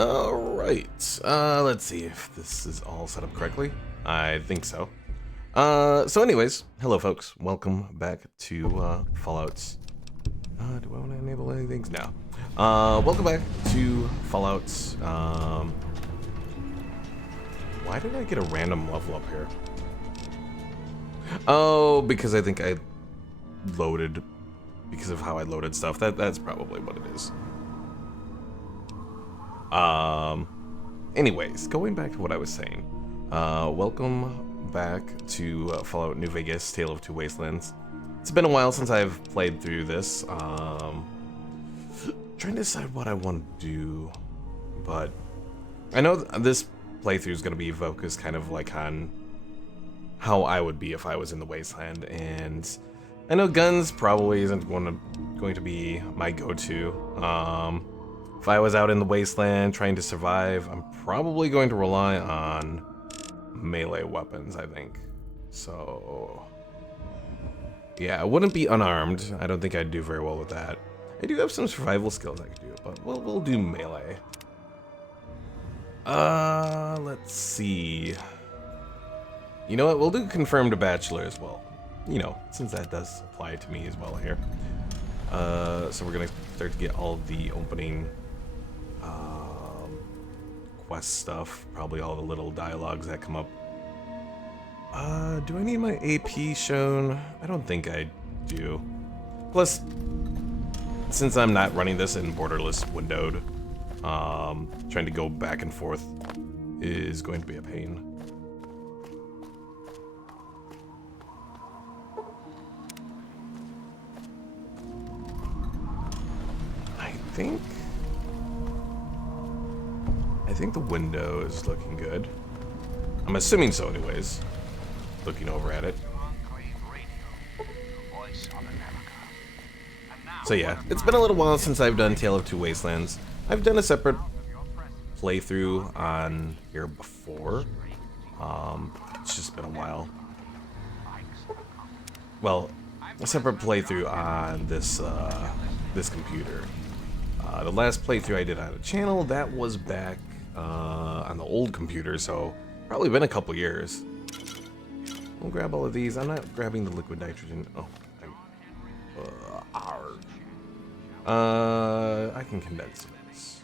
Alright, let's see if this is all set up correctly. I think so. So anyways, hello folks, welcome back to Fallout's... do I want to enable anything? No. Welcome back to Fallout's... Why did I get a random level up here? Oh, because I think I loaded... Because of how I loaded stuff. That's probably what it is. Anyways, going back to what I was saying. Welcome back to Fallout New Vegas, Tale of Two Wastelands. It's been a while since I've played through this. Trying to decide what I want to do, but I know this playthrough is going to be focused kind of like on how I would be if I was in the wasteland, and I know guns probably isn't going to be my go-to. If I was out in the wasteland trying to survive, I'm probably going to rely on melee weapons, I think. So, yeah, I wouldn't be unarmed. I don't think I'd do very well with that. I do have some survival skills I could do, but we'll do melee. Let's see. You know what? We'll do confirmed bachelor as well. You know, since that does apply to me as well here. So we're gonna start to get all of the opening quest stuff, probably all the little dialogues that come up. Do I need my AP shown? I don't think I do. Plus, since I'm not running this in borderless windowed, trying to go back and forth is going to be a pain. I think the window is looking good. I'm assuming so anyways, looking over at it. So yeah, it's been a little while since I've done Tale of Two Wastelands. I've done a separate playthrough on here before. It's just been a while. Well, a separate playthrough on this this computer. The last playthrough I did on a channel, that was back on the old computer, so probably been a couple years. We'll grab all of these. I'm not grabbing the liquid nitrogen. Oh, I can condense this.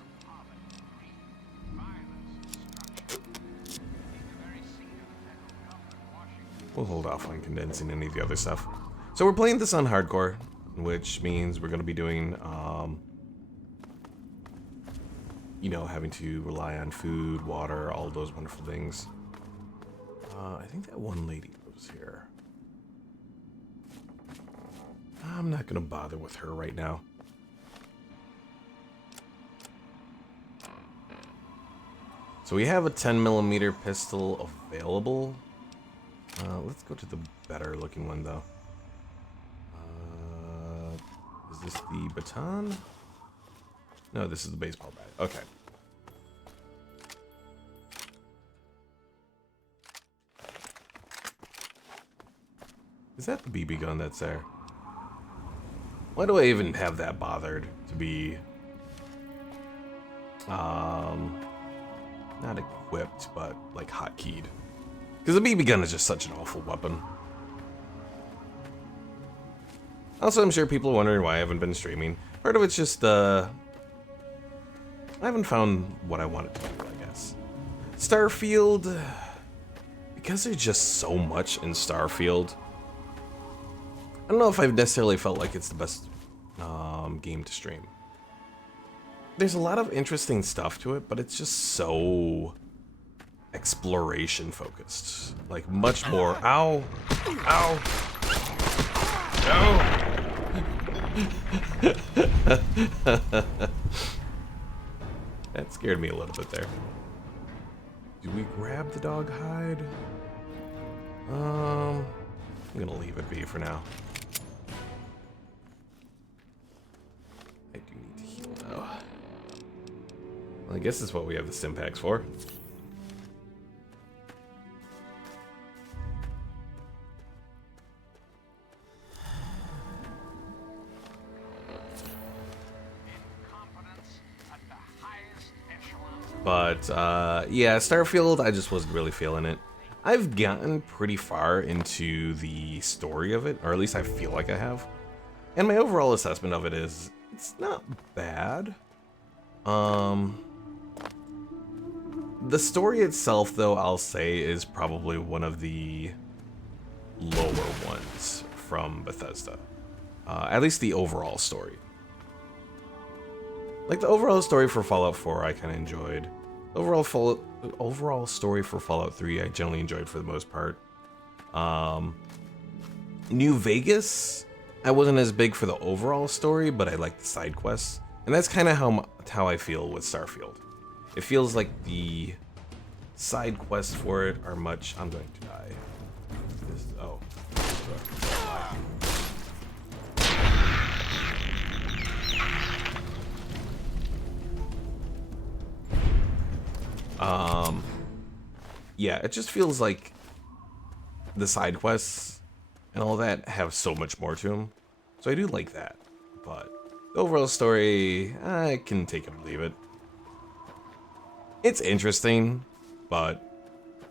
We'll hold off on condensing any of the other stuff. So we're playing this on hardcore, which means we're going to be doing, you know, having to rely on food, water, all those wonderful things. I think that one lady lives here. I'm not going to bother with her right now. So we have a 10mm pistol available. Let's go to the better looking one though. Is this the baton? No, this is the baseball bat. Okay. Is that the BB gun that's there? Why do I even have that bothered to be not equipped, but like hotkeyed? Because the BB gun is just such an awful weapon. Also, I'm sure people are wondering why I haven't been streaming. Part of it's just I haven't found what I wanted to do, I guess. Starfield, because there's just so much in Starfield, I don't know if I've necessarily felt like it's the best game to stream. There's a lot of interesting stuff to it, but it's just so exploration focused. Like much more. Ow! Ow! Ow! That scared me a little bit there. Do we grab the dog hide? I'm gonna leave it be for now. I do need to heal now. Well, I guess that's what we have the stim packs for. But yeah, Starfield, I just wasn't really feeling it. I've gotten pretty far into the story of it, or at least I feel like I have. And my overall assessment of it is, it's not bad. The story itself, though, I'll say, is probably one of the lower ones from Bethesda. At least the overall story. Like, the overall story for Fallout 4, I kind of enjoyed. Overall story for Fallout 3, I generally enjoyed for the most part. New Vegas, I wasn't as big for the overall story, but I liked the side quests. And that's kind of how I feel with Starfield. It feels like the side quests for it are much... I'm going to die. Oh. Yeah, it just feels like the side quests and all that have so much more to them. So I do like that. But the overall story, I can take it or leave it. It's interesting, but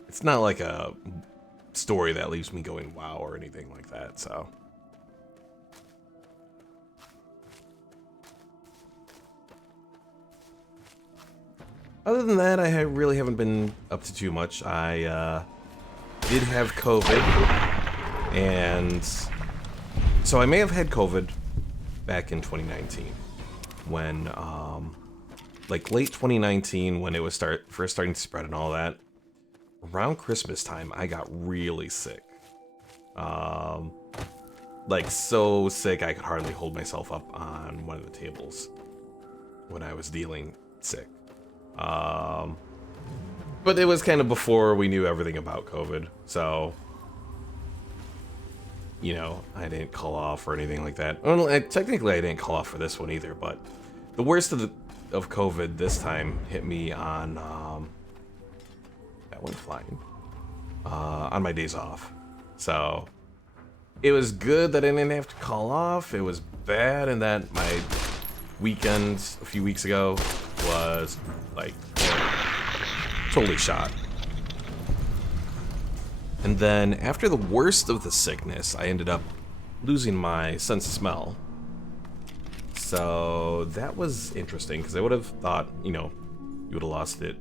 it's not like a story that leaves me going wow or anything like that, so. Other than that, I really haven't been up to too much. I did have COVID, and so I may have had COVID back in 2019 when, like late 2019 when it was first starting to spread and all that. Around Christmas time, I got really sick. Like so sick I could hardly hold myself up on one of the tables when I was dealing sick. But it was kind of before we knew everything about COVID, so, you know, I didn't call off or anything like that. Well, technically I didn't call off for this one either, but the worst of COVID this time hit me on, that went flying, on my days off. So, it was good that I didn't have to call off. It was bad in that my weekend a few weeks ago was, like, totally shot. And then after the worst of the sickness, I ended up losing my sense of smell. So that was interesting, because I would have thought, you know, you would have lost it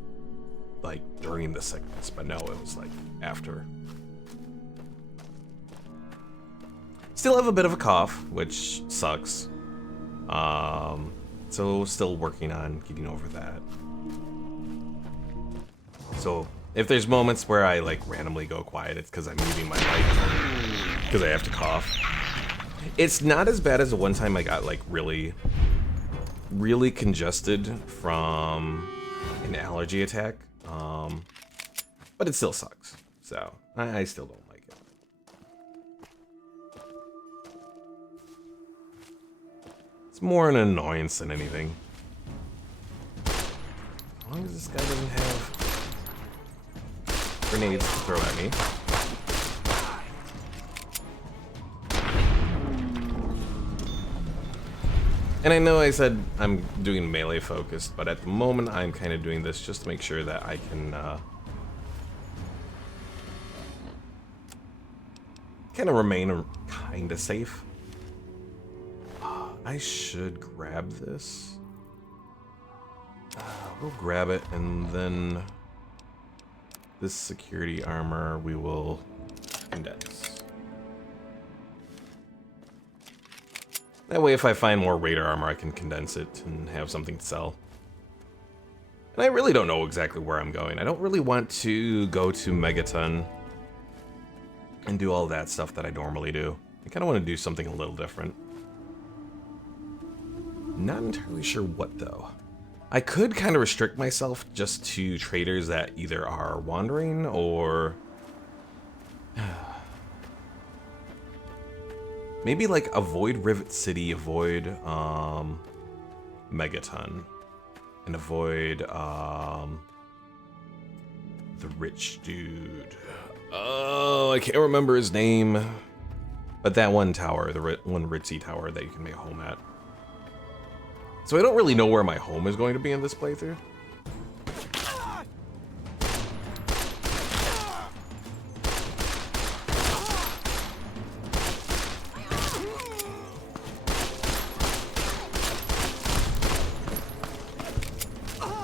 like during the sickness, but no, it was like after. Still have a bit of a cough, which sucks. So still working on getting over that. So if there's moments where I like randomly go quiet, it's because I'm muting my mic because I have to cough. It's not as bad as the one time I got like really congested from an allergy attack, but it still sucks. So I still don't like it. It's more an annoyance than anything. As long as this guy doesn't have grenades to throw at me. And I know I said I'm doing melee focused, but at the moment I'm kind of doing this just to make sure that I can kind of remain kind of safe. I should grab this. We'll grab it, and then this security armor we will condense. That way if I find more raider armor, I can condense it and have something to sell. And I really don't know exactly where I'm going. I don't really want to go to Megaton and do all that stuff that I normally do. I kind of want to do something a little different. Not entirely sure what, though. I could kind of restrict myself just to traders that either are wandering or... maybe like avoid Rivet City, avoid Megaton, and avoid the rich dude. Oh, I can't remember his name. But that one tower, the one ritzy tower that you can make a home at. So I don't really know where my home is going to be in this playthrough.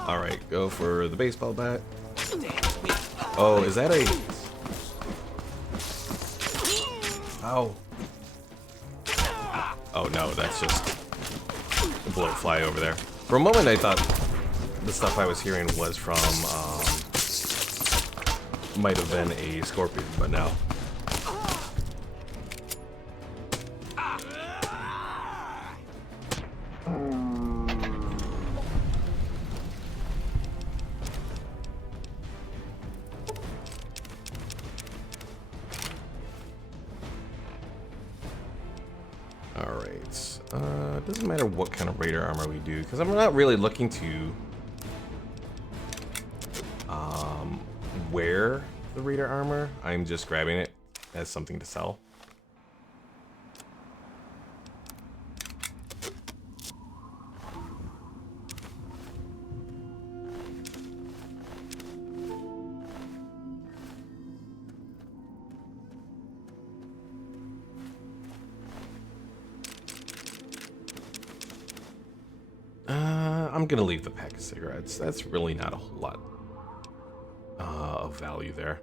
Alright, go for the baseball bat. Oh, is that a... Ow. Oh no, that's just a blowfly over there. For a moment I thought the stuff I was hearing was from, might have been a scorpion, but no. Alright, it doesn't matter what kind of raider armor we do, because I'm not really looking to wear the raider armor. I'm just grabbing it as something to sell. I'm gonna leave the pack of cigarettes. That's really not a whole lot of value there.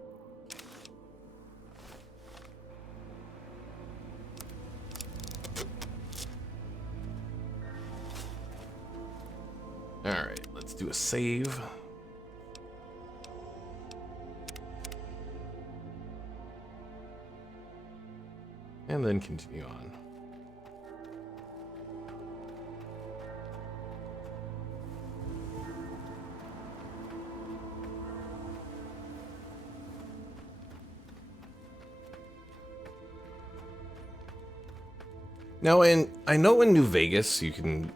Alright, let's do a save. And then continue on. Now, I know in New Vegas you can,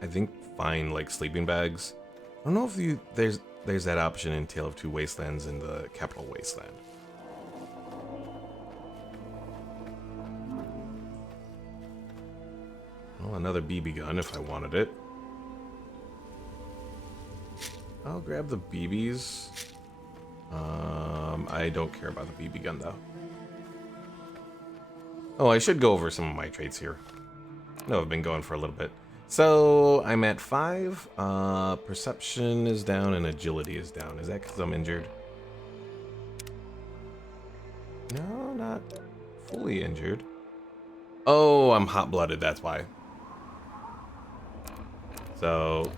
I think, find like sleeping bags. I don't know if there's that option in Tale of Two Wastelands in the Capital Wasteland. Well, another BB gun if I wanted it. I'll grab the BBs. I don't care about the BB gun though. Oh, I should go over some of my traits here. No, I've been going for a little bit. So, I'm at 5. Perception is down and agility is down. Is that because I'm injured? No, not fully injured. Oh, I'm hot-blooded, that's why. So,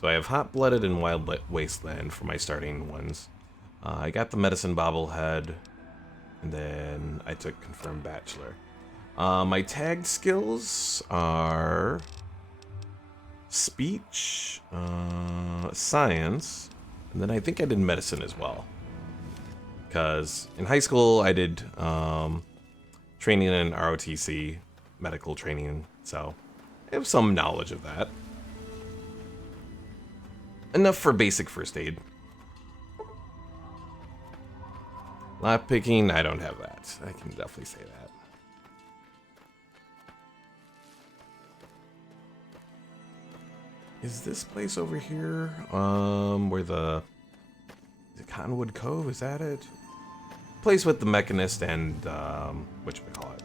So I have hot-blooded and wild wasteland for my starting ones. I got the medicine bobblehead. And then I took confirmed bachelor. My tagged skills are speech, science, and then I think I did medicine as well. Because in high school I did training in ROTC, medical training, so I have some knowledge of that. Enough for basic first aid. Lock picking, I don't have that. I can definitely say that. Is this place over here, where is it Cottonwood Cove? Is that it? Place with the Mechanist and, whatchamacallit.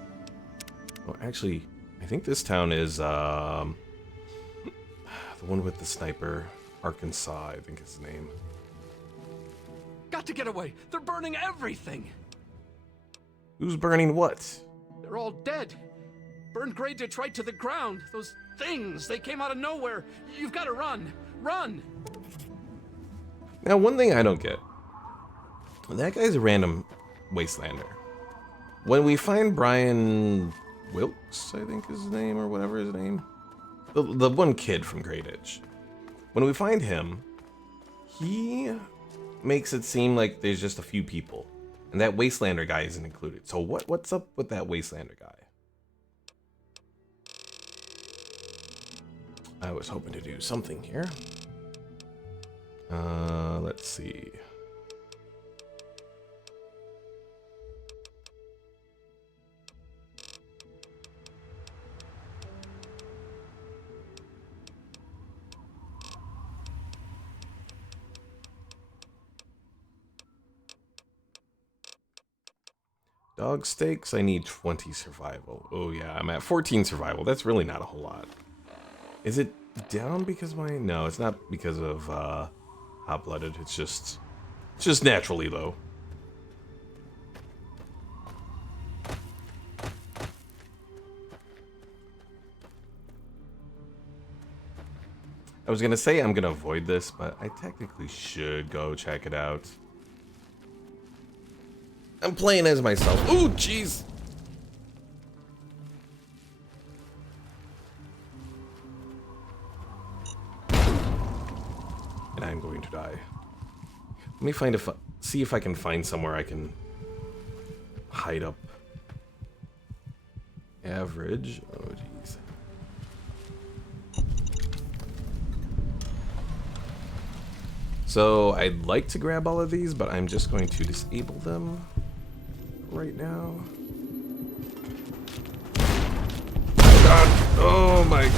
Oh, actually, I think this town is, the one with the sniper. Arkansas, I think is his name. Got to get away! They're burning everything! Who's burning what? They're all dead. Burned Grey Ditch right to the ground. Those things, they came out of nowhere. You've got to run. Run! Now, one thing I don't get. That guy's a random wastelander. When we find Brian Wilkes, I think is his name, or whatever his name. The one kid from Grey Ditch. When we find him, he makes it seem like there's just a few people. And that Wastelander guy isn't included. So what's up with that Wastelander guy? I was hoping to do something here. Let's see. Dog steaks, I need 20 survival. Oh yeah, I'm at 14 survival. That's really not a whole lot. Is it down because my... No, it's not because of hot-blooded. It's just naturally low. I was gonna say I'm gonna avoid this, but I technically should go check it out. I'm playing as myself. Ooh, jeez! And I'm going to die. Let me see if I can find somewhere I can hide up. Average. Oh, jeez. So I'd like to grab all of these, but I'm just going to disable them right now. God. Oh my.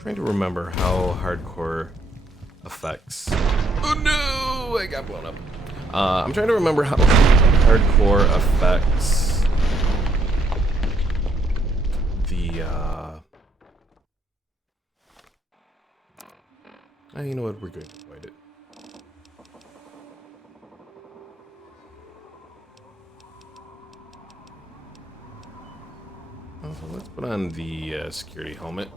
Trying to remember how hardcore affects. Oh no! I got blown up. I'm trying to remember how hardcore affects the. Oh, you know what? We're going to avoid it. So let's put on the security helmet.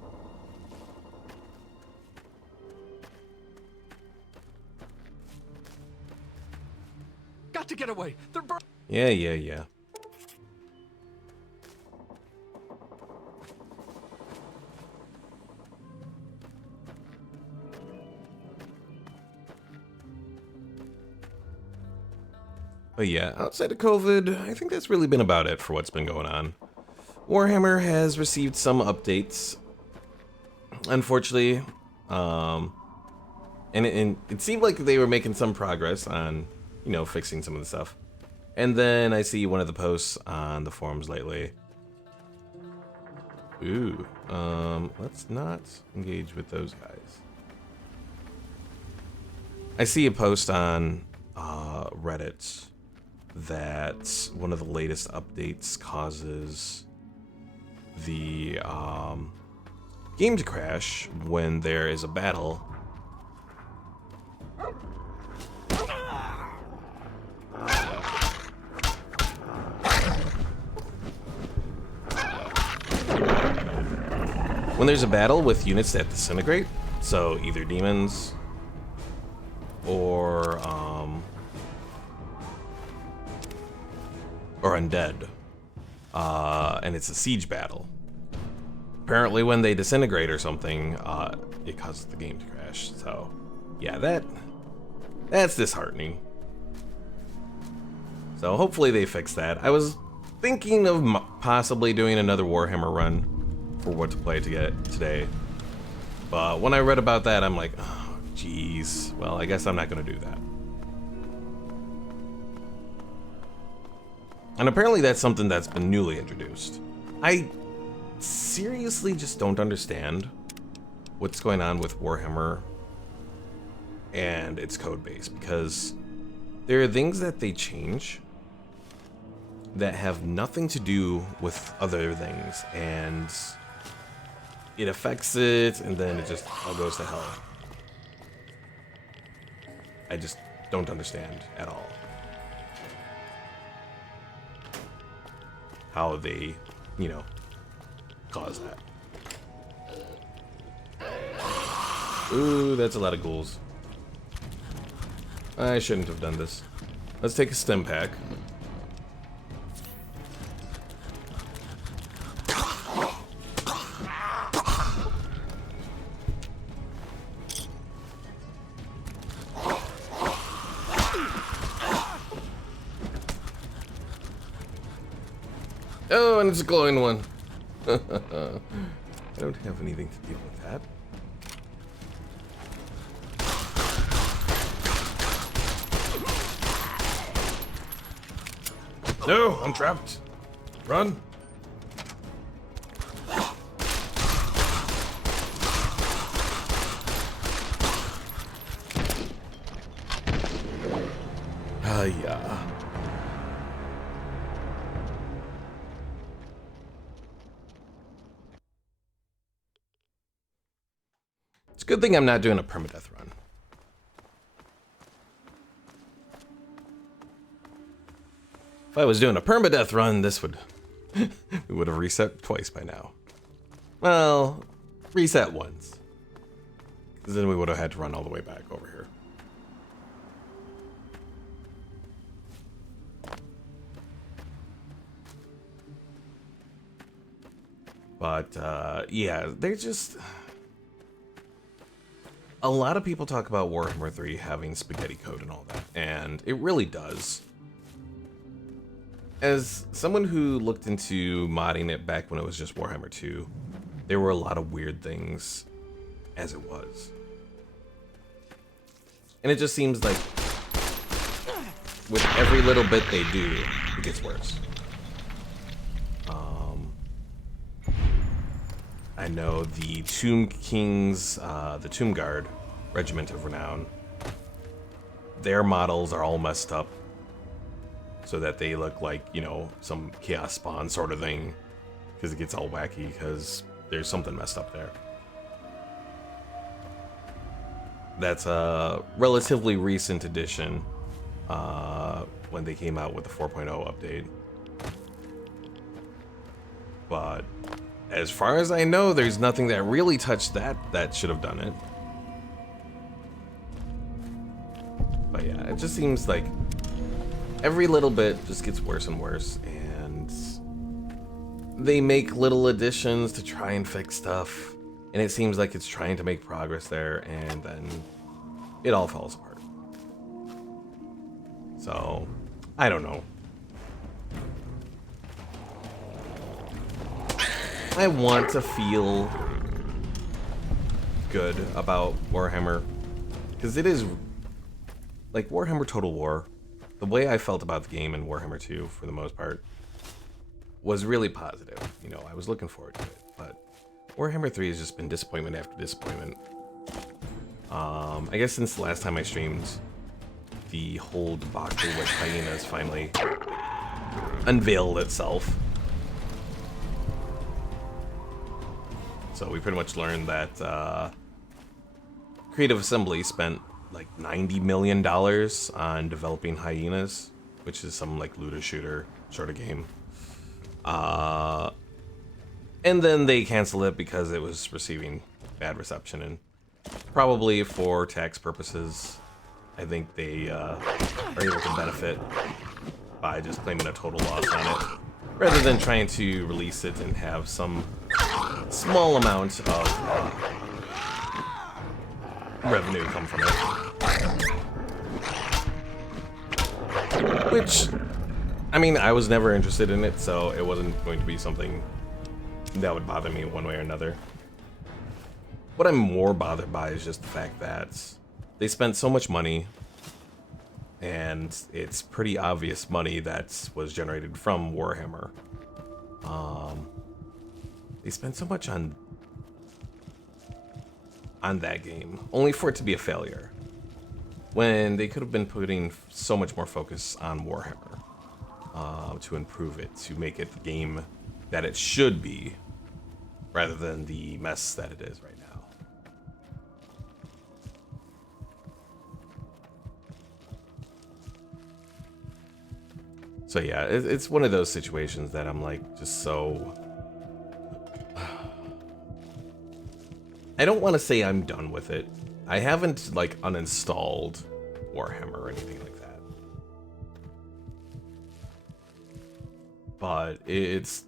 Got to get away. They're Yeah. But yeah, outside of COVID, I think that's really been about it for what's been going on. Warhammer has received some updates, unfortunately, and it seemed like they were making some progress on, you know, fixing some of the stuff. And then I see one of the posts on the forums lately. Ooh, let's not engage with those guys. I see a post on Reddit that one of the latest updates causes the game to crash when there is a battle. When there's a battle with units that disintegrate, so either demons or undead, and it's a siege battle. Apparently when they disintegrate or something, it causes the game to crash. So yeah, that's disheartening. So hopefully they fix that. I was thinking of possibly doing another Warhammer run for what to play today, but when I read about that, I'm like, oh geez, well, I guess I'm not gonna do that. And apparently that's something that's been newly introduced. I seriously just don't understand what's going on with Warhammer and its code base, because there are things that they change that have nothing to do with other things, and it affects it, and then it just all goes to hell. I just don't understand at all how they, you know, cause that. Ooh, that's a lot of ghouls. I shouldn't have done this. Let's take a stim pack. Oh, and it's a glowing one. I don't have anything to deal with that. No, I'm trapped. Run! Yeah. It's a good thing I'm not doing a permadeath run. If I was doing a permadeath run, this would... we would have reset twice by now. Well, reset once. Because then we would have had to run all the way back over here. But, yeah, they're just... A lot of people talk about Warhammer 3 having spaghetti code and all that, and it really does. As someone who looked into modding it back when it was just Warhammer 2, there were a lot of weird things as it was. And it just seems like with every little bit they do, it gets worse. I know the Tomb Kings, the Tomb Guard Regiment of Renown, their models are all messed up so that they look like, you know, some Chaos Spawn sort of thing, because it gets all wacky because there's something messed up there. That's a relatively recent addition when they came out with the 4.0 update. But as far as I know, there's nothing that really touched that should have done it. But yeah, it just seems like every little bit just gets worse and worse, and they make little additions to try and fix stuff, and it seems like it's trying to make progress there, and then it all falls apart. So, I don't know. I want to feel good about Warhammer, because it is like Warhammer Total War. The way I felt about the game in Warhammer 2, for the most part, was really positive. You know, I was looking forward to it, but Warhammer 3 has just been disappointment after disappointment. I guess since the last time I streamed, the whole debacle with hyenas finally unveiled itself. So we pretty much learned that Creative Assembly spent like $90 million on developing Hyenas, which is some like looter shooter sort of game. And then they canceled it because it was receiving bad reception, and probably for tax purposes, I think they are able to benefit by just claiming a total loss on it, rather than trying to release it and have some small amount of revenue come from it. Which, I mean, I was never interested in it, so it wasn't going to be something that would bother me one way or another. What I'm more bothered by is just the fact that they spent so much money, and it's pretty obvious money that was generated from Warhammer. They spent so much on that game, only for it to be a failure, when they could have been putting so much more focus on Warhammer to improve it, to make it the game that it should be, rather than the mess that it is right now. So yeah, it's one of those situations that I'm like, just so... I don't want to say I'm done with it. I haven't like uninstalled Warhammer or anything like that. But it's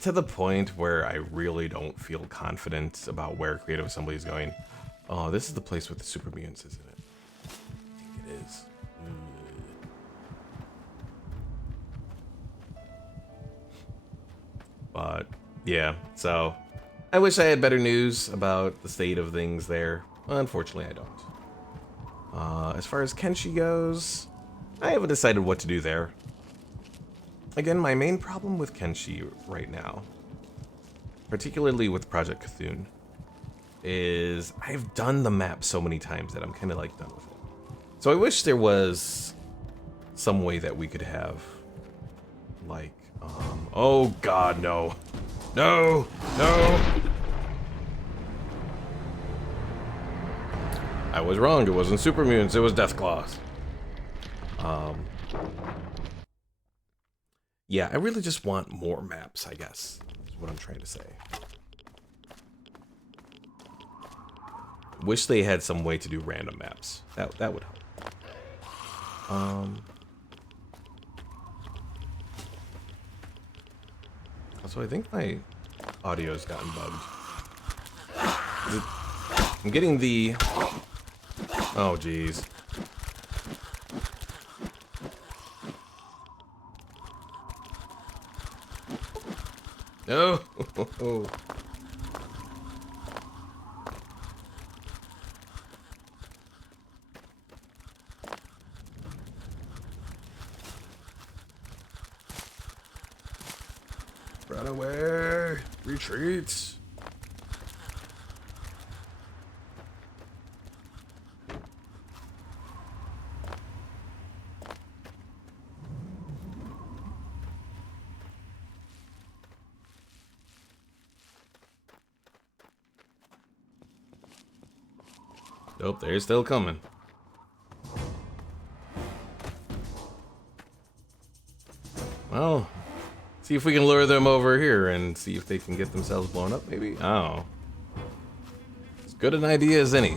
to the point where I really don't feel confident about where Creative Assembly is going. Oh, this is the place with the super mutants, isn't it? I think it is. But yeah, so I wish I had better news about the state of things there. Unfortunately, I don't. As far as Kenshi goes, I haven't decided what to do there. again, my main problem with Kenshi right now, particularly with Project Cthulhu, is I've done the map so many times that I'm kind of like done with it. So I wish there was some way that we could have, like, oh god, no. No! No! I was wrong, it wasn't super mutants, it was death claws. Yeah, I really just want more maps, I guess, is what I'm trying to say. Wish they had some way to do random maps. That would help. Also, I think my audio's gotten bugged. I'm getting the... Oh, jeez. No! Run away! Retreat! Nope, they're still coming. Well, see if we can lure them over here and see if they can get themselves blown up, maybe? Oh. As good an idea as any.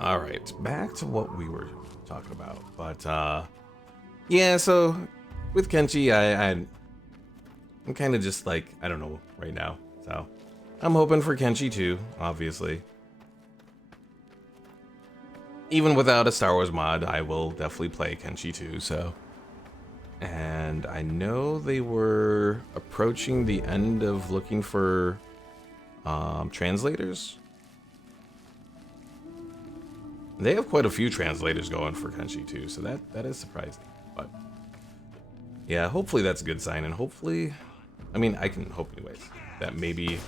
Alright, back to what we were talking about. But, yeah, so with Kenshi, I'm kind of just like, I don't know right now. So, I'm hoping for Kenshi too, obviously. Even without a Star Wars mod, I will definitely play Kenshi too, so. And I know they were approaching the end of looking for translators. They have quite a few translators going for Kenshi too, so that is surprising. But yeah, hopefully that's a good sign, and hopefully, I mean, I can hope anyways, that maybe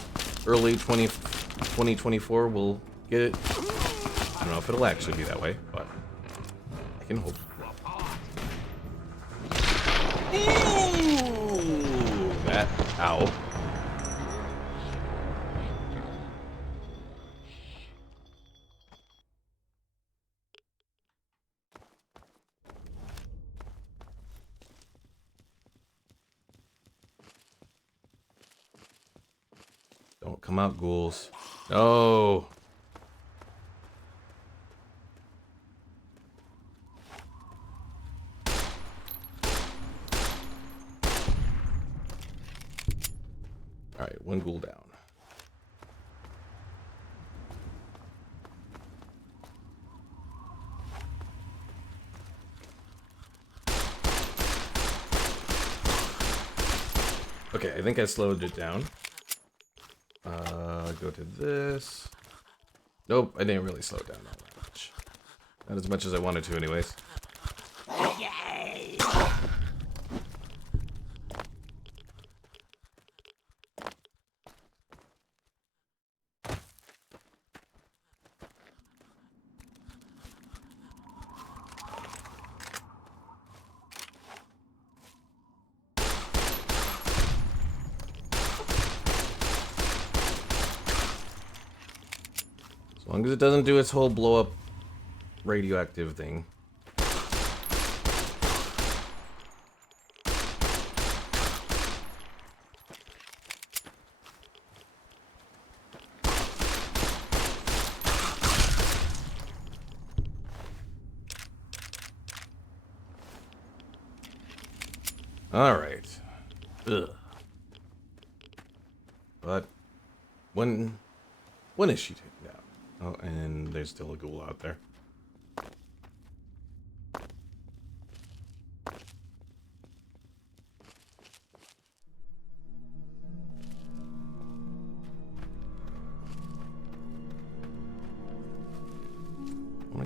early 2024 we'll get it. I don't know if it'll actually be that way, but I can hope. Ooh, that, ow. Don't come out, ghouls. No. Alright, one ghoul down. Okay, I think I slowed it down. Go to this. Nope, I didn't really slow it down all that much. Not as much as I wanted to anyways. Yay! As long as it doesn't do its whole blow up radioactive thing. Alright. Ugh. But when is she taken down? Oh, and there's still a ghoul out there.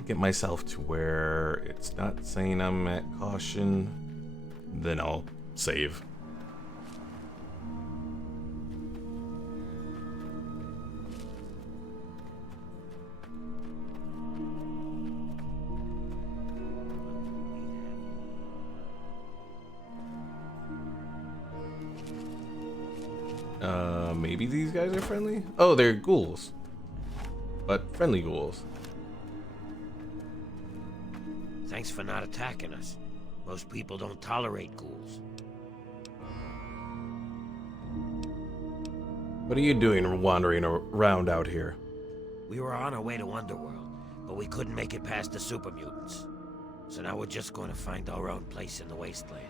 get myself to where it's not saying I'm at caution, then I'll save. Maybe these guys are friendly? Oh, they're ghouls. But friendly ghouls. Thanks for not attacking us. Most people don't tolerate ghouls. What are you doing wandering around out here? We were on our way to Underworld, but we couldn't make it past the super mutants. So now we're just going to find our own place in the wasteland.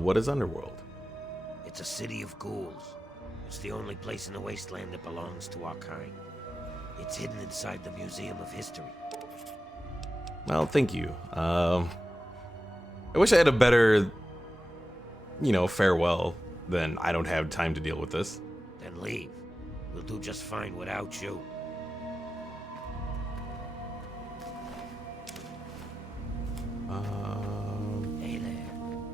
What is Underworld? It's a city of ghouls. It's the only place in the wasteland that belongs to our kind. It's hidden inside the Museum of History. Well, thank you. I wish I had a better, farewell than I don't have time to deal with this. Then leave. We'll do just fine without you. Hey there.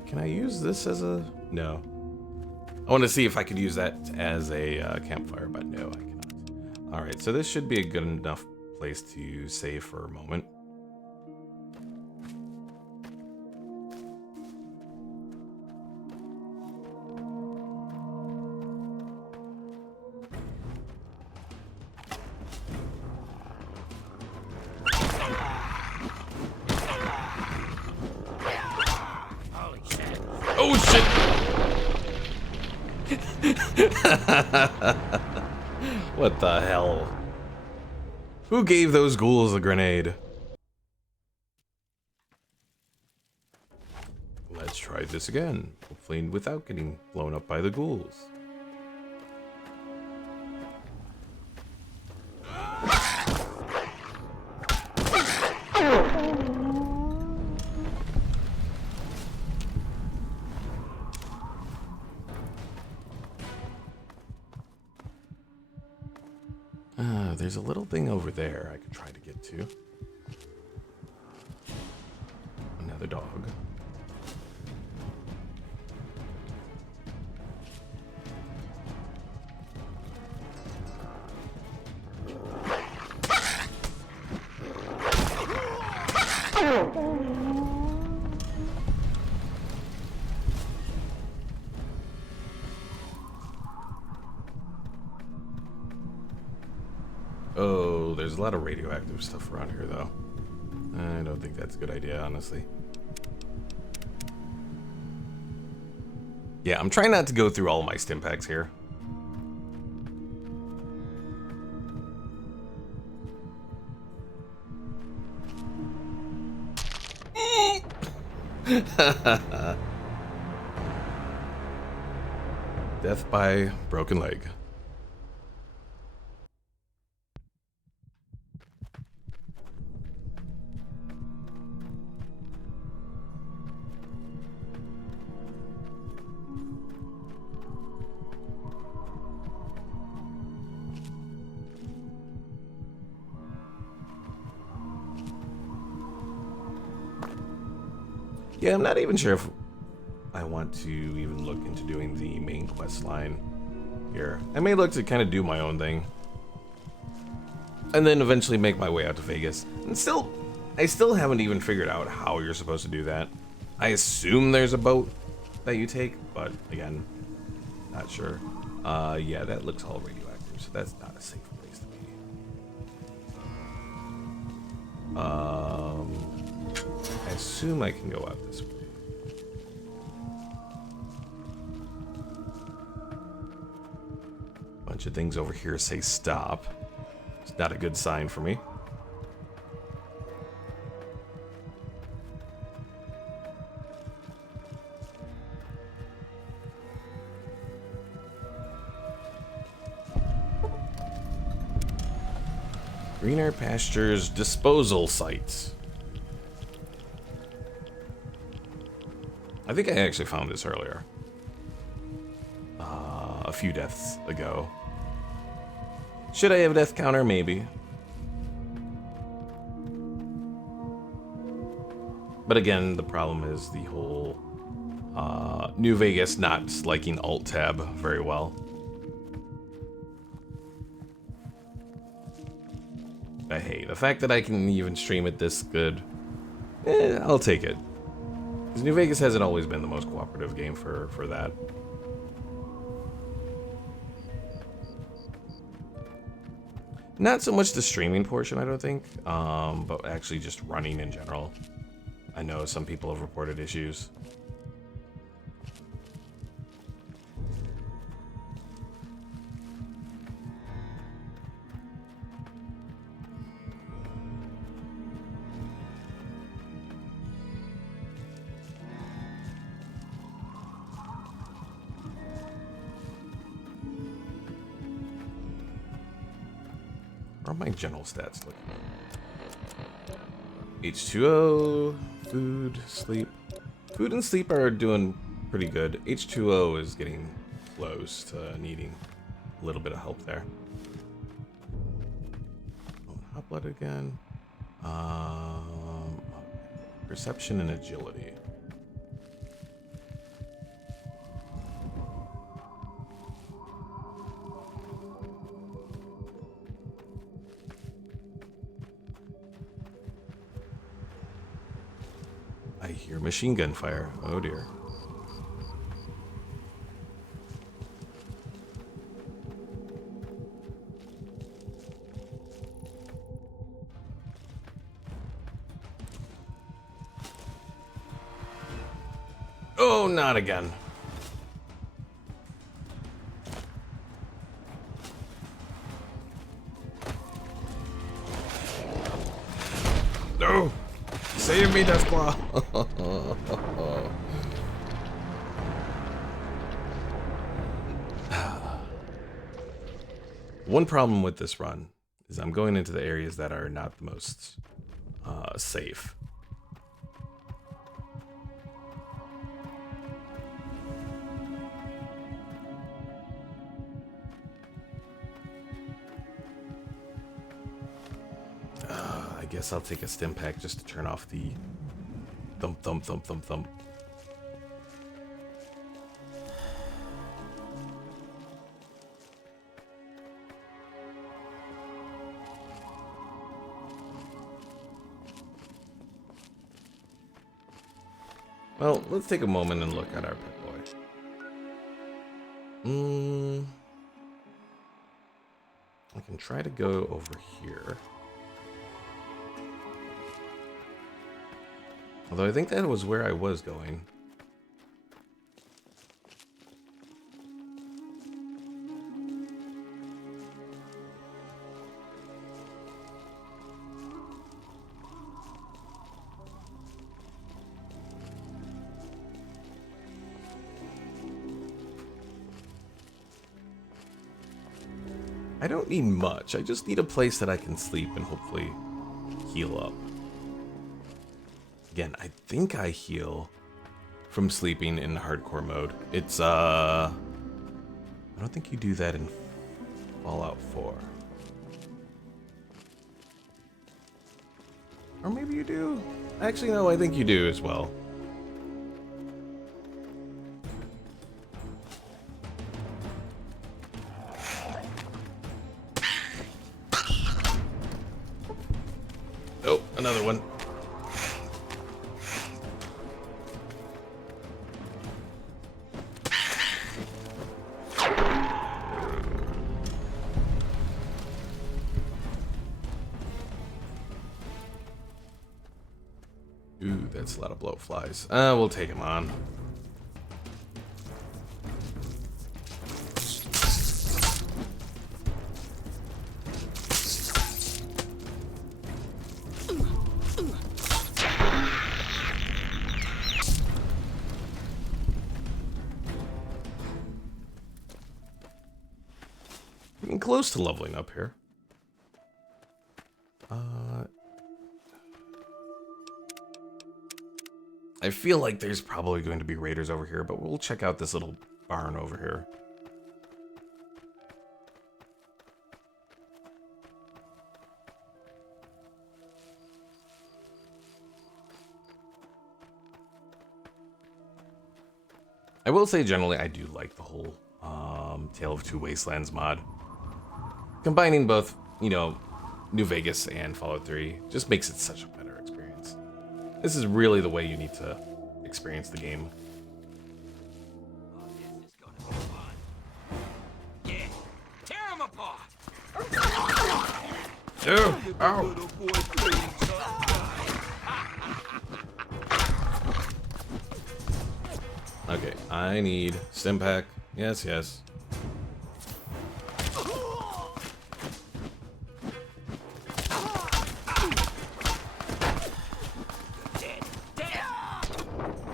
Can I use this as a... No. I want to see if I could use that as a campfire, but no, I cannot. Alright, so this should be a good enough place to save for a moment. Holy shit. Oh shit! What the hell? Who gave those ghouls a grenade? Let's try this again, hopefully without getting blown up by the ghouls. There's a little thing over there I could try to get to. Another dog. Oh, there's a lot of radioactive stuff around here, though. I don't think that's a good idea, honestly. Yeah, I'm trying not to go through all of my stim packs here. Death by broken leg. Yeah, I'm not even sure if I want to even look into doing the main quest line here. I may look to kind of do my own thing. And then eventually make my way out to Vegas. And I still haven't even figured out how you're supposed to do that. I assume there's a boat that you take, but again, not sure. Yeah, that looks all radioactive, so that's not a safe place to be. I assume I can go out this way. Bunch of things over here say stop. It's not a good sign for me. Greener Pastures disposal sites. I think I actually found this earlier. A few deaths ago. Should I have a death counter? Maybe. But again, the problem is the whole New Vegas not liking Alt-Tab very well. But hey, the fact that I can even stream it this good, I'll take it. Because New Vegas hasn't always been the most cooperative game for that. Not so much the streaming portion, I don't think, but actually just running in general. I know some people have reported issues. Where are my general stats looking? H2O, food, sleep. Food and sleep are doing pretty good. H2O is getting close to needing a little bit of help there. Oh, hot blood again. Perception and agility. I hear machine gun fire. Oh dear. Oh, not again. No! Save me, Deathclaw! One problem with this run is I'm going into the areas that are not the most safe. I guess I'll take a stim pack just to turn off the thump, thump, thump, thump, thump. Well, let's take a moment and look at our pet boy. I can try to go over here. Although I think that was where I was going. I don't need much. I just need a place that I can sleep and hopefully heal up. Again, I think I heal from sleeping in hardcore mode. It's, I don't think you do that in Fallout 4. Or maybe you do. Actually, no, I think you do as well. Oh, another one. Ooh, that's a lot of blowflies. We'll take him on. Getting close to leveling up here. I feel like there's probably going to be raiders over here, but we'll check out this little barn over here. I will say generally I do like the whole Tale of Two Wastelands mod. Combining both, you know, New Vegas and Fallout 3 just makes it such a better experience. This is really the way you need to experience the game. Yeah, tear him apart. Ew, ow. Okay, I need stim pack. Yes, yes.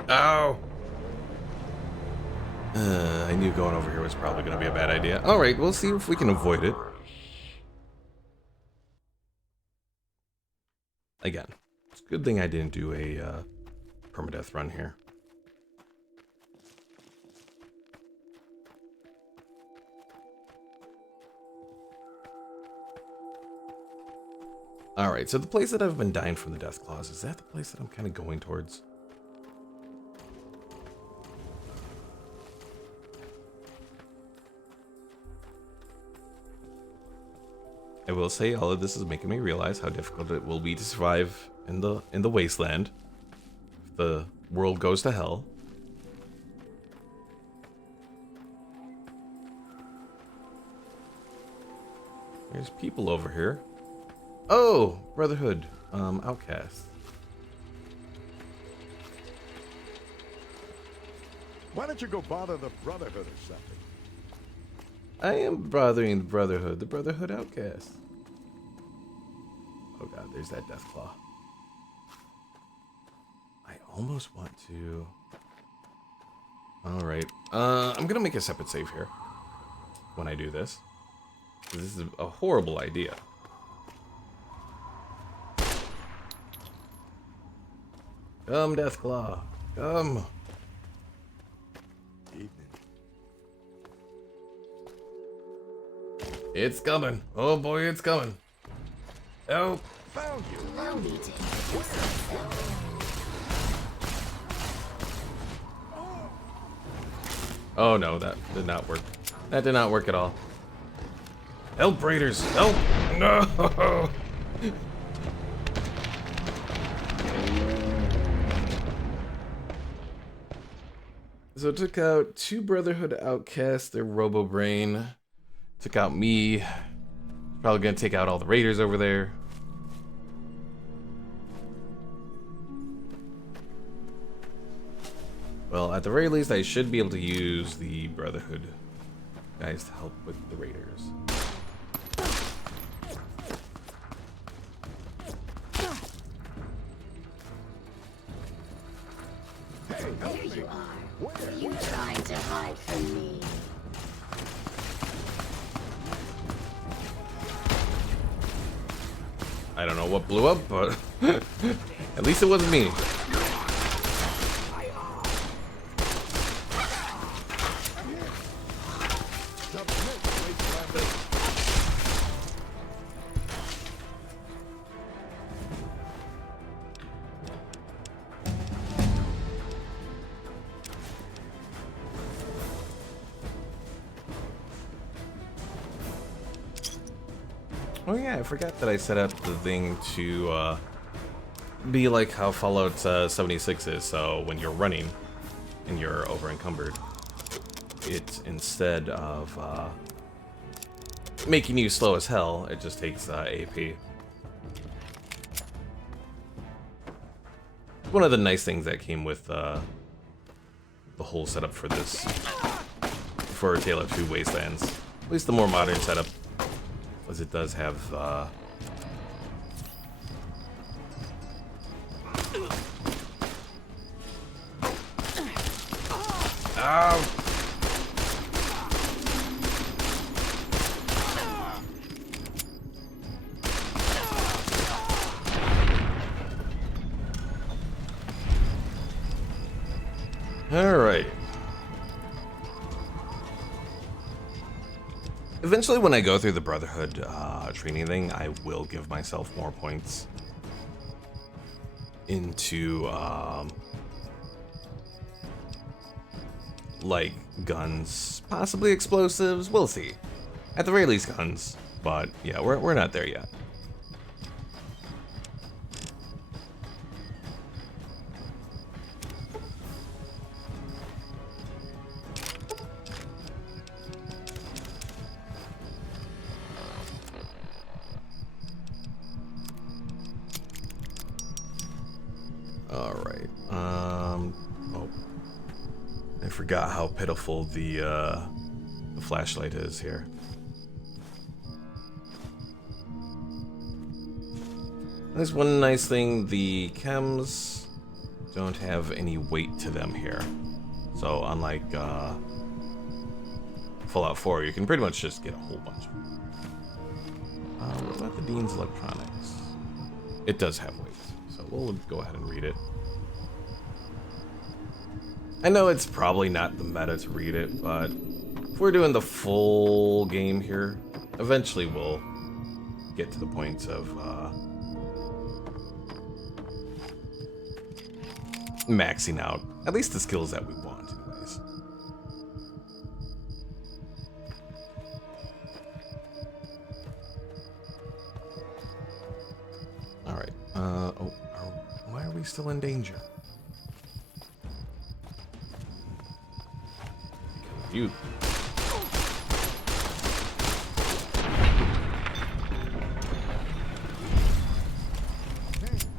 Ow! I knew going over here was probably going to be a bad idea. Alright, we'll see if we can avoid it. Again, it's a good thing I didn't do a permadeath run here. Alright, so the place that I've been dying from the death claws, is that the place that I'm kind of going towards? I will say all of this is making me realize how difficult it will be to survive in the wasteland. If the world goes to hell. There's people over here. Oh, Brotherhood, outcast. Why don't you go bother the Brotherhood or something? I am bothering the Brotherhood outcast. Oh god, there's that death claw. I almost want to... Alright, I'm gonna make a separate save here when I do this. This is a horrible idea. Come, Deathclaw. Come. Evening. It's coming. Oh boy, it's coming. Oh. Found you. Allow me to introduce myself. Oh no, that did not work. That did not work at all. Help, Raiders! Help! No! So it took out 2 Brotherhood outcasts, their Robo-Brain. Took out me. Probably gonna take out all the Raiders over there. Well, at the very least, I should be able to use the Brotherhood guys to help with the Raiders. There you are. Were you trying to hide from me? I don't know what blew up, but at least it wasn't me. Oh yeah, I forgot that I set up the thing to be like how Fallout 76 is, so when you're running and you're over encumbered, it's instead of making you slow as hell, it just takes AP. One of the nice things that came with the whole setup for this, for Tale of Two Wastelands, at least the more modern setup, as it does have Ow! All right. Eventually, when I go through the Brotherhood training thing, I will give myself more points like guns, possibly explosives. We'll see. At the very least, guns. But yeah, we're not there yet. All right. Oh, I forgot how pitiful the flashlight is here. There's one nice thing, the chems don't have any weight to them here. So unlike Fallout 4, you can pretty much just get a whole bunch of them. What about the Dean's Electronics? It does have weight, so we'll go ahead and read it. I know it's probably not the meta to read it, but if we're doing the full game here, eventually we'll get to the point of maxing out at least the skills that we want, anyways. All right. Why are we still in danger? Because you.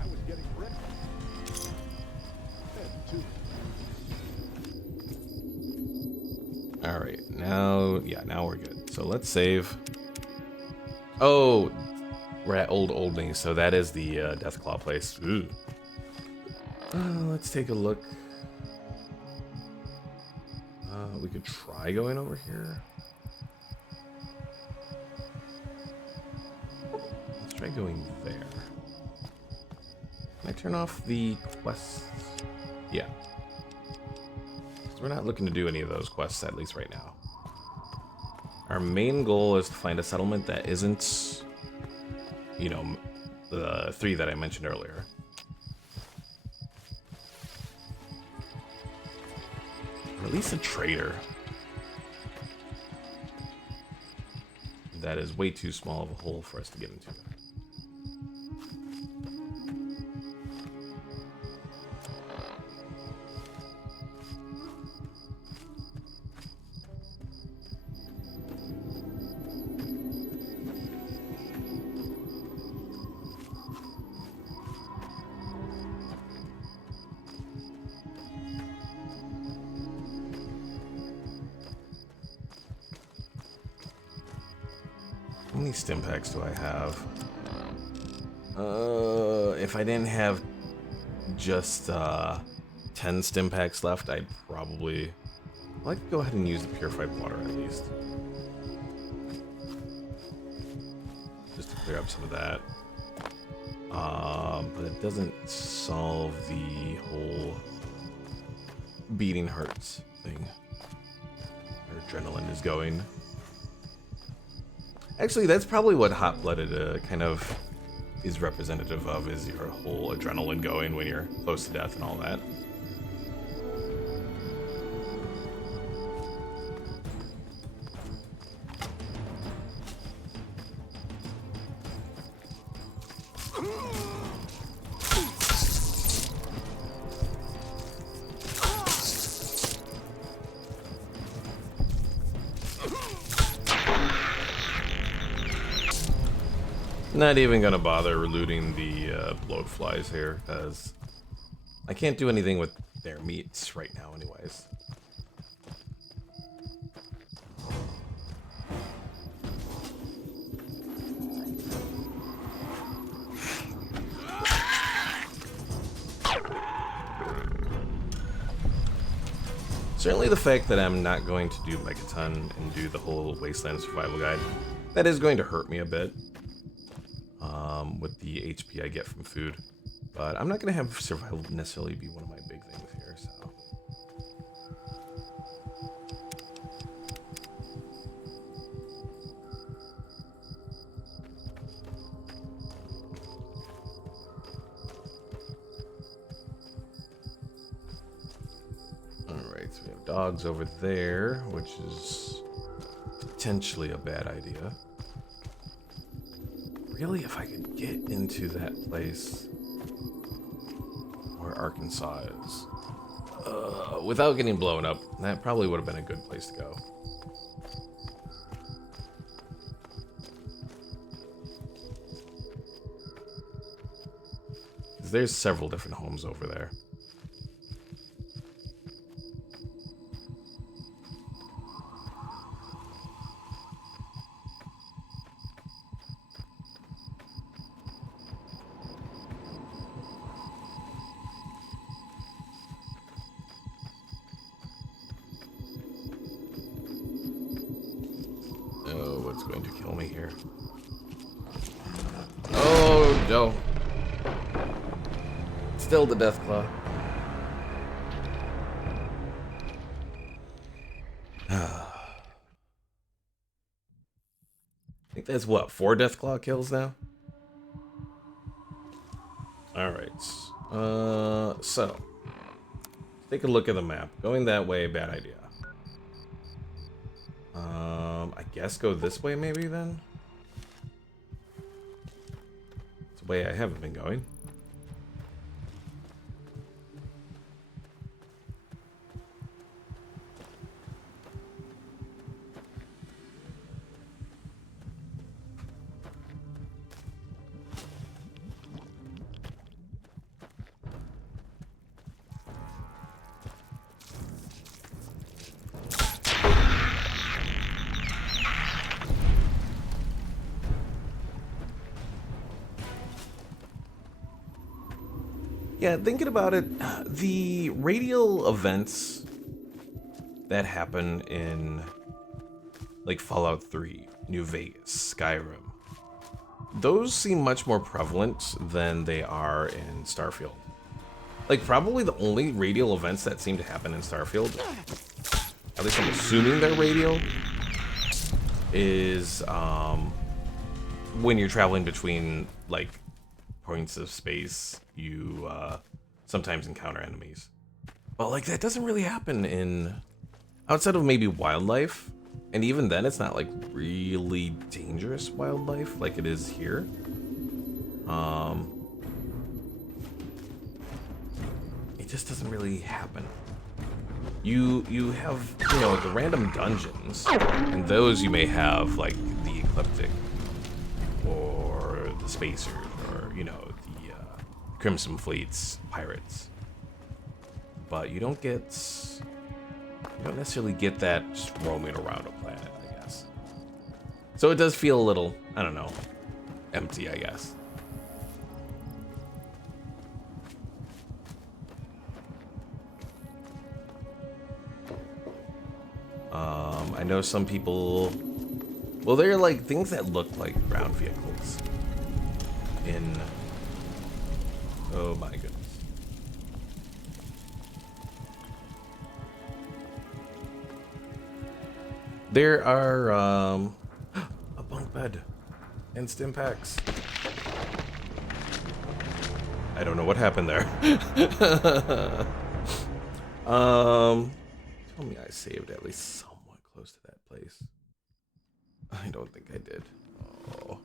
I was getting wrecked. All right, now we're good. So let's save. Oh, we're at Old Oldney, so that is the Deathclaw place. Ooh. Let's take a look. We could try going over here. Let's try going there. Can I turn off the quests? Yeah. We're not looking to do any of those quests, at least right now. Our main goal is to find a settlement that isn't, you know, the 3 that I mentioned earlier. Or at least a trader. That is way too small of a hole for us to get into. How many stim packs do I have? If I didn't have just 10 stim packs left, I'd probably like to go ahead and use the purified water at least. Just to clear up some of that. But it doesn't solve the whole beating hearts thing. Our adrenaline is going. Actually, that's probably what hot-blooded kind of is representative of, is your whole adrenaline going when you're close to death and all that. Not even gonna bother looting the bloat flies here, because I can't do anything with their meats right now anyways. Certainly the fact that I'm not going to do Megaton and do the whole Wasteland Survival Guide, that is going to hurt me a bit. With the HP I get from food. But I'm not going to have survival necessarily be one of my big things here, so. Alright, so we have dogs over there, which is potentially a bad idea. Really, if I could get into that place where Arkansas is, without getting blown up, that probably would have been a good place to go. There's several different homes over there. Oh, what's going to kill me here? Oh, no. Still the Deathclaw. I think that's what, 4 Deathclaw kills now? Alright. So. Take a look at the map. Going that way, bad idea. I guess go this way maybe then? It's the way I haven't been going. Yeah, thinking about it, the radial events that happen in, like, Fallout 3, New Vegas, Skyrim, those seem much more prevalent than they are in Starfield. Like, probably the only radial events that seem to happen in Starfield, at least I'm assuming they're radial, is when you're traveling between, like, points of space, you sometimes encounter enemies. But like that doesn't really happen in outside of maybe wildlife, and even then it's not like really dangerous wildlife like it is here. It just doesn't really happen. You have, you know, the random dungeons, and those you may have like the Ecliptic or the Spacers or, you know, the Crimson Fleet's pirates. But you don't necessarily get that just roaming around a planet, I guess. So it does feel a little, I don't know, empty, I guess. I know some people, well, they're like things that look like ground vehicles in, oh my goodness. There are a bunk bed and stim packs. I don't know what happened there. Tell me I saved at least somewhat close to that place. I don't think I did. Oh.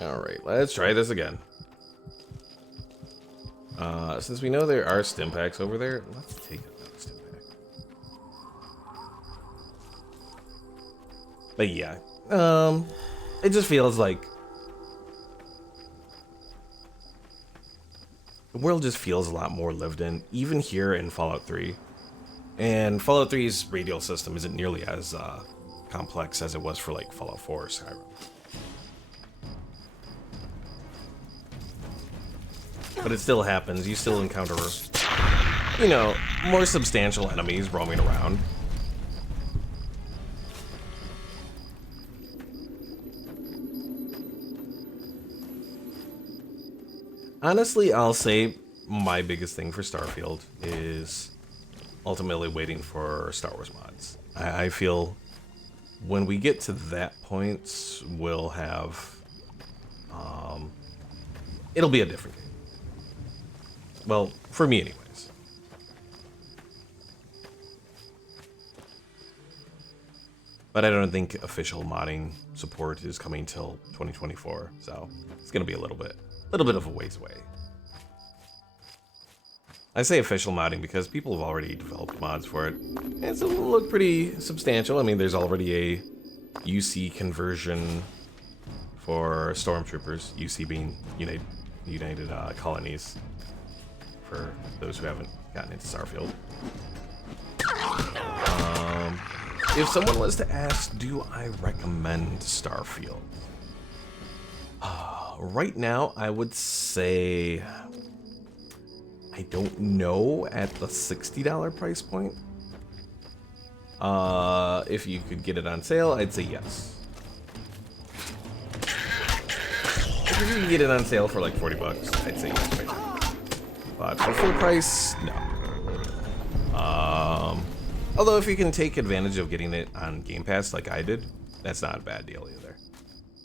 Alright, let's try this again. Since we know there are stim packs over there, let's take another stim pack. But yeah, it just feels like the world just feels a lot more lived in, even here in Fallout 3. And Fallout 3's radial system isn't nearly as complex as it was for like Fallout 4 or Skyrim. But it still happens. You still encounter, you know, more substantial enemies roaming around. Honestly, I'll say my biggest thing for Starfield is ultimately waiting for Star Wars mods. I feel when we get to that point, we'll have... it'll be a different game. Well, for me anyways. But I don't think official modding support is coming till 2024, so it's gonna be a little bit of a ways away. I say official modding because people have already developed mods for it. And it's look pretty substantial. I mean, there's already a UC conversion for stormtroopers. UC being United Colonies, for those who haven't gotten into Starfield. If someone was to ask, do I recommend Starfield? Right now, I would say... I don't know at the $60 price point. If you could get it on sale, I'd say yes. If you can get it on sale for like 40 bucks, I'd say yes. Right now. But for full price, no. Although if you can take advantage of getting it on Game Pass like I did, that's not a bad deal either.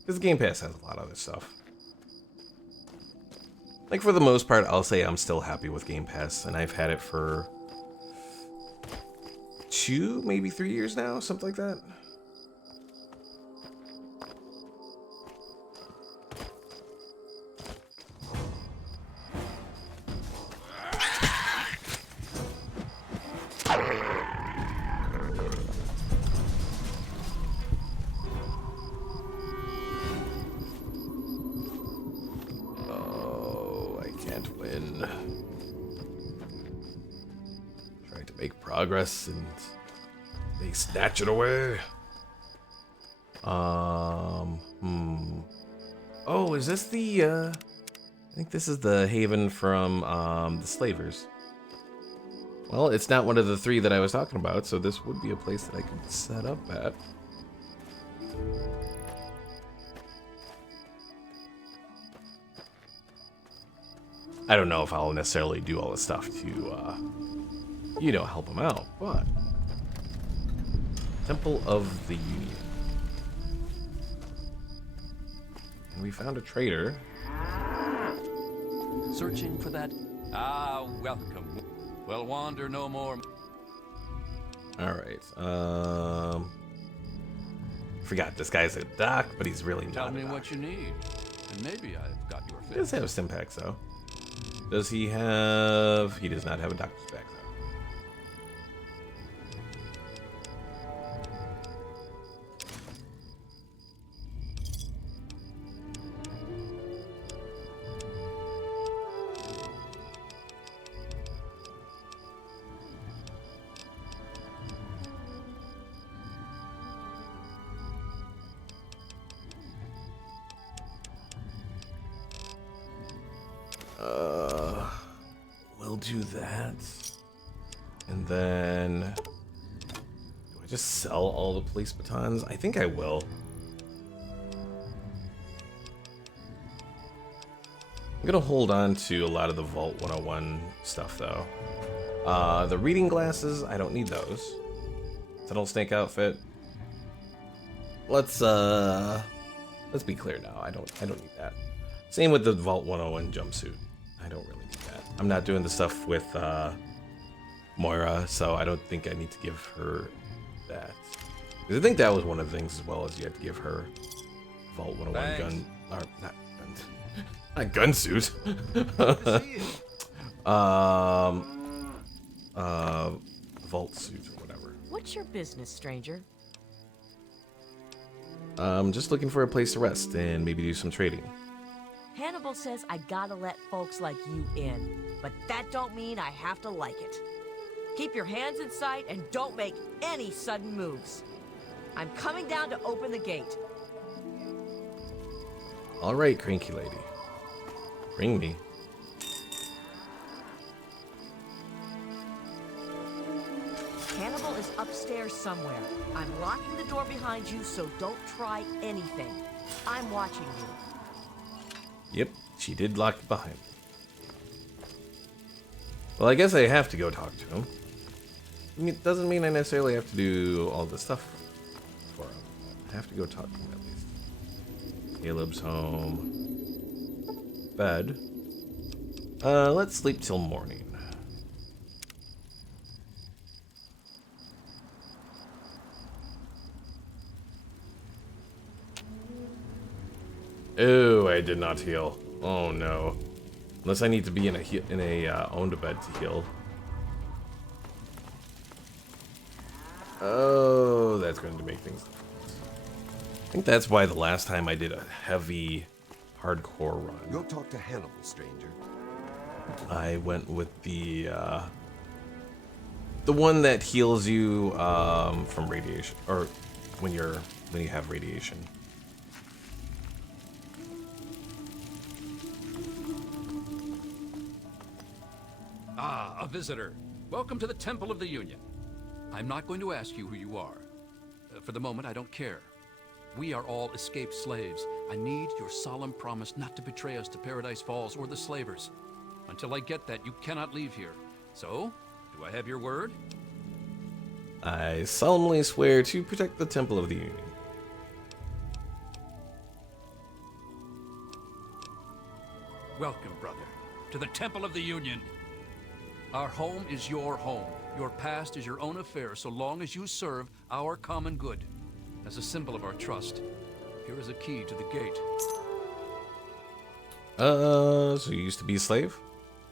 Because Game Pass has a lot of other stuff. Like, for the most part, I'll say I'm still happy with Game Pass, and I've had it for 2, maybe 3 years now, something like that. Progress and they snatch it away. Oh, is this the I think this is the haven from the slavers. Well, it's not one of the 3 that I was talking about, so this would be a place that I could set up at. I don't know if I'll necessarily do all this stuff to help him out, but Temple of the Union. And we found a trader. Searching for that? Ah, welcome. Well, wander no more. Alright, forgot this guy's a doc, but he's really not. Tell me what you need, and maybe I've got your He fit. does have stim packs, though. Does he have... He does not have a doctor's bag, though. We'll do that. And then... Do I just sell all the police batons? I think I will. I'm gonna hold on to a lot of the Vault 101 stuff, though. The reading glasses, I don't need those. Tunnel Snake outfit. Let's be clear now. I don't need that. Same with the Vault 101 jumpsuit. I don't really need that. I'm not doing the stuff with Moira, so I don't think I need to give her that. Because I think that was one of the things as well, as you had to give her Vault 101 gun, or not gun suit. Vault suit or whatever. What's your business, stranger? Just looking for a place to rest and maybe do some trading. Hannibal says I gotta let folks like you in, but that don't mean I have to like it. Keep your hands in sight and don't make any sudden moves. I'm coming down to open the gate. All right, cranky lady. Bring me. Hannibal is upstairs somewhere. I'm locking the door behind you, so don't try anything. I'm watching you. Yep, she did lock it behind me. Well, I guess I have to go talk to him. I mean, it doesn't mean I necessarily have to do all this stuff for him. have to go talk to him at least. Caleb's home. Bed. Let's sleep till morning. Oh, I did not heal. Oh no. Unless I need to be in a owned bed to heal. Oh, that's going to make things difficult. I think that's why the last time I did a heavy, hardcore run, Go talk to Hannibal, stranger. I went with the one that heals you from radiation, or when you have radiation. Ah, a visitor. Welcome to the Temple of the Union. I'm not going to ask you who you are. For the moment, I don't care. We are all escaped slaves. I need your solemn promise not to betray us to Paradise Falls or the slavers. Until I get that, you cannot leave here. So, do I have your word? I solemnly swear to protect the Temple of the Union. Welcome, brother, to the Temple of the Union. Our home is your home. Your past is your own affair so long as you serve our common good. As a symbol of our trust, here is a key to the gate. So you used to be a slave?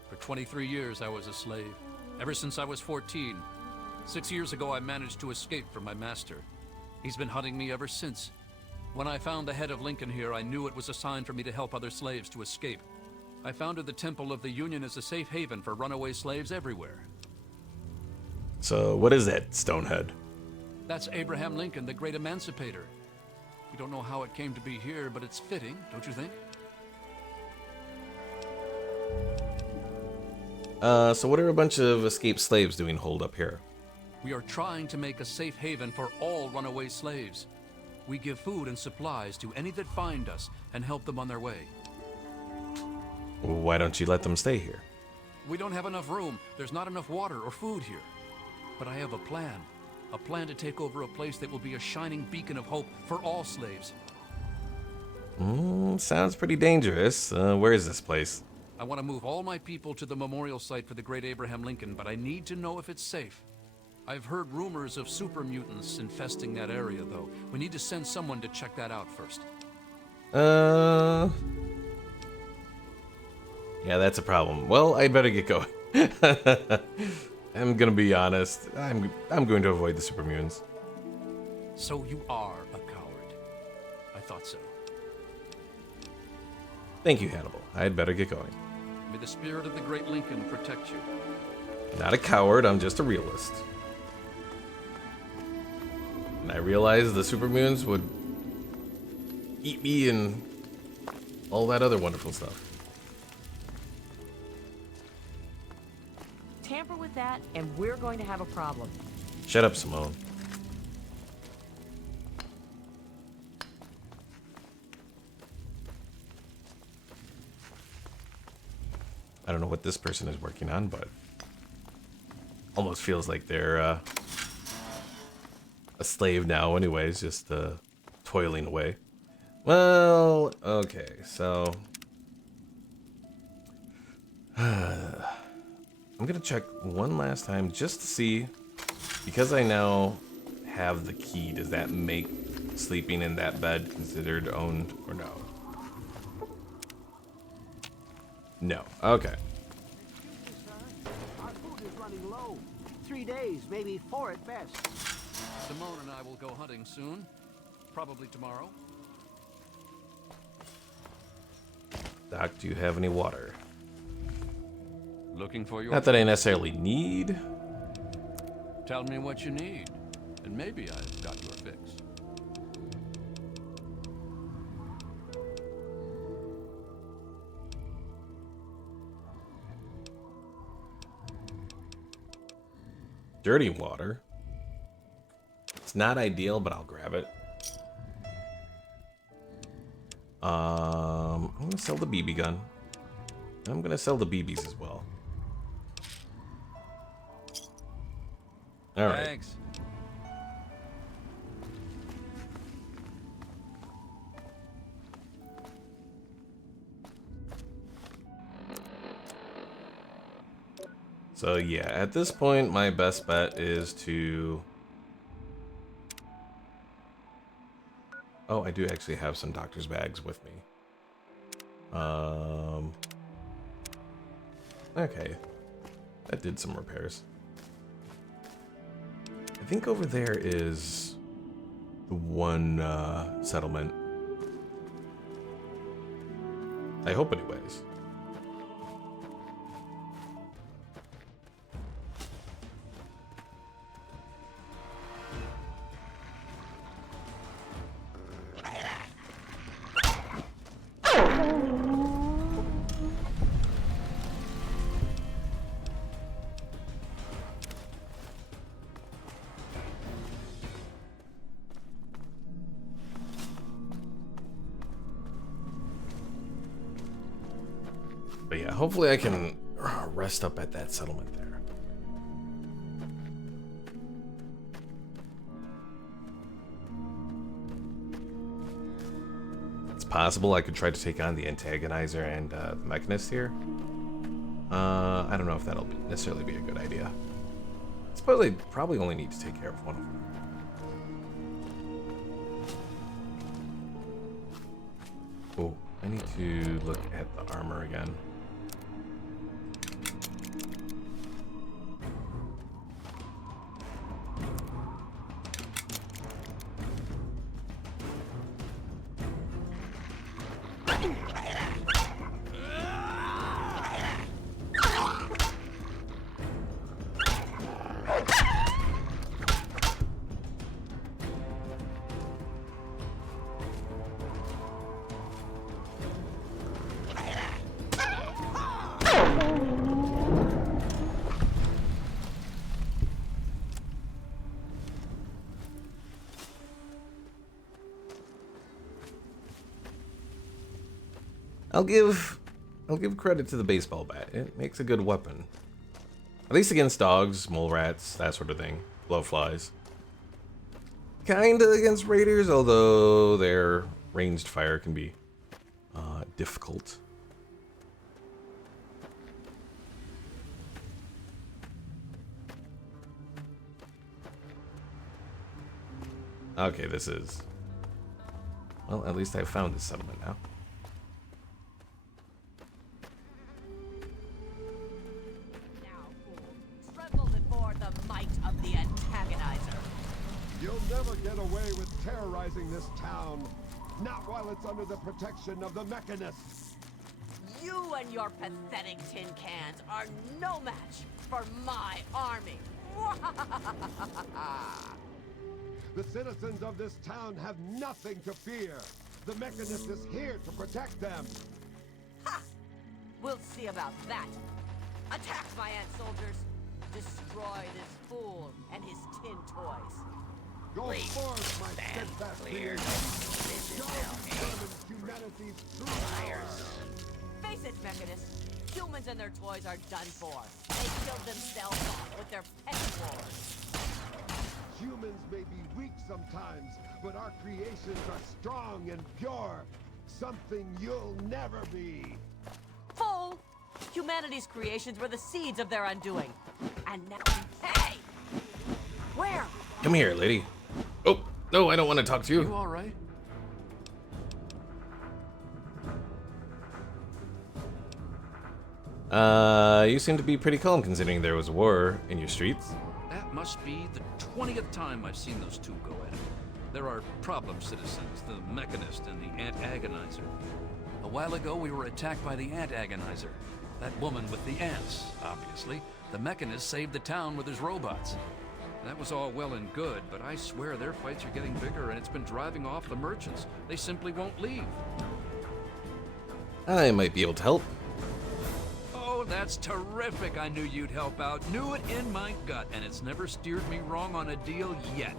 For 23 years, I was a slave. Ever since I was 14. 6 years ago, I managed to escape from my master. He's been hunting me ever since. When I found the head of Lincoln here, I knew it was a sign for me to help other slaves to escape. I founded the Temple of the Union as a safe haven for runaway slaves everywhere. So what is that, Stonehead? That's Abraham Lincoln, the great emancipator. We don't know how it came to be here, but it's fitting, don't you think? So what are a bunch of escaped slaves doing holed up here? We are trying to make a safe haven for all runaway slaves. We give food and supplies to any that find us and help them on their way. Why don't you let them stay here? We don't have enough room. There's not enough water or food here. But I have a plan. A plan to take over a place that will be a shining beacon of hope for all slaves. Sounds pretty dangerous. Where is this place? I want to move all my people to the memorial site for the great Abraham Lincoln, but I need to know if it's safe. I've heard rumors of super mutants infesting that area, though. We need to send someone to check that out first. Yeah, that's a problem. Well, I better get going. I'm gonna be honest. I'm going to avoid the super mutants. So you are a coward. I thought so. Thank you, Hannibal. I'd better get going. May the spirit of the great Lincoln protect you. Not a coward, I'm just a realist. And I realized the super mutants would eat me and all that other wonderful stuff. Tamper with that, and we're going to have a problem. Shut up, Simone. I don't know what this person is working on, but almost feels like they're a slave now anyways, just toiling away. Well, okay, so I'm gonna check one last time just to see, because I now have the key, does that make sleeping in that bed considered owned or no? No. Okay. Our food is running low. 3 days, maybe 4 at best. Simone and I will go hunting soon. Probably tomorrow. Doc, do you have any water? Looking for your... Not that I necessarily need. Tell me what you need, and maybe I've got your fix. Dirty water. It's not ideal, but I'll grab it. I'm gonna sell the BB gun. I'm gonna sell the BBs as well. All right. Thanks. So yeah, at this point, my best bet is to... Oh, I do actually have some doctor's bags with me. Okay. That did some repairs. I think over there is the one settlement. I hope anyways. But yeah, hopefully I can rest up at that settlement there. It's possible I could try to take on the antagonizer and the mechanist here. I don't know if that'll necessarily be a good idea. I suppose I probably only need to take care of one of them. Oh, I need to look at the armor again. I'll give credit to the baseball bat. It makes a good weapon. At least against dogs, mole rats, that sort of thing. Blowflies. Kinda against raiders, although their ranged fire can be difficult. Okay, this is... Well, at least I found this settlement now. You'll never get away with terrorizing this town. Not while it's under the protection of the mechanists. You and your pathetic tin cans are no match for my army. The citizens of this town have nothing to fear. The mechanist is here to protect them. Ha! We'll see about that. Attack, my ant soldiers. Destroy this fool and his tin toys. Go forth, my steadfast leader. Show humanity's true powers. Face it, mechanists. Humans and their toys are done for. They killed themselves off with their pet wars. Humans may be weak sometimes, but our creations are strong and pure. Something you'll never be. Fool! Humanity's creations were the seeds of their undoing. And now... Hey! Where? Come here, lady. Oh, no, I don't want to talk to you. You all right? You seem to be pretty calm considering there was a war in your streets. That must be the 20th time I've seen those two go at it. There are problem citizens, the Mechanist and the Ant Agonizer. A while ago, we were attacked by the Ant Agonizer. That woman with the ants, obviously. The Mechanist saved the town with his robots. That was all well and good, but I swear their fights are getting bigger and it's been driving off the merchants. They simply won't leave. I might be able to help. Oh, that's terrific. I knew you'd help out. Knew it in my gut, and it's never steered me wrong on a deal yet.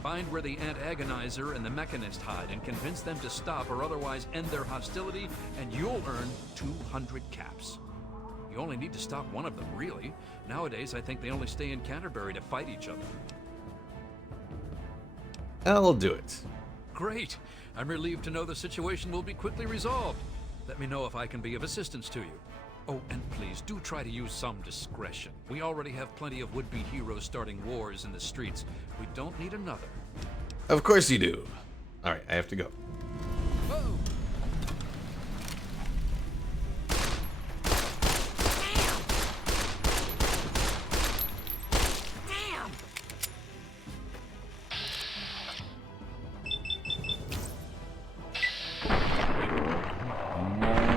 Find where the Ant Agonizer and the Mechanist hide and convince them to stop or otherwise end their hostility, and you'll earn 200 caps. You only need to stop one of them, really. Nowadays, I think they only stay in Canterbury to fight each other. I'll do it. Great. I'm relieved to know the situation will be quickly resolved. Let me know if I can be of assistance to you. Oh, and please, do try to use some discretion. We already have plenty of would-be heroes starting wars in the streets. We don't need another. Of course you do. Alright, I have to go. Whoa! Damn!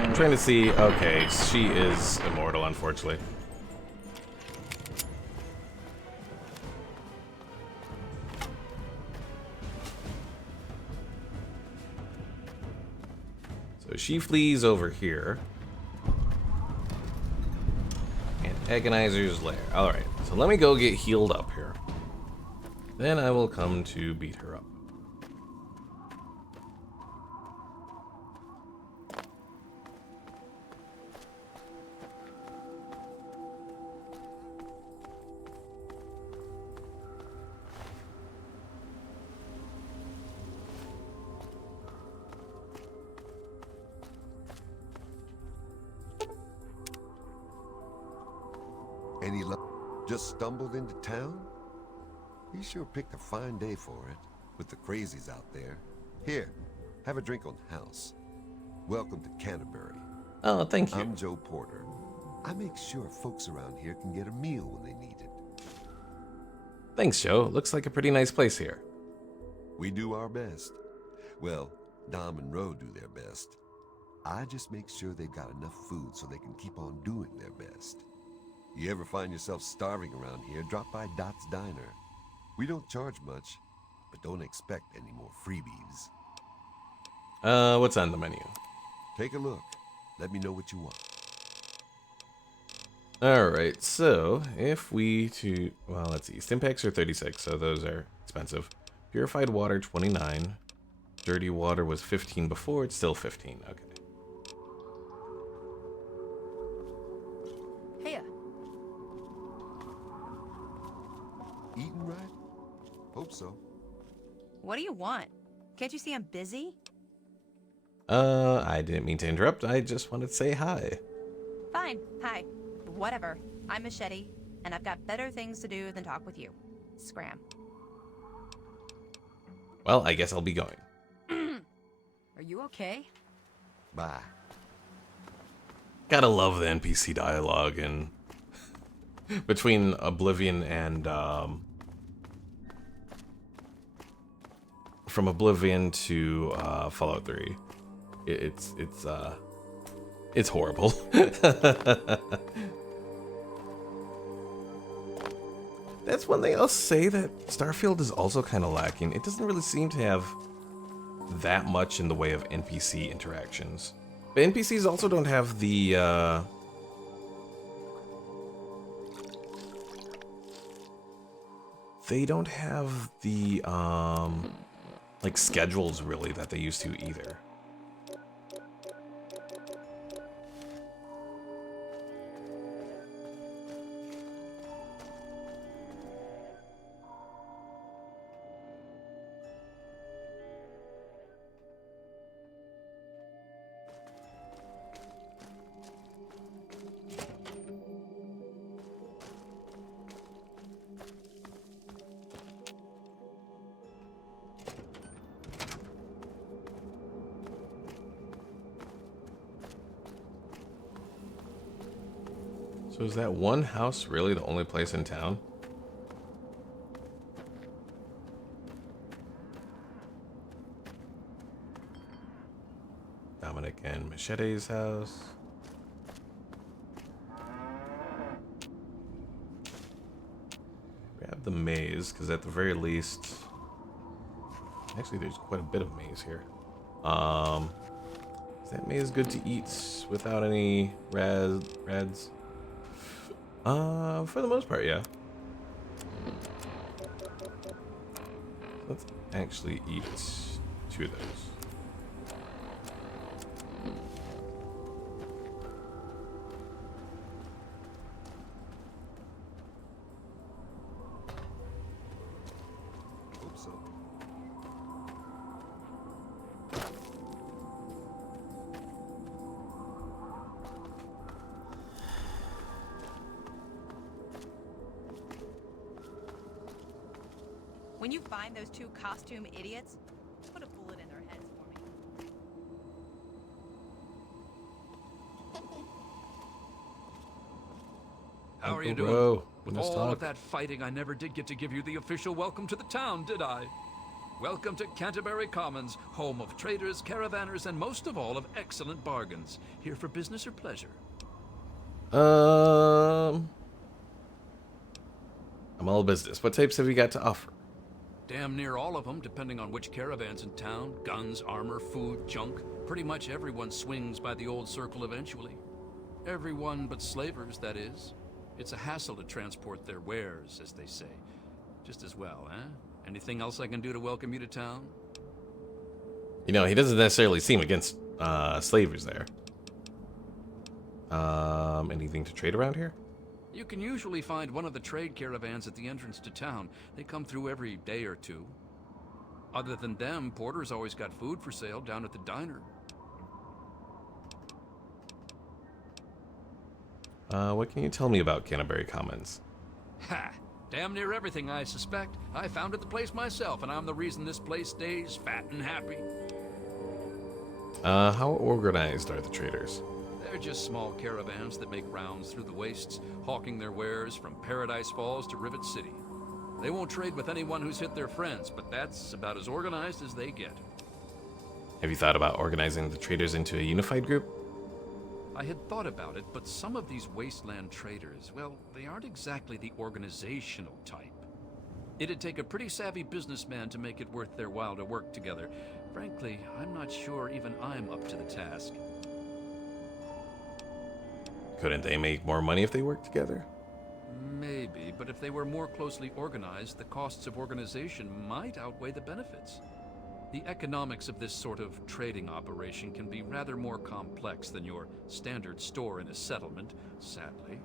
I'm trying to see. Okay, she is immortal, unfortunately. So she flees over here. And Agonizer's lair. Alright, so let me go get healed up here. Then I will come to beat her up. Any luck? Just stumbled into town? You sure picked a fine day for it, with the crazies out there. Here, have a drink on house. Welcome to Canterbury. Oh, thank you. I'm Joe Porter. I make sure folks around here can get a meal when they need it. Thanks, Joe. Looks like a pretty nice place here. We do our best. Well, Dom and Ro do their best. I just make sure they've got enough food so they can keep on doing their best. You ever find yourself starving around here, drop by Dot's Diner. We don't charge much, but don't expect any more freebies. What's on the menu? Take a look. Let me know what you want. Alright, so if well, let's see. Stimpaks are 36, so those are expensive. Purified water, 29. Dirty water was 15 before, it's still 15. Okay. Hiya. Eating right? Hope so. What do you want? Can't you see I'm busy? I didn't mean to interrupt. I just wanted to say hi. Fine. Hi. Whatever. I'm Machete, and I've got better things to do than talk with you. Scram. Well, I guess I'll be going. Are you okay? Bye. Gotta love the NPC dialogue and between Oblivion and from Oblivion to Fallout 3. It's horrible. That's one thing I'll say that Starfield is also kind of lacking. It doesn't really seem to have that much in the way of NPC interactions. But NPCs also don't have the they don't have the like schedules really that they used to either. So is that one house really the only place in town? Dominic and Machete's house. Grab the maze, because at the very least... Actually, there's quite a bit of maze here. Is that maze good to eat without any rads? For the most part, yeah. Let's actually eat 2 of those. Hope so. When you find those two costume idiots, put a bullet in their heads for me. How are you Uncle doing? Ro, With let's all of talk. that fighting, I never did get to give you the official welcome to the town, did I? Welcome to Canterbury Commons, home of traders, caravanners, and most of all, of excellent bargains. Here for business or pleasure? I'm all business. What types have you got to offer? Damn near all of them, depending on which caravan's in town. Guns, armor, food, junk. Pretty much everyone swings by the old circle eventually. Everyone but slavers, that is. It's a hassle to transport their wares, as they say. Just as well, eh? Anything else I can do to welcome you to town? You know, he doesn't necessarily seem against slavers there. Anything to trade around here? You can usually find one of the trade caravans at the entrance to town. They come through every day or two. Other than them, Porter's always got food for sale down at the diner. What can you tell me about Canterbury Commons? Ha! Damn near everything, I suspect. I founded the place myself, and I'm the reason this place stays fat and happy. How organized are the traders? They're just small caravans that make rounds through the wastes, hawking their wares from Paradise Falls to Rivet City. They won't trade with anyone who's hit their friends, but that's about as organized as they get. Have you thought about organizing the traders into a unified group? I had thought about it, but some of these wasteland traders, well, they aren't exactly the organizational type. It'd take a pretty savvy businessman to make it worth their while to work together. Frankly, I'm not sure even I'm up to the task. Couldn't they make more money if they worked together? Maybe, but if they were more closely organized, the costs of organization might outweigh the benefits. The economics of this sort of trading operation can be rather more complex than your standard store in a settlement, sadly.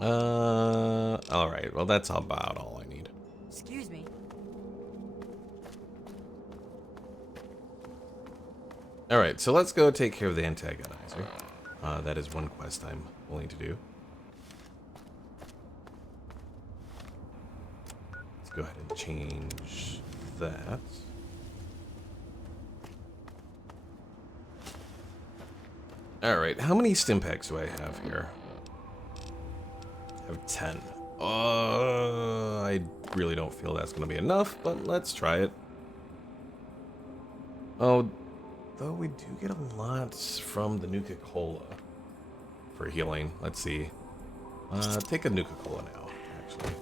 Alright, well that's about all I need. Excuse me. Alright, so let's go take care of the antagonizer. That is one quest I'm willing to do. Let's go ahead and change that. Alright, how many stim packs do I have here? I have 10. I really don't feel that's going to be enough, but let's try it. Oh, though we do get a lot from the Nuka-Cola for healing. Let's see. Take a Nuka-Cola now, actually.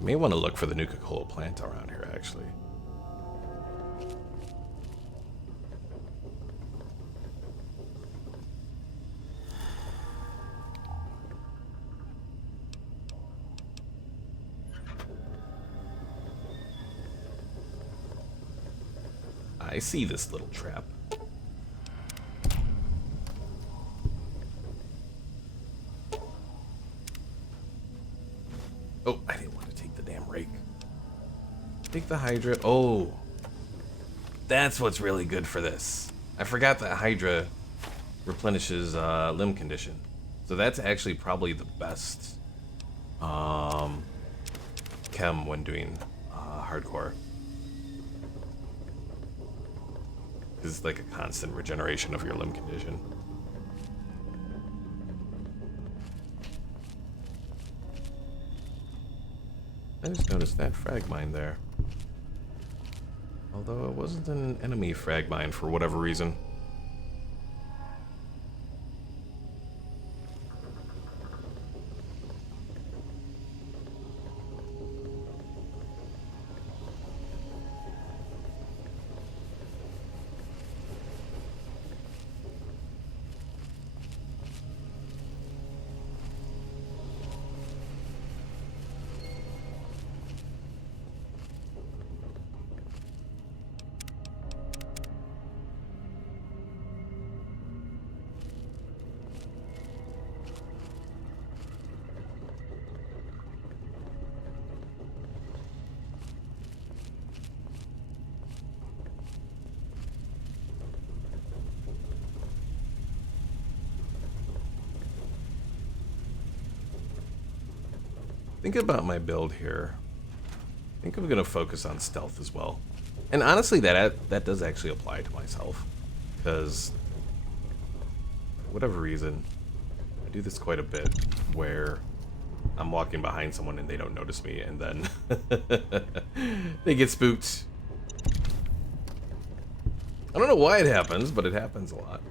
May want to look for the Nuka-Cola plant around here, actually. I see this little trap. Oh, I didn't want to take the damn rake. Take the Hydra. Oh, that's what's really good for this. I forgot that Hydra replenishes limb condition. So that's actually probably the best chem when doing hardcore. It's like a constant regeneration of your limb condition. I just noticed that frag mine there. Although it wasn't an enemy frag mine for whatever reason. Think about my build here. I think I'm gonna focus on stealth as well. And honestly, that does actually apply to myself, because for whatever reason, I do this quite a bit, where I'm walking behind someone and they don't notice me, and then they get spooked. I don't know why it happens, but it happens a lot.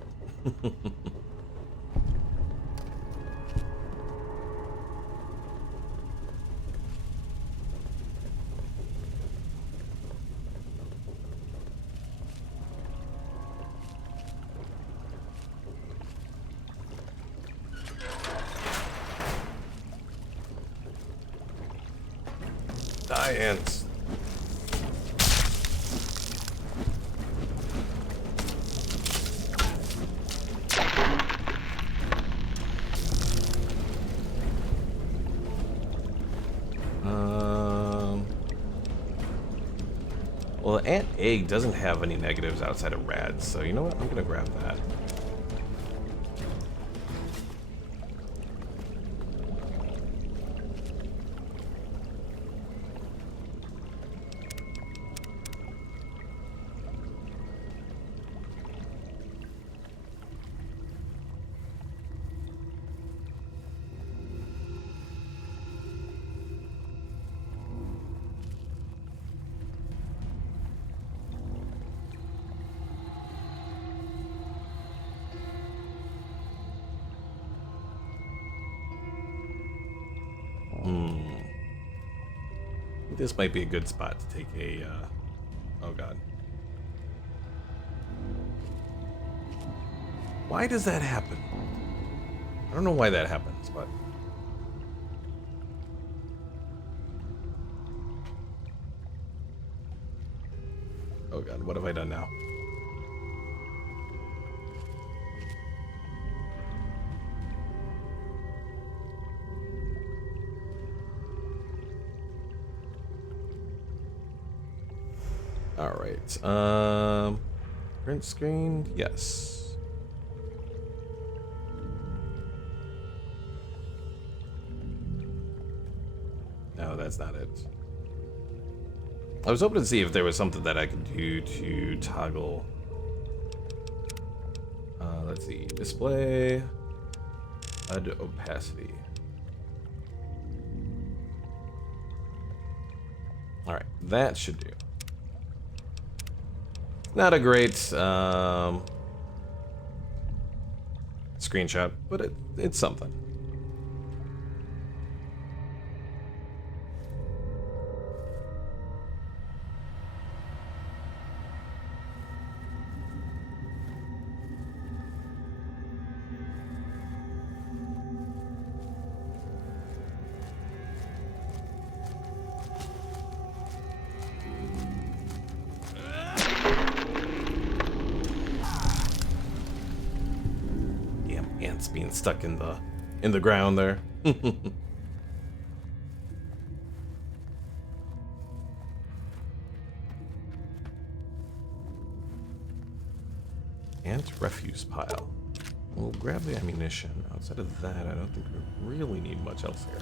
Die, ants. Well, the ant egg doesn't have any negatives outside of rads, so you know what? I'm gonna grab that. This might be a good spot to take a, oh god. Why does that happen? I don't know why that happens, but... Oh god, what have I done now? Alright, print screen, yes. No, that's not it. I was hoping to see if there was something that I could do to toggle. Let's see, display, HUD opacity. Alright, that should do. Not a great screenshot, but it's something. Ants being stuck in the ground there. Ant refuse pile. We'll grab the ammunition. Outside of that, I don't think we really need much else here.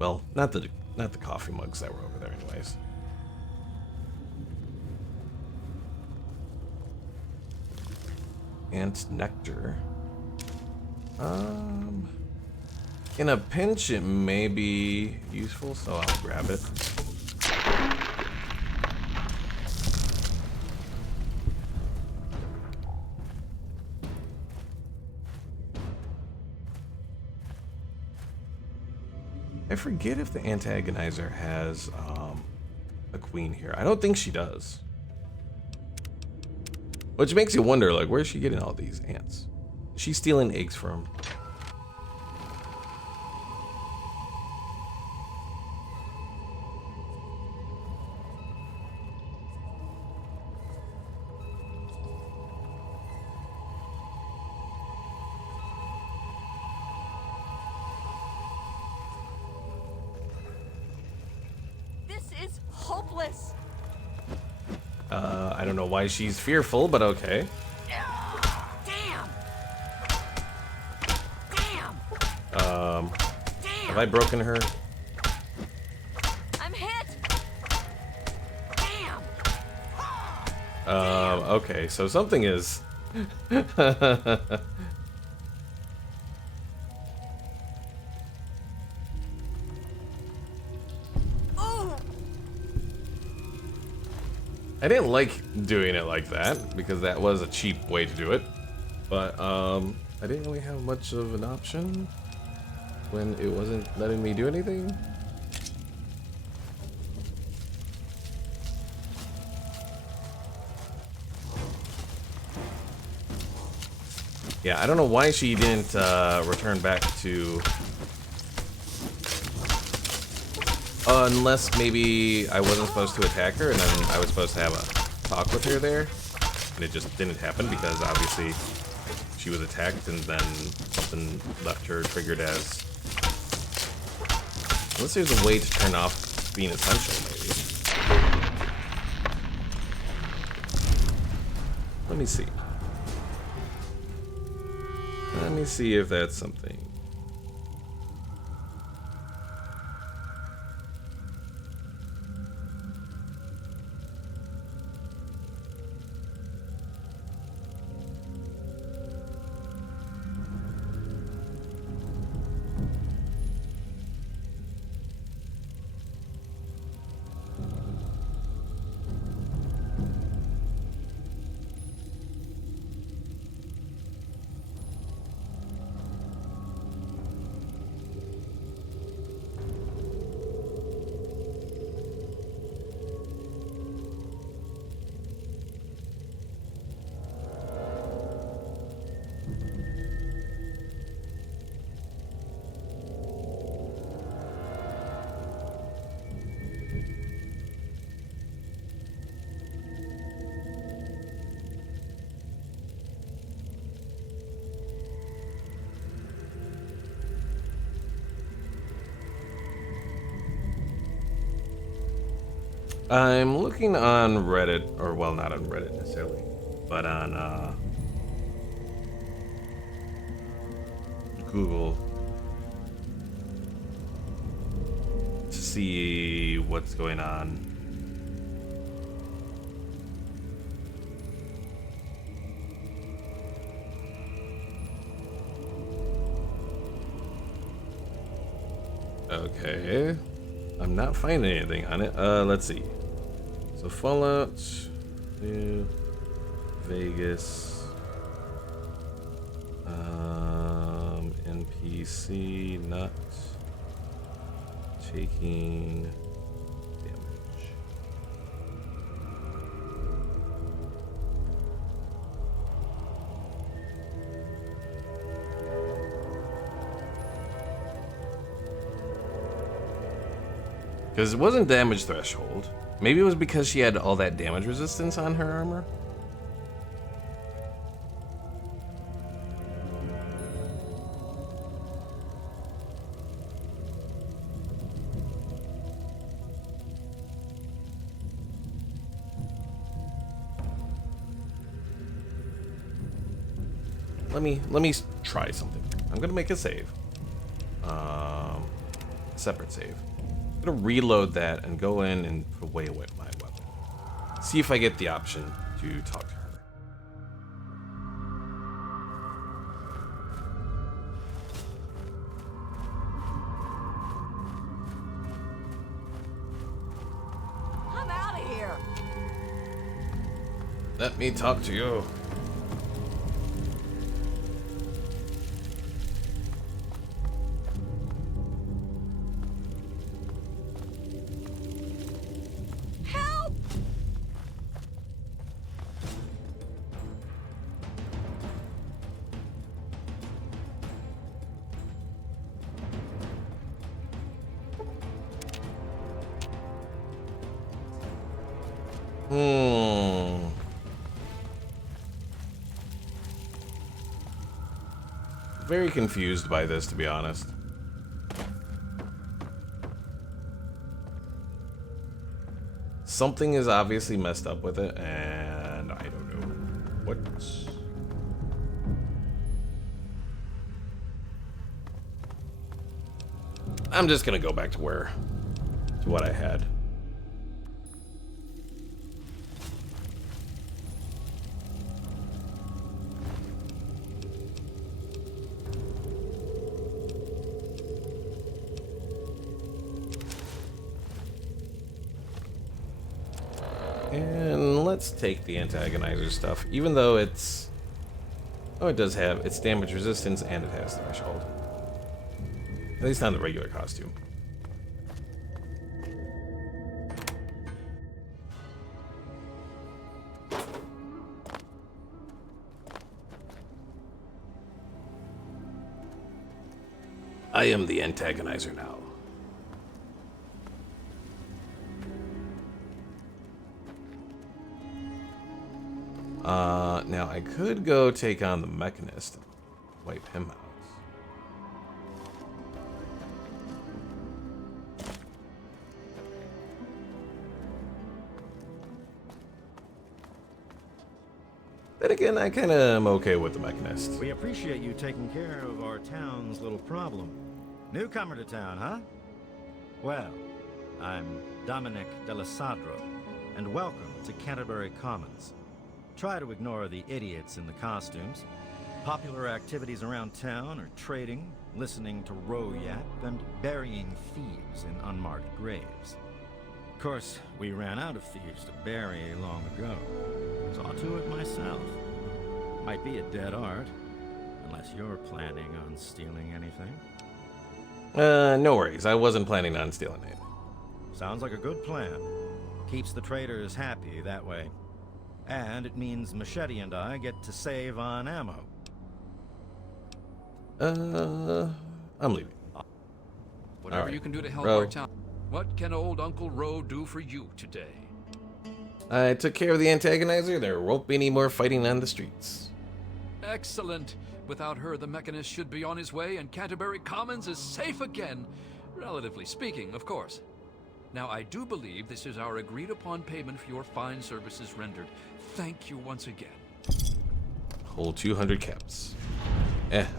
Well, not the coffee mugs that were over there anyways. Ant nectar. In a pinch, it may be useful, so I'll grab it. I forget if the antagonizer has a queen here. I don't think she does. Which makes you wonder, like, where's she getting all these ants? Is she stealing eggs from? This is hopeless. I don't know why she's fearful, but okay. Damn! Have I broken her? I'm hit. Damn. Okay, so something is... Oh. I didn't like doing it like that, because that was a cheap way to do it. But, I didn't really have much of an option when it wasn't letting me do anything. Yeah, I don't know why she didn't return back to... unless maybe I wasn't supposed to attack her and then I was supposed to have a talk with her there. And it just didn't happen because obviously she was attacked and then something left her triggered as... Unless there's a way to turn off being essential, maybe. Let me see. Let me see if that's something. I'm looking on Reddit, or well, not on Reddit necessarily, but on Google to see what's going on. Okay, I'm not finding anything on it. Let's see. So Fallout, New Vegas, NPC not taking damage. Because it wasn't damage threshold. Maybe it was because she had all that damage resistance on her armor. Let me try something. I'm gonna make a save. Separate save. I'm gonna reload that and go in and put away my weapon. See if I get the option to talk to her. I'm out of here. Let me talk to you. Very confused by this, to be honest. Something is obviously messed up with it, and I don't know what. I'm just gonna go back to what I had. And let's take the antagonizer stuff, even though it's... Oh, it does have its damage resistance and it has threshold. At least not in the regular costume. I am the antagonizer now. Now I could go take on the Mechanist and wipe him out. Then again, I kind of am okay with the Mechanist. We appreciate you taking care of our town's little problem. Newcomer to town, huh? Well, I'm Dominic Delasadro, and welcome to Canterbury Commons. Try to ignore the idiots in the costumes. Popular activities around town are trading, listening to row yap, and burying thieves in unmarked graves. Of course, we ran out of thieves to bury long ago. Saw to it myself. Might be a dead art, unless you're planning on stealing anything. No worries. I wasn't planning on stealing it. Sounds like a good plan. Keeps the traders happy that way. And it means Machete and I get to save on ammo. I'm leaving. Whatever right. you can do to help Ro. our town. What can old Uncle Ro do for you today? I took care of the antagonizer. There won't be any more fighting on the streets. Excellent. Without her, the Mechanist should be on his way, and Canterbury Commons is safe again. Relatively speaking, of course. Now, I do believe this is our agreed-upon payment for your fine services rendered. Thank you once again. Whole 200 caps.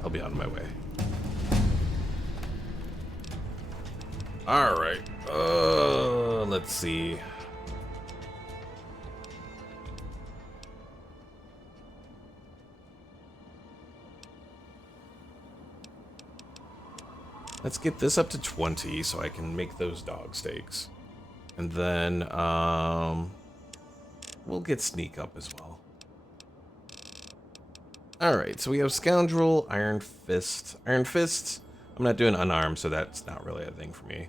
I'll be on my way. Alright. Let's see. Let's get this up to 20 so I can make those dog steaks. And then, we'll get sneak up as well. Alright, so we have Scoundrel, Iron Fist. Iron Fist, I'm not doing unarmed, so that's not really a thing for me.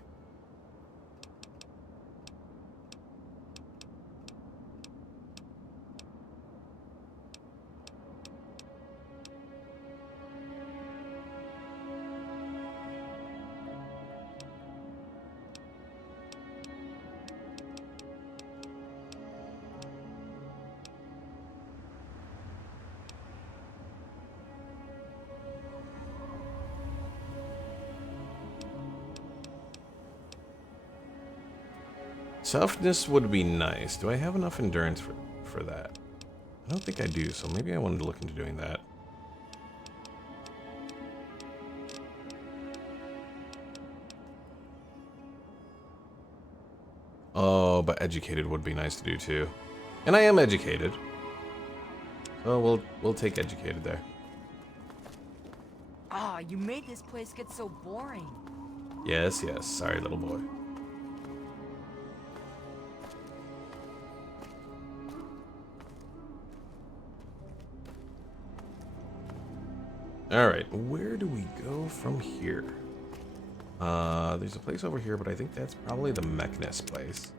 Toughness would be nice. Do I have enough endurance for that? I don't think I do, so maybe I wanted to look into doing that. Oh, but educated would be nice to do too. And I am educated. So we'll take educated there. Ah, you made this place get so boring. Yes, yes. Sorry, little boy. Alright, where do we go from here? There's a place over here, but I think that's probably the Mechanist place.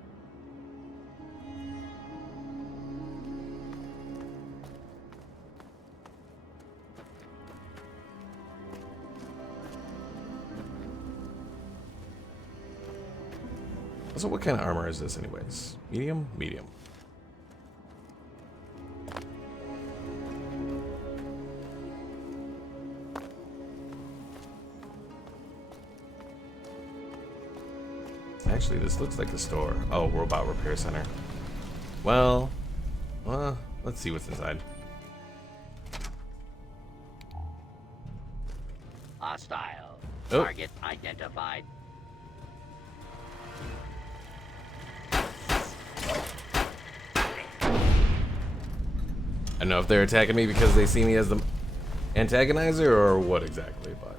So what kind of armor is this anyways? Medium? Medium. Actually, this looks like the store. Oh, Robot Repair Center. Well, let's see what's inside. Hostile. Oh. Target identified. don't know if they're attacking me because they see me as the antagonizer or what exactly, but...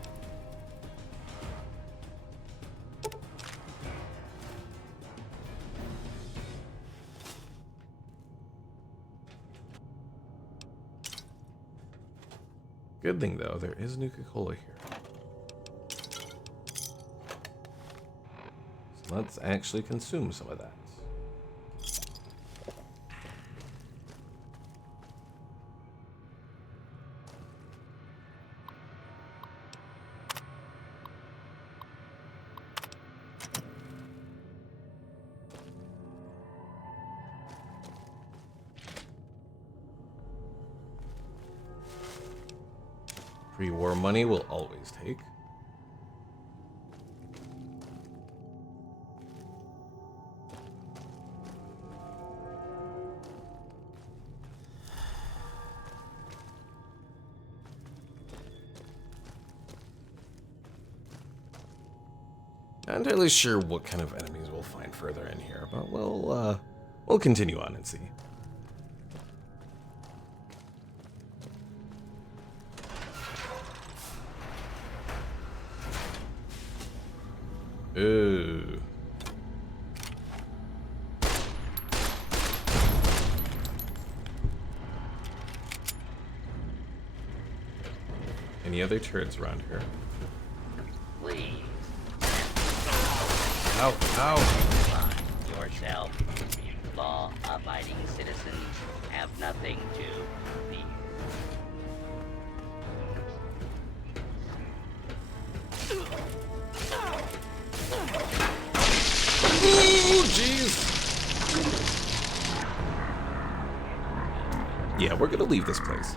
Good thing, though, there is Nuka-Cola here. So let's actually consume some of that. Pre-war money will always take. Not entirely sure what kind of enemies we'll find further in here, but we'll continue on and see. Ooh. Any other turrets around here? Please. Ow, ow. Yourself. Law-abiding citizens have nothing to fear. Ooh, jeez. Yeah, we're gonna leave this place.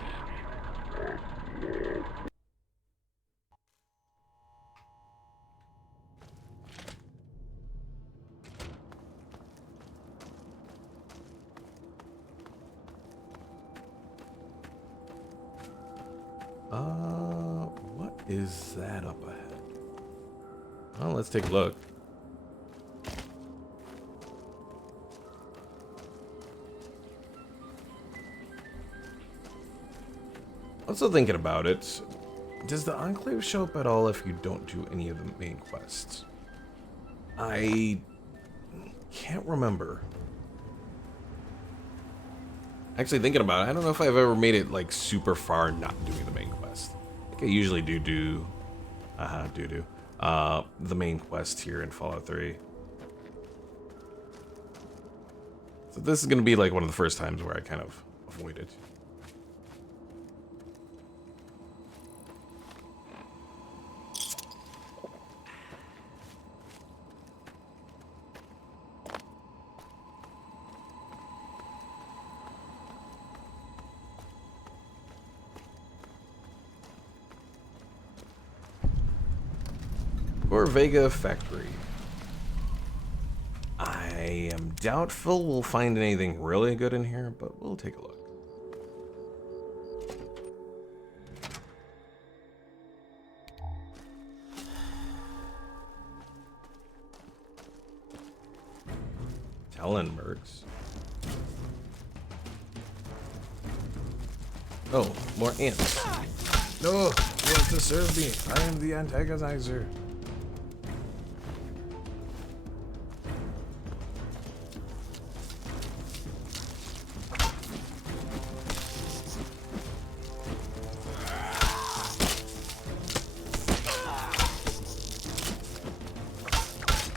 What is that up ahead? Well, let's take a look. Also thinking about it, does the Enclave show up at all if you don't do any of the main quests? I can't remember. Actually, thinking about it, I don't know if I've ever made it like super far not doing the main quest. I think I usually do the main quest here in Fallout 3. So this is gonna be like one of the first times where I kind of avoid it. Or Vega Factory. I am doubtful we'll find anything really good in here, but we'll take a look. Talonmerks. Oh, more ants. No, you want to serve me. I am the antagonizer.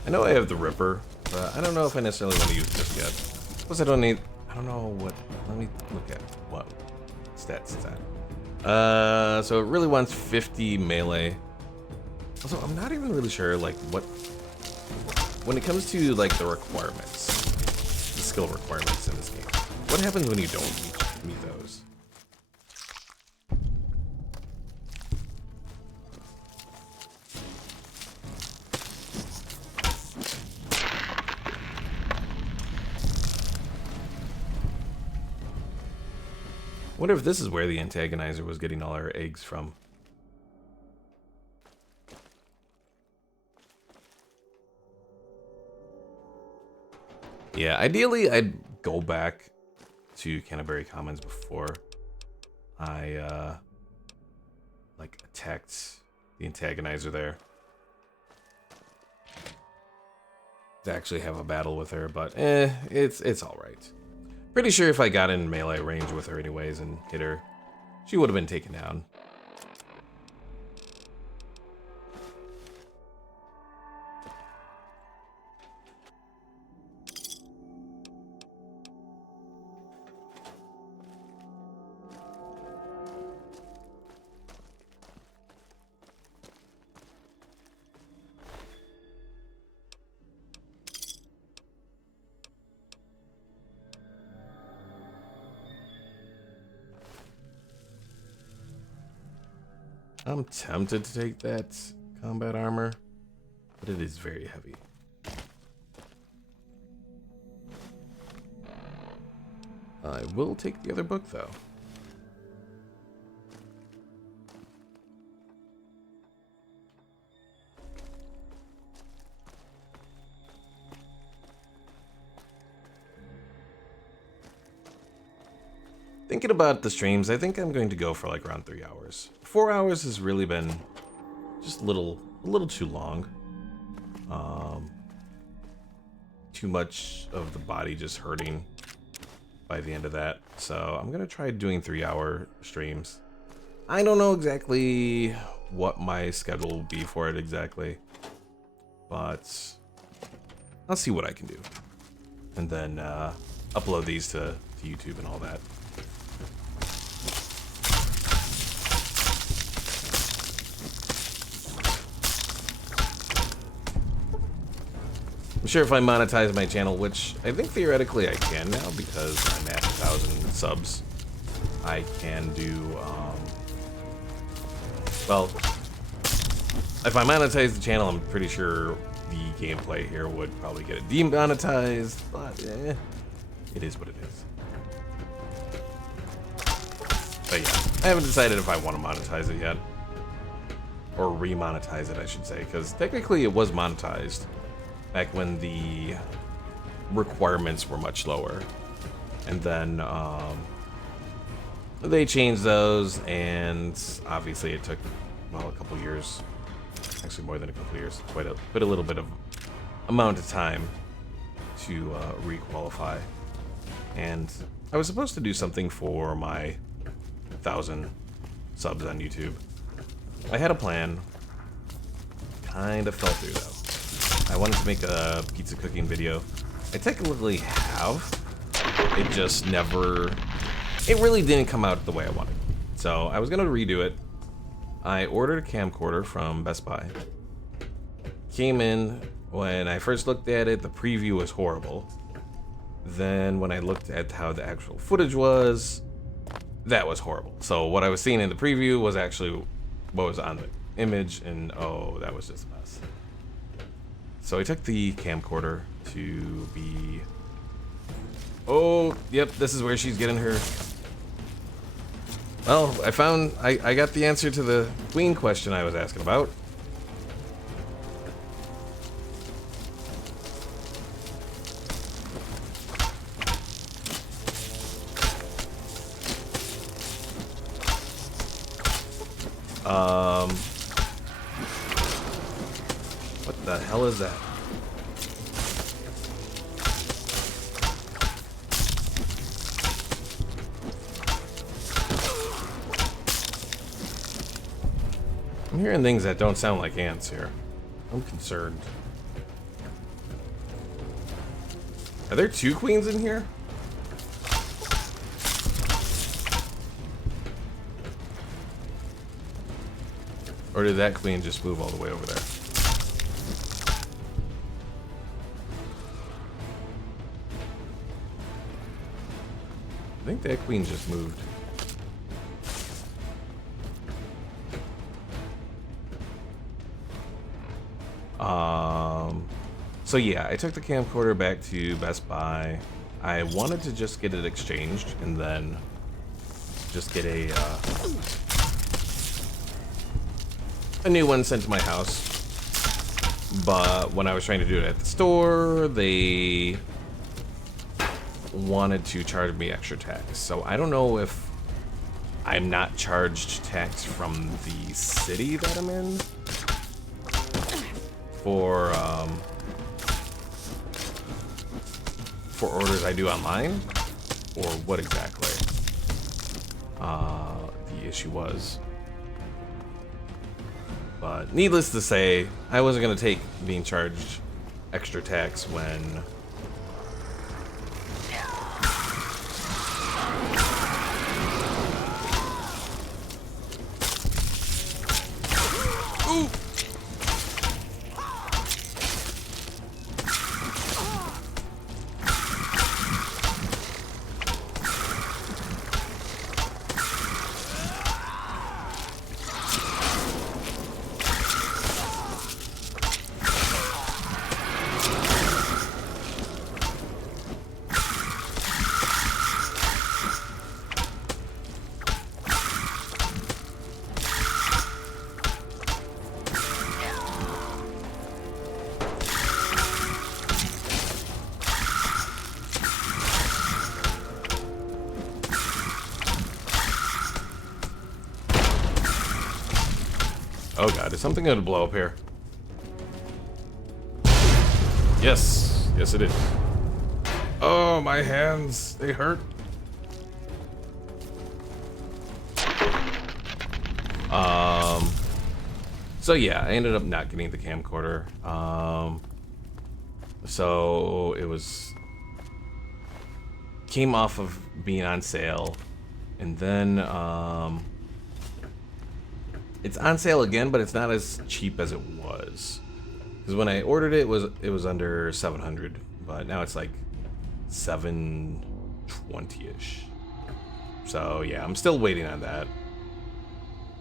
I know I have the Ripper, but I don't know if I necessarily want to use this yet. Suppose I don't need... I don't know what... Let me look at what stats it's at. So it really wants 50 melee. Also, I'm not even really sure, like, what... When it comes to, like, the requirements, the skill requirements in this game, what happens when you don't meet those? I wonder if this is where the antagonizer was getting all our eggs from. Yeah, ideally I'd go back to Canterbury Commons before I like attacked the antagonizer there to actually have a battle with her, but it's all right. Pretty sure if I got in melee range with her anyways and hit her, she would have been taken down. I'm tempted to take that combat armor, but it is very heavy. I will take the other book, though. Thinking about the streams, I think I'm going to go for like around 3 hours. 4 hours has really been just a little too long. Too much of the body just hurting by the end of that. So I'm gonna try doing 3-hour streams. I don't know exactly what my schedule will be for it exactly, but I'll see what I can do. And then upload these to YouTube and all that. I'm sure if I monetize my channel, which I think theoretically I can now because I'm at 1,000 subs, I can do, well, if I monetize the channel, I'm pretty sure the gameplay here would probably get it demonetized, but it is what it is. But yeah, I haven't decided if I want to monetize it yet. Or re-monetize it, I should say, because technically it was monetized back when the requirements were much lower. And then they changed those, and obviously it took, well, a couple years, actually more than a couple years, quite a little bit of amount of time to re-qualify. And I was supposed to do something for my 1,000 subs on YouTube. I had a plan, kind of fell through though. I wanted to make a pizza cooking video. I technically have. It just never... It really didn't come out the way I wanted. So I was going to redo it. I ordered a camcorder from Best Buy. Came in. When I first looked at it, the preview was horrible. Then when I looked at how the actual footage was, that was horrible. So what I was seeing in the preview was actually what was on the image, and oh, that was just a mess. So I took the camcorder to be... Oh, yep, this is where she's getting her... Well, I got the answer to the queen question I was asking about. What the hell is that? I'm hearing things that don't sound like ants here. I'm concerned. Are there two queens in here? Or did that queen just move all the way over there? I think that queen just moved. So yeah, I took the camcorder back to Best Buy. I wanted to just get it exchanged and then just get a new one sent to my house. But when I was trying to do it at the store, they wanted to charge me extra tax. So I don't know if I'm not charged tax from the city that I'm in for orders I do online, or what exactly the issue was. But needless to say, I wasn't going to take being charged extra tax when oh god, is something gonna blow up here? Yes, yes it is. Oh, my hands, they hurt. So yeah, I ended up not getting the camcorder. So it came off of being on sale, and then it's on sale again, but it's not as cheap as it was. Because when I ordered it, it was under 700, but now it's like 720-ish. So yeah, I'm still waiting on that.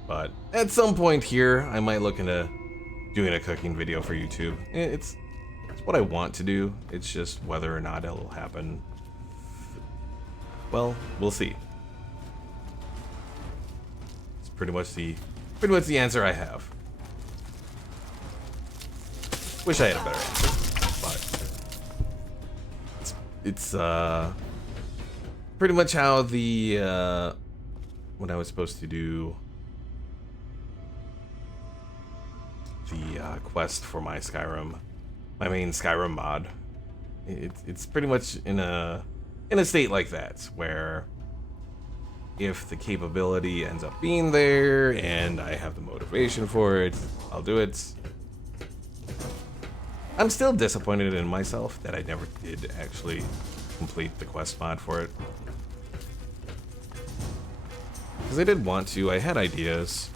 But at some point here, I might look into doing a cooking video for YouTube. It's what I want to do. It's just whether or not it'll happen. Well, we'll see. It's pretty much the answer I have. Wish I had a better answer, but it's pretty much how the when I was supposed to do the quest for my main Skyrim mod. It's pretty much in a state like that, where if the capability ends up being there and I have the motivation for it, I'll do it. I'm still disappointed in myself that I never did actually complete the quest mod for it. Because I did want to, I had ideas.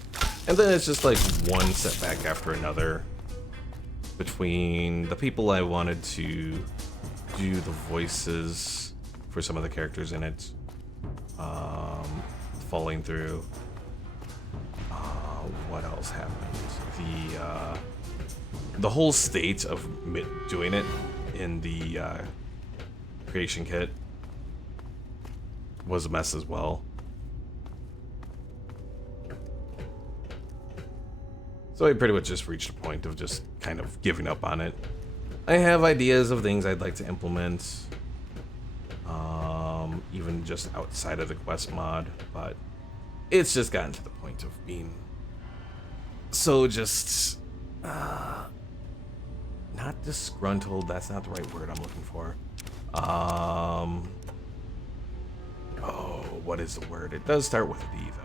And then it's just like one setback after another between the people I wanted to do the voices for some of the characters in it, falling through. What else happened? The whole state of doing it in the creation kit was a mess as well. So I pretty much just reached a point of just kind of giving up on it. I have ideas of things I'd like to implement, even just outside of the quest mod, but it's just gotten to the point of being so just not disgruntled. That's not the right word I'm looking for. Oh, what is the word? It does start with a D though.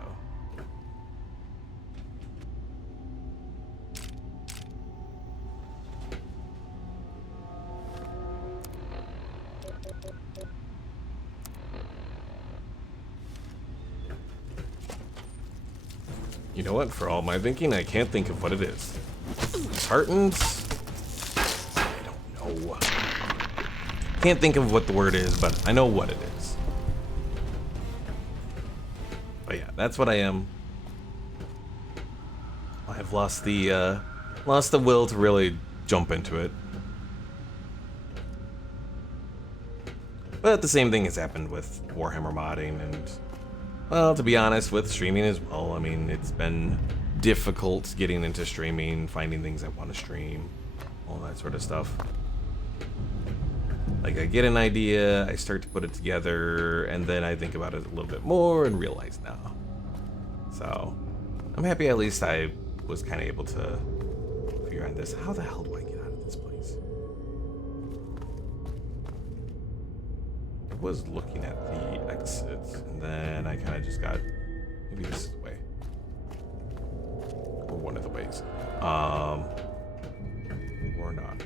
You know what? For all my thinking, I can't think of what it is. Disheartened? I don't know. Can't think of what the word is, but I know what it is. But yeah, that's what I am. I've lost the will to really jump into it. But the same thing has happened with Warhammer modding and, well, to be honest, with streaming as well. I mean, it's been difficult getting into streaming, finding things I want to stream, all that sort of stuff. Like, I get an idea, I start to put it together, and then I think about it a little bit more and realize, no, So I'm happy at least I was kind of able to figure out this. How the hell do I get out of this place? I was looking at the exits, and then I kind of just got, maybe this is the way. Or one of the ways. Or not.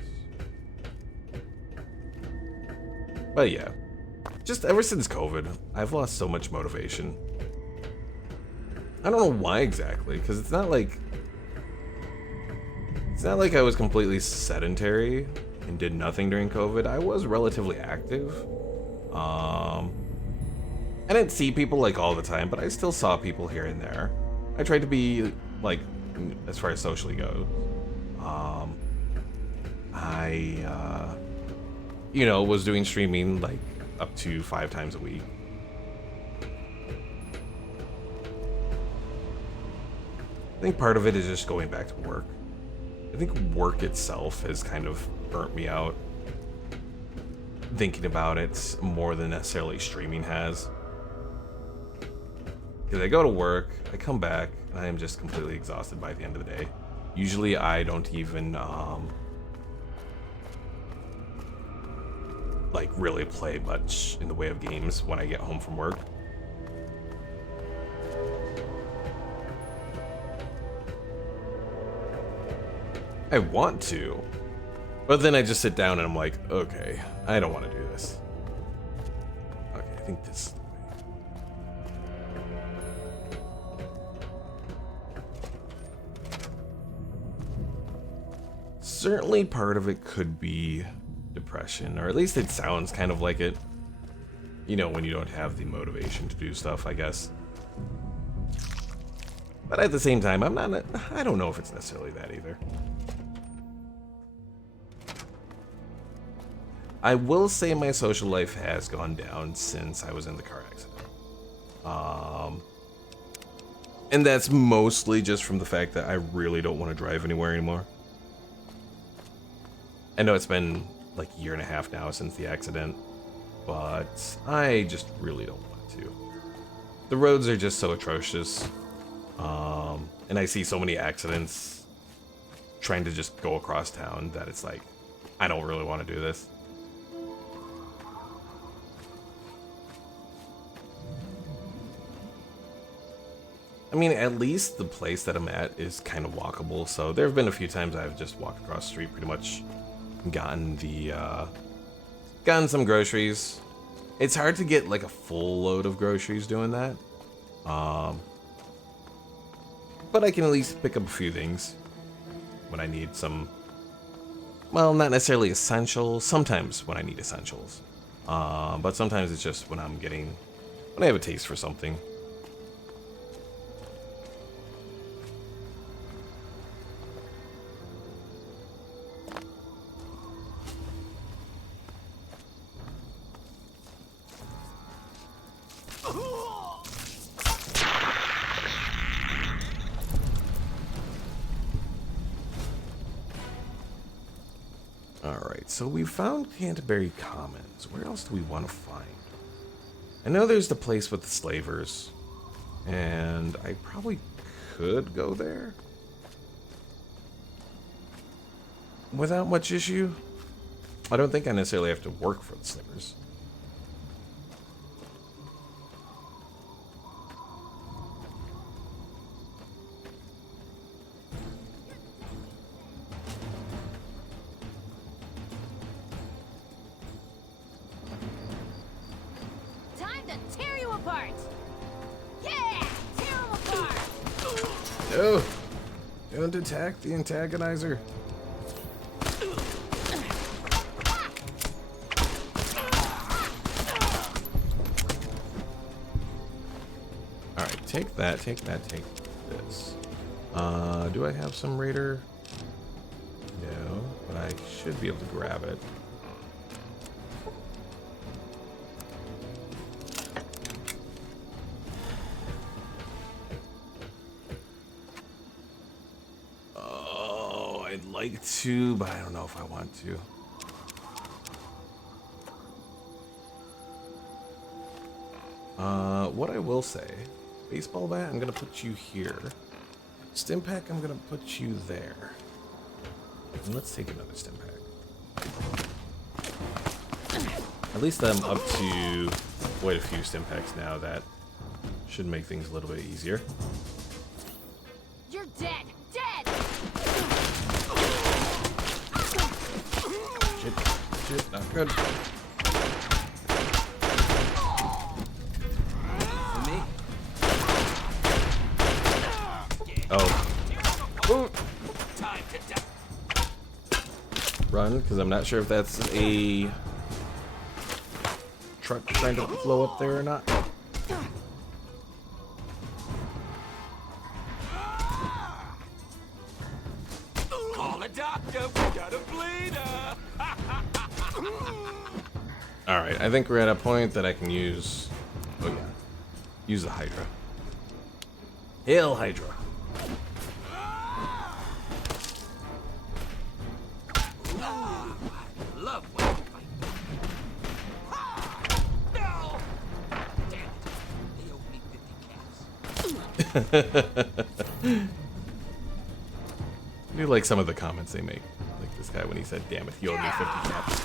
But yeah. Just ever since COVID, I've lost so much motivation. I don't know why exactly, because it's not like I was completely sedentary and did nothing during COVID. I was relatively active. I didn't see people like all the time, but I still saw people here and there. I tried to be like, as far as socially goes. You know, was doing streaming like up to 5 times a week. I think part of it is just going back to work. I think work itself has kind of burnt me out. Thinking about it more than necessarily streaming has. Because I go to work, I come back, and I am just completely exhausted by the end of the day. Usually I don't even like really play much in the way of games when I get home from work. I want to, but then I just sit down and I'm like, okay, I don't want to do this. Okay, I think this is the way. Certainly part of it could be depression, or at least it sounds kind of like it. You know, when you don't have the motivation to do stuff, I guess. But at the same time, I don't know if it's necessarily that either. I will say my social life has gone down since I was in the car accident. And that's mostly just from the fact that I really don't want to drive anywhere anymore. I know it's been like a year and a half now since the accident, but I just really don't want to. The roads are just so atrocious. And I see so many accidents trying to just go across town that it's like, I don't really want to do this. I mean, at least the place that I'm at is kind of walkable, so there have been a few times I've just walked across the street, pretty much gotten some groceries. It's hard to get like a full load of groceries doing that. But I can at least pick up a few things when I need some, well, not necessarily essentials, sometimes when I need essentials. But sometimes it's just when I have a taste for something. Alright, so we found Canterbury Commons. Where else do we want to find? I know there's the place with the slavers, and I probably could go there without much issue. I don't think I necessarily have to work for the slavers. No! Don't attack the antagonizer. Alright, take that, take this. Do I have some raider? No, but I should be able to grab it. I'd like to, but I don't know if I want to. What I will say Baseball bat, I'm gonna put you here. Stimpack, I'm gonna put you there. And let's take another Stimpack. At least I'm up to quite a few Stimpaks now. That should make things a little bit easier. You're dead! Dead! Shit, not good. For me? Oh. Ooh. Time to die. Run, because I'm not sure if that's a truck trying to flow up there or not. Call a doctor, we got a bleeder. Alright, I think we're at a point that I can use... Oh yeah. Use the Hydra. Hail Hydra. Love when you fight. No! Damn it. They owe me 50 caps. I do like some of the comments they make. Like this guy when he said, damn it, he owed me 50 caps.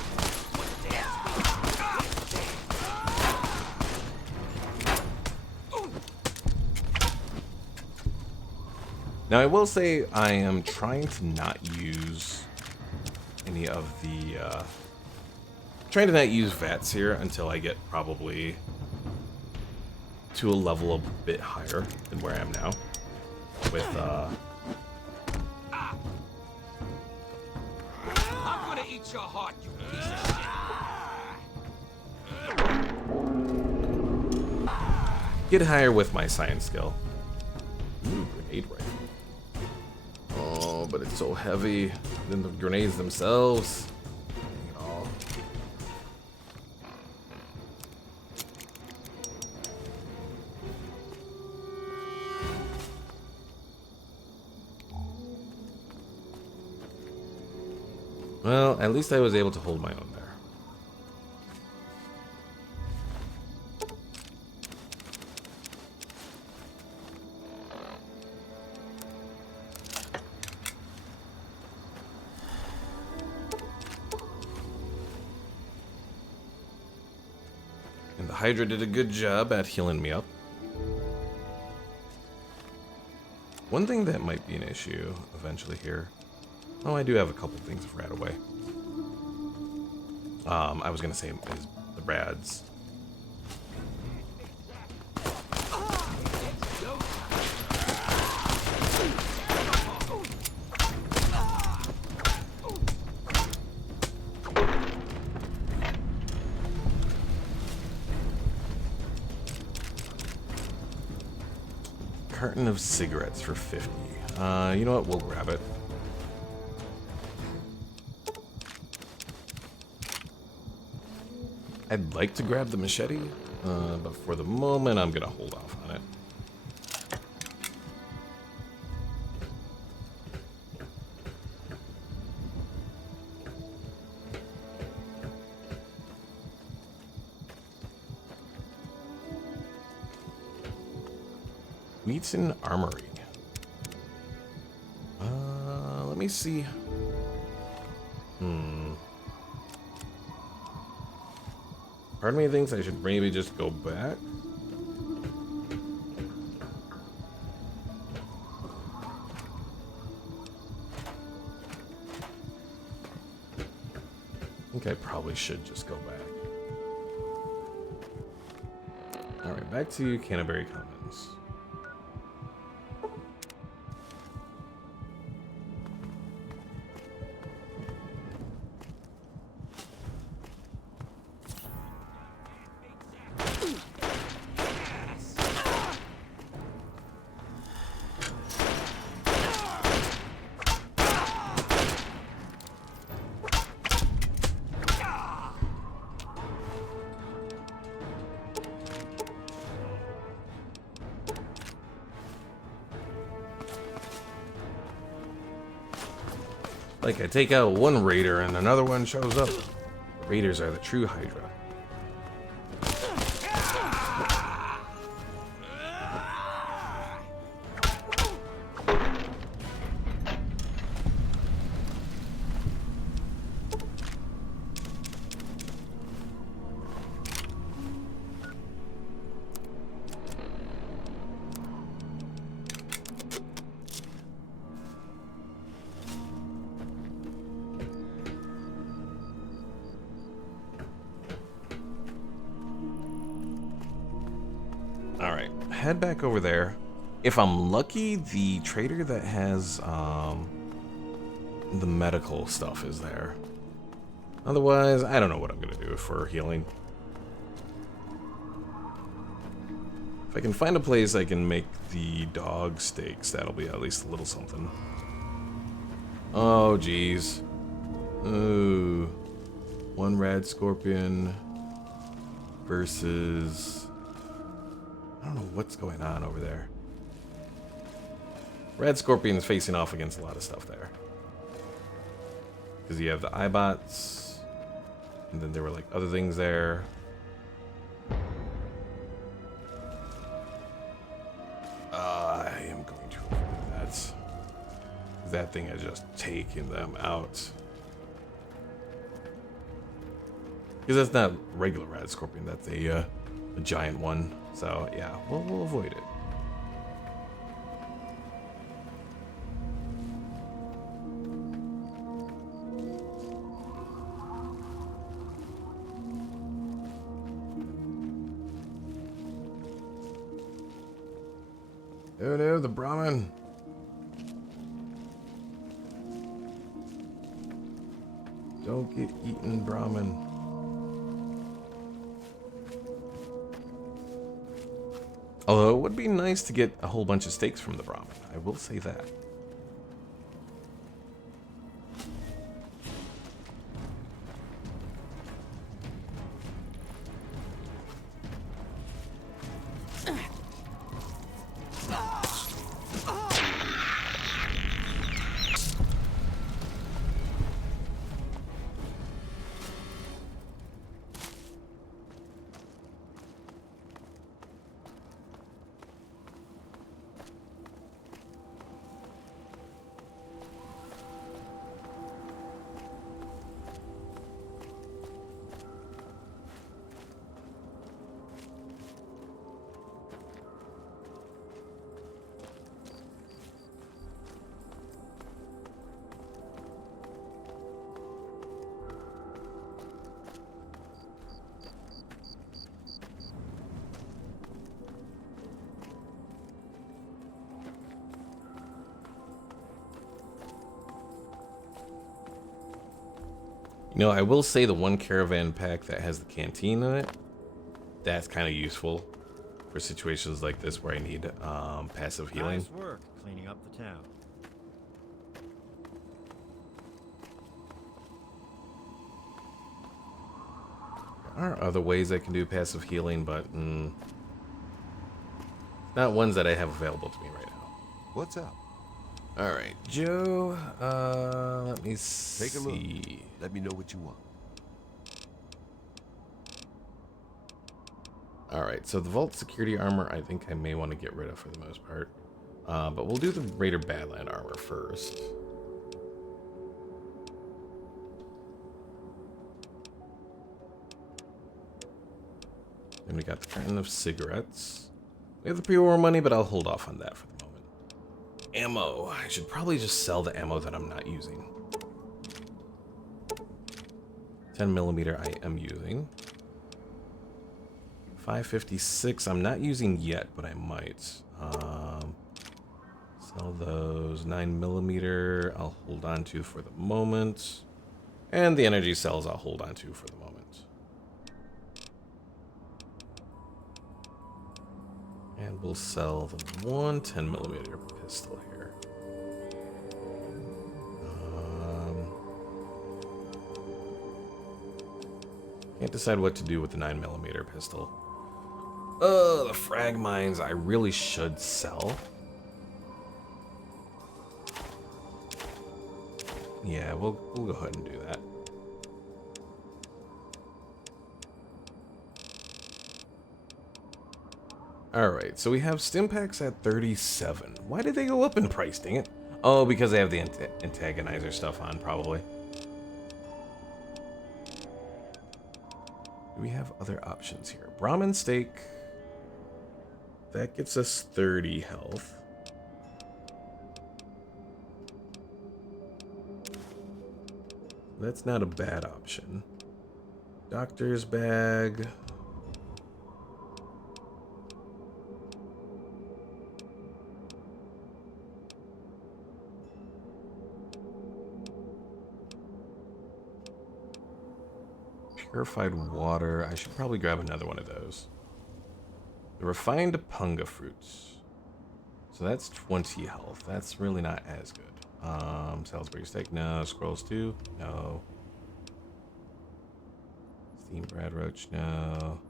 Now I will say I am trying to not use any of the trying to not use VATs here until I get probably to a level a bit higher than where I am now with I'm gonna eat your heart, you piece of shit. get higher with my science skill. Ooh, grenade rifle. Oh, but it's so heavy. Then the grenades themselves. Dang it all. Well, at least I was able to hold my own there. And the Hydra did a good job at healing me up. One thing that might be an issue eventually here. Oh, I do have a couple things right away. I was gonna say is the Brads. Carton of cigarettes for 50. You know what? We'll grab it. I'd like to grab the machete, but for the moment, I'm gonna hold off on it. Wheaton Armory. Let me see. Part of me thinks I should maybe just go back. I think I probably should just go back. Alright, back to Canterbury Commons. Like I take out one raider and another one shows up. Raiders are the true Hydra. head back over there. If I'm lucky, the trader that has the medical stuff is there. Otherwise, I don't know what I'm gonna do for healing. If I can find a place I can make the dog steaks, that'll be at least a little something. Oh, jeez. Ooh. One rad scorpion versus... I don't know what's going on over there. Rad scorpion is facing off against a lot of stuff there. Because you have the iBots, and then there were like other things there. I am going to avoid that. That thing has just taken them out. Because that's not regular rad scorpion, that's a giant one. So yeah, we'll avoid it. Oh no, the Brahmin. Don't get eaten, Brahmin. Although it would be nice to get a whole bunch of steaks from the Brahmin. I will say that. You know, I will say the one caravan pack that has the canteen in it, that's kind of useful for situations like this where I need passive healing. Nice work cleaning up the town. There are other ways I can do passive healing, but not ones that I have available to me right now. What's up? All right, Joe. Let me see. Take a look. Let me know what you want. All right, so the vault security armor, I think I may want to get rid of for the most part. But we'll do the Raider Badland armor first. Then we got the carton of cigarettes. We have the pre-war money, but I'll hold off on that for the moment. Ammo. I should probably just sell the ammo that I'm not using. 10mm I am using. 556 I'm not using yet, but I might. Sell those. 9mm I'll hold on to for the moment. And the energy cells I'll hold on to for the moment. And we'll sell the one 10mm pistol here. Can't decide what to do with the 9mm pistol. The frag mines I really should sell. Yeah, we'll go ahead and do that. Alright, so we have stim packs at 37. Why did they go up in price, dang it? Oh, because they have the antagonizer stuff on, probably. Do we have other options here? Brahmin steak. That gets us 30 health. That's not a bad option. Doctor's bag. purified water. I should probably grab another one of those. The refined punga fruits. So that's 20 health. That's really not as good. Salisbury steak, no. Scrolls 2, no. Steamed brad roach, no.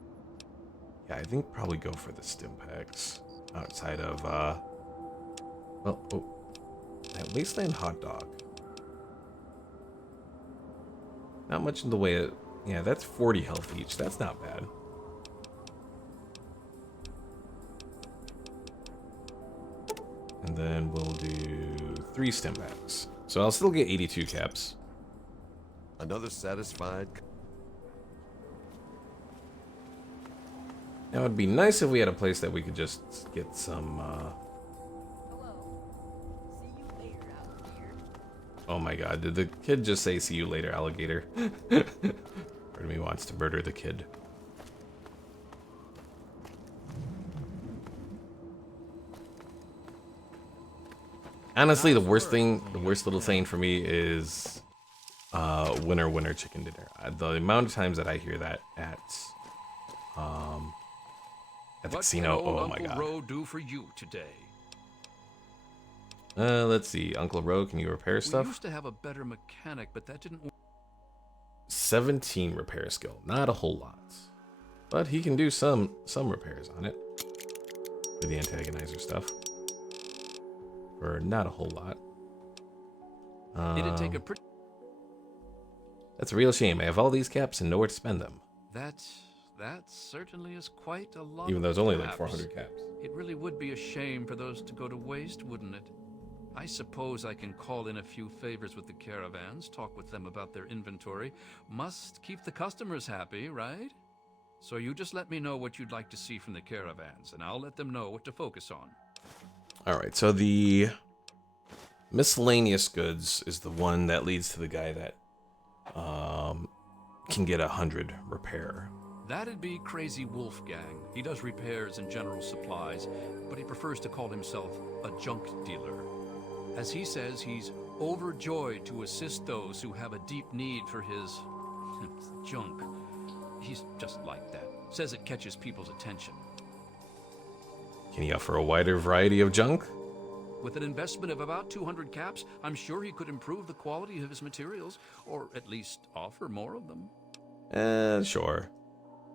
Yeah, I think probably go for the stim packs outside of, well, oh, that wasteland hot dog. Not much in the way of, yeah, that's 40 health each. That's not bad. And then we'll do 3 stim packs. So I'll still get 82 caps. Another satisfied. Now it'd be nice if we had a place that we could just get some, Oh my god, did the kid just say see you later, alligator? Part of me wants to murder the kid. Honestly, the worst little saying for me is winner, winner, chicken dinner. The amount of times that I hear that at the casino, oh my god. What can Uncle Ro do for you today? Let's see. Uncle Ro, can you repair stuff? We used to have a better mechanic, but that didn't work. 17 repair skill. Not a whole lot. But he can do some repairs on it. For the antagonizer stuff. For not a whole lot. It'd take a pretty... That's a real shame. I have all these caps and nowhere to spend them. That certainly is quite a lot. Even though there's only like 400 caps. It really would be a shame for those to go to waste, wouldn't it? I suppose I can call in a few favors with the caravans, talk with them about their inventory. Must keep the customers happy, right? So you just let me know what you'd like to see from the caravans, and I'll let them know what to focus on. Alright, so the miscellaneous goods is the one that leads to the guy that can get 100 repair. That'd be Crazy Wolfgang. He does repairs and general supplies, but he prefers to call himself a junk dealer. As he says, he's overjoyed to assist those who have a deep need for his junk. He's just like that. Says it catches people's attention. Can he offer a wider variety of junk? With an investment of about 200 caps, I'm sure he could improve the quality of his materials, or at least offer more of them. Sure.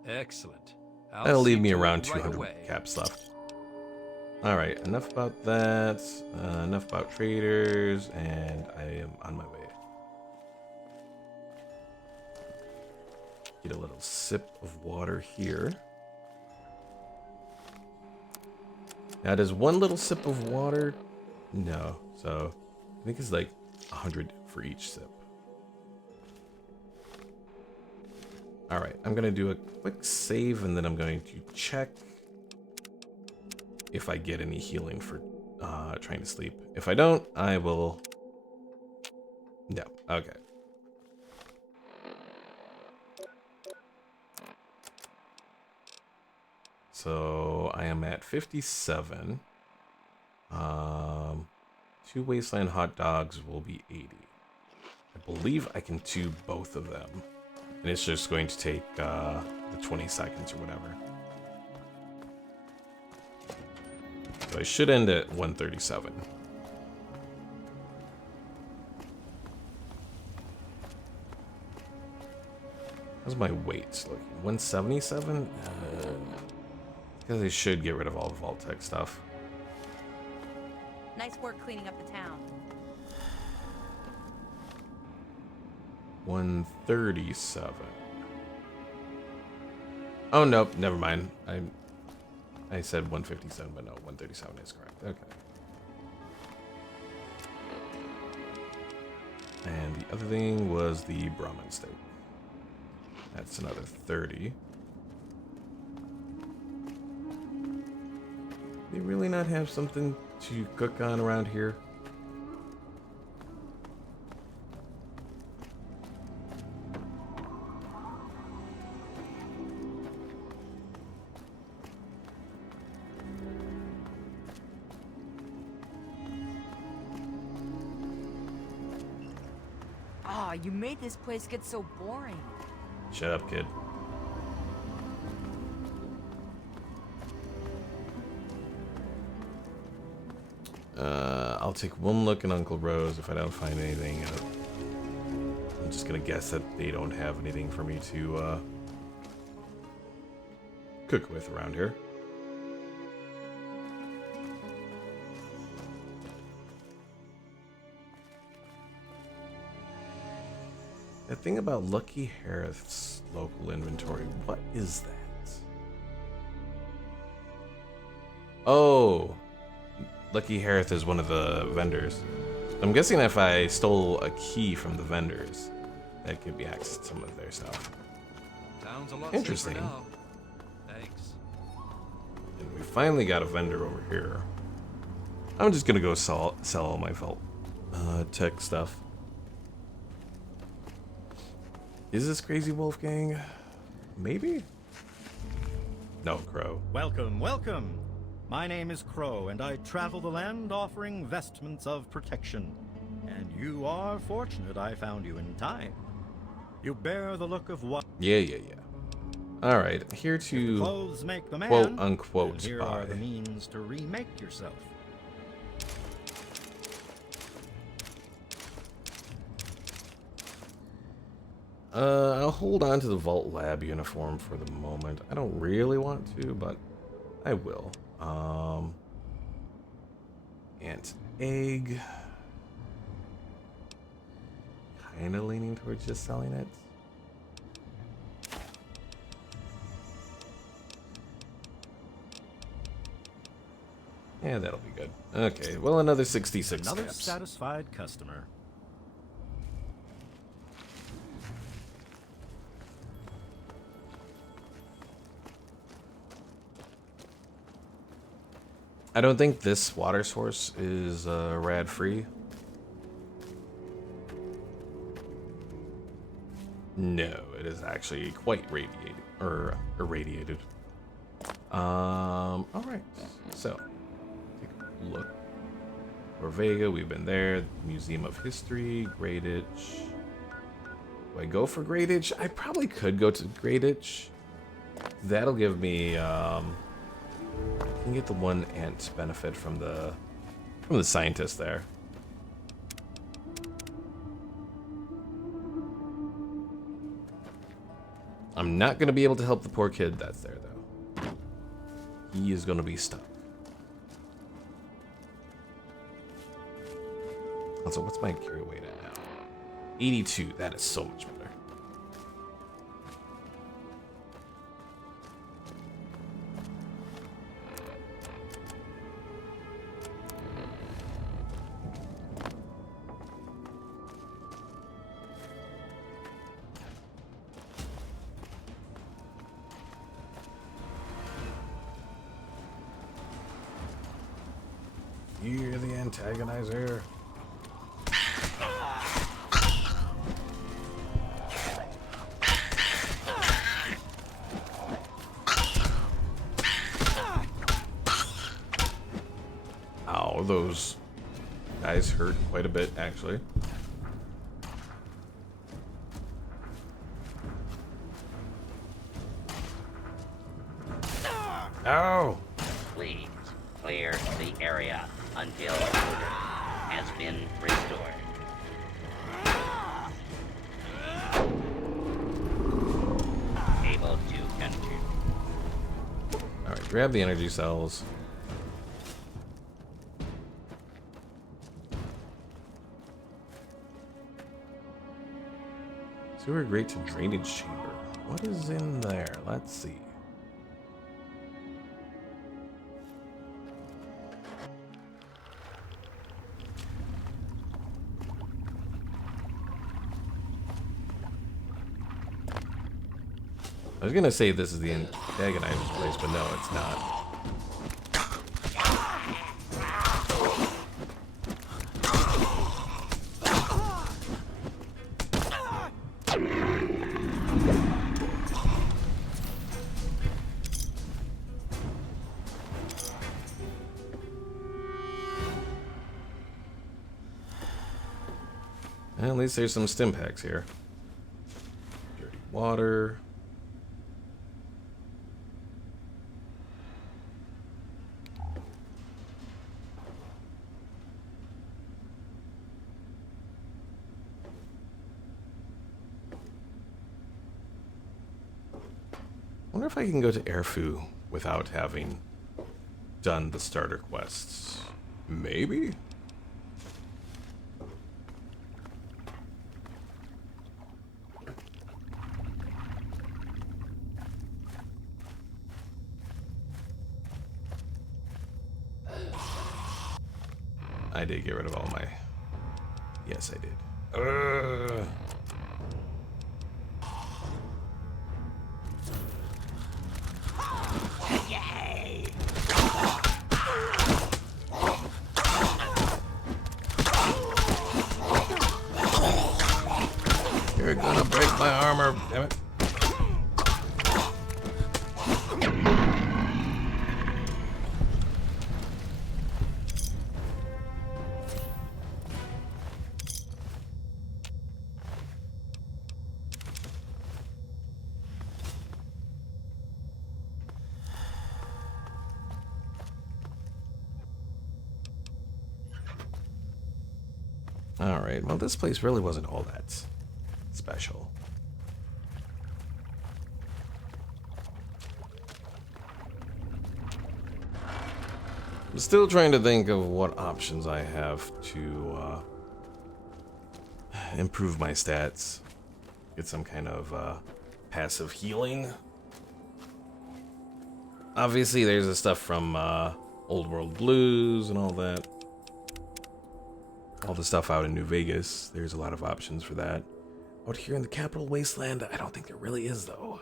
Excellent. That'll leave me around 200 caps left. Alright, enough about that. Enough about traders, and I am on my way. Get a little sip of water here. Now, does one little sip of water? No. So, I think it's like 100 for each sip. Alright, I'm going to do a quick save, and then I'm going to check if I get any healing for trying to sleep. If I don't, I will... No. Okay. So, I am at 57. 2 wasteland hot dogs will be 80. I believe I can do both of them. And it's just going to take the 20 seconds or whatever. So I should end at 137. How's my weight looking? 177? Because I should get rid of all the Vault-Tec stuff. Nice work cleaning up the town. 137. Oh, nope, never mind. I said 157, but no, 137 is correct. Okay. And the other thing was the Brahmin steak. That's another 30. They really not have something to cook on around here? You made this place get so boring. Shut up, kid. I'll take one look at Uncle Rose. If I don't find anything, I'm just gonna guess that they don't have anything for me to cook with around here. That thing about Lucky Harith's local inventory, what is that? Oh, Lucky Harith is one of the vendors. I'm guessing if I stole a key from the vendors, that could be access to some of their stuff. Sounds a lot Interesting. safer now. Thanks. And we finally got a vendor over here. I'm just gonna go sell all my vault tech stuff. Is this Crazy Wolfgang? Maybe? No, Crow. Welcome, welcome. My name is Crow, and I travel the land offering vestments of protection. And you are fortunate I found you in time. You bear the look of what? Yeah. Alright, here to Clothes make the man, quote unquote and here buy. are the means to remake yourself. I'll hold on to the Vault Lab uniform for the moment. I don't really want to, but I will. Ant egg. Kinda leaning towards just selling it. Yeah, that'll be good. Okay, well, another 66 Another steps. satisfied customer. I don't think this water source is rad free. No, it is actually quite radiated or irradiated. All right. So, take a look. Vega, we've been there. Museum of History, Greatitch. Do I go for Greatitch? I probably could go to Greatitch. That'll give me I can get the one ant benefit from the scientist there. I'm not gonna be able to help the poor kid that's there though. He is gonna be stuck. Also, what's my carry weight at now? 82. That is so much better. You're the antagonizer. Ow, those guys hurt quite a bit, actually. Ow! Please clear the area until order has been restored. Able to continue. Alright, grab the energy cells. Sewer grate to drainage chamber. What is in there? Let's see. I was gonna say this is the antagonizer's place, but no, it's not. At least there's some stim packs here. water. I wonder if I can go to Erfu without having done the starter quests. Maybe? I did get rid of all my... Yes, I did. You're gonna break my armor, damn it. Alright, well this place really wasn't all that special. I'm still trying to think of what options I have to improve my stats. Get some kind of passive healing. Obviously there's the stuff from Old World Blues and all that. All the stuff out in New Vegas, there's a lot of options for that. Out here in the Capital Wasteland, I don't think there really is, though.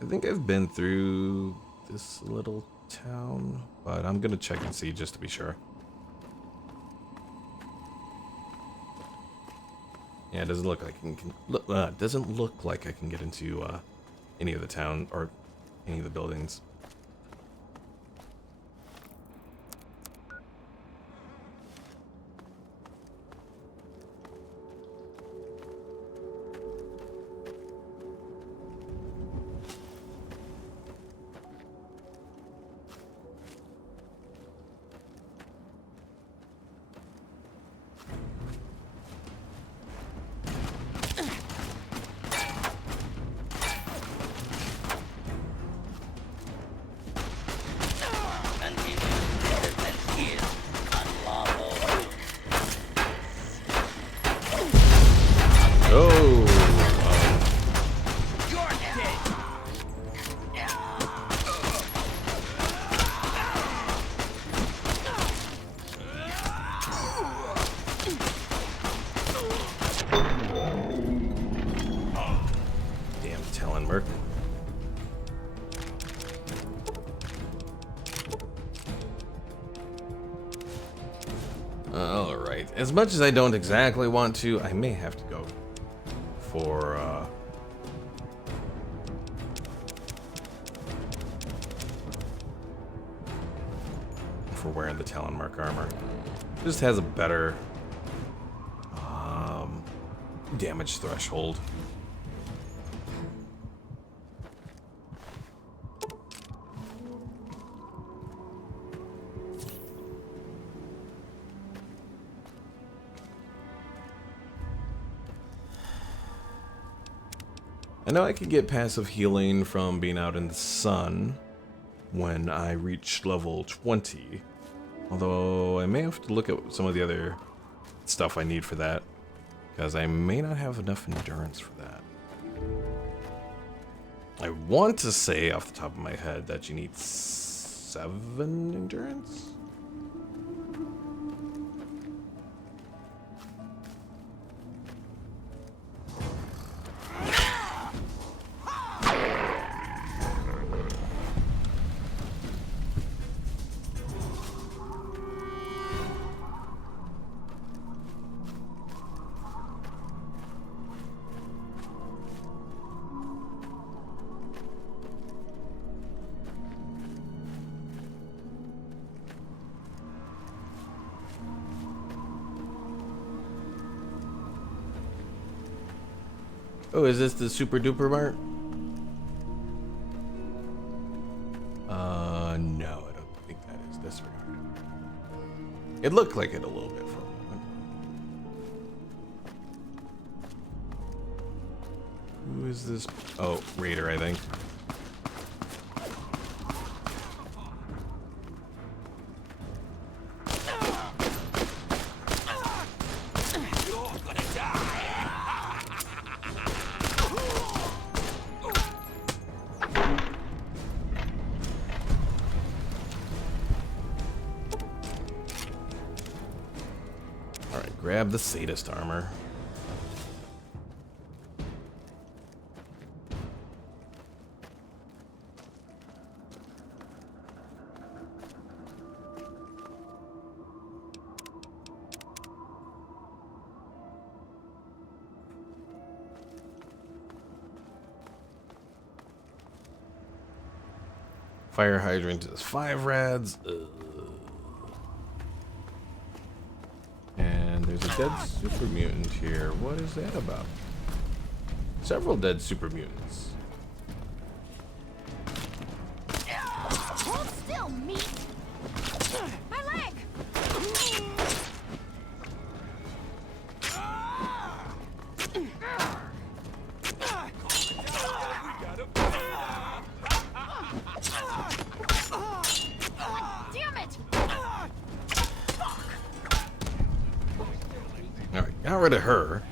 I think I've been through this little town, but I'm gonna check and see just to be sure. Yeah, it doesn't look like I can. Doesn't look like I can get into any of the town or any of the buildings. Alright, as much as I don't exactly want to, I may have to go for wearing the Talon Mark armor. Just has a better damage threshold. I know I could get passive healing from being out in the sun when I reach level 20. Although I may have to look at some of the other stuff I need for that, because I may not have enough endurance for that. I want to say off the top of my head that you need 7 endurance? Oh, is this the super duper mart? No, I don't think that is. Disregard. It looked like it a little bit for a moment. Who is this? Oh, Raider, I think. Grab the sadist armor. Fire hydrant is 5 rads. And there's a dead super mutant here. What is that about? Several dead super mutants. Hold still, meat! My leg! Damn it! Alright, got rid of her.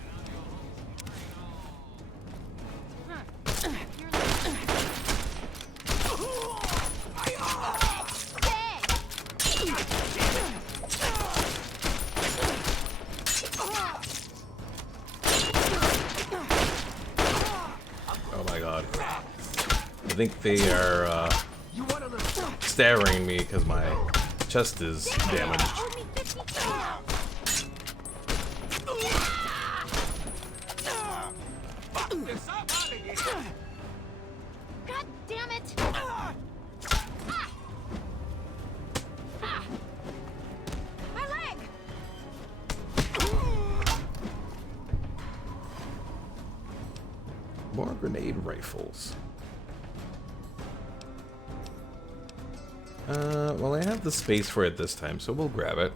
Oh my god. I think they are staring me because my chest is damaged. God damn it! My leg! More grenade rifles. Well, I have the space for it this time, so we'll grab it.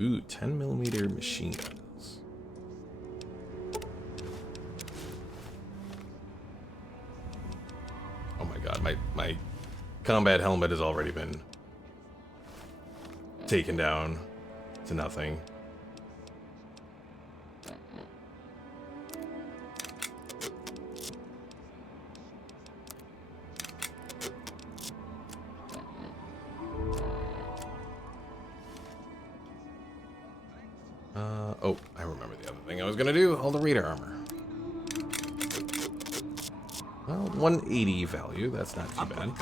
Ooh, 10mm machine guns. Oh my god, my combat helmet has already been taken down to nothing. Oh, I remember the other thing I was gonna do. All the Raider armor. Well, 180 value. That's not too bad.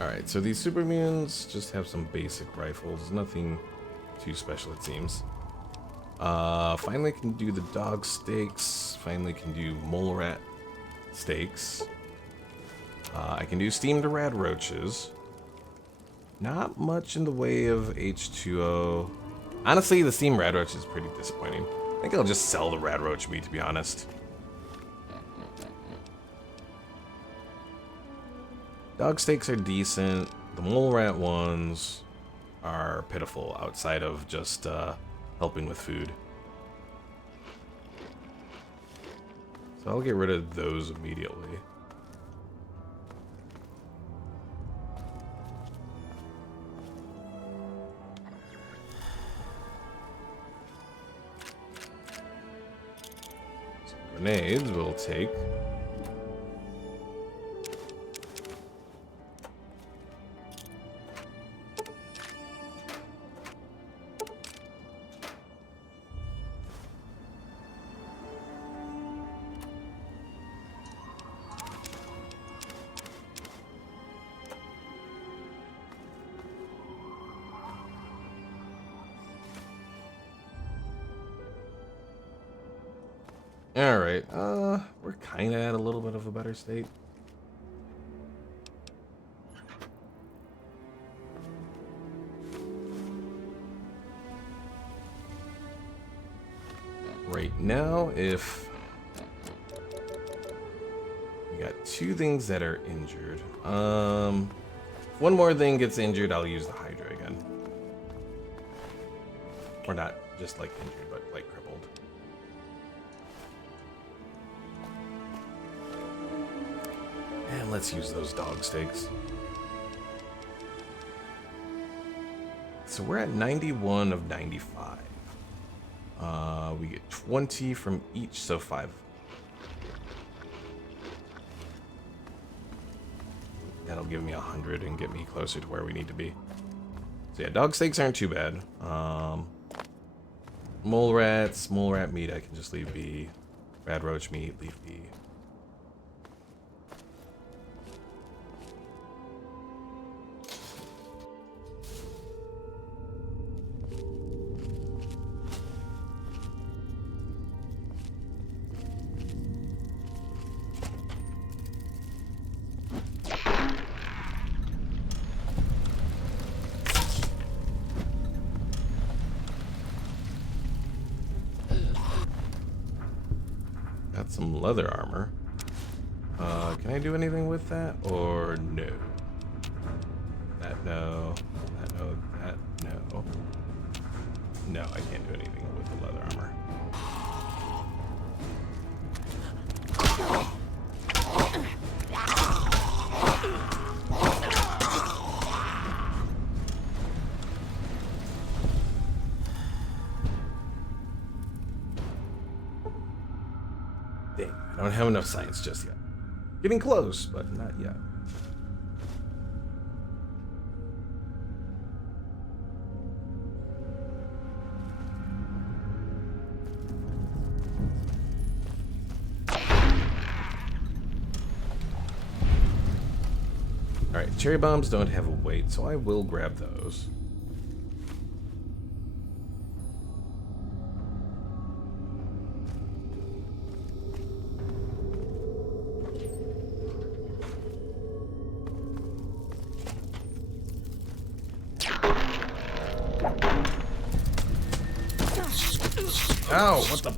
Alright, so these super mutants just have some basic rifles. Nothing too special, it seems. Finally can do the dog steaks. Finally can do mole rat steaks. I can do steamed rad roaches. Not much in the way of H2O. Honestly, the steamed rad roach is pretty disappointing. I think I'll just sell the rad roach meat, to be honest. Dog steaks are decent. The mole rat ones are pitiful outside of just helping with food. So I'll get rid of those immediately. So grenades we'll take. Alright, we're kinda at a little bit of a better state. Right now, if we got 2 things that are injured, if one more thing gets injured, I'll use the Hydra again. Or not just like injured, but like crippled. And let's use those dog steaks. So we're at 91 of 95. We get 20 from each, so 5. That'll give me 100 and get me closer to where we need to be. So yeah, dog steaks aren't too bad. Mole rat meat I can just leave be. Rad roach meat, leave be. Got some leather armor. Can I do anything with that? Or no? That no. That no. That no. No, I can't do anything with the leather armor. Dang, I don't have enough science just yet. Getting close, but not yet. Alright, cherry bombs don't have a weight, so I will grab those. Ow, what the...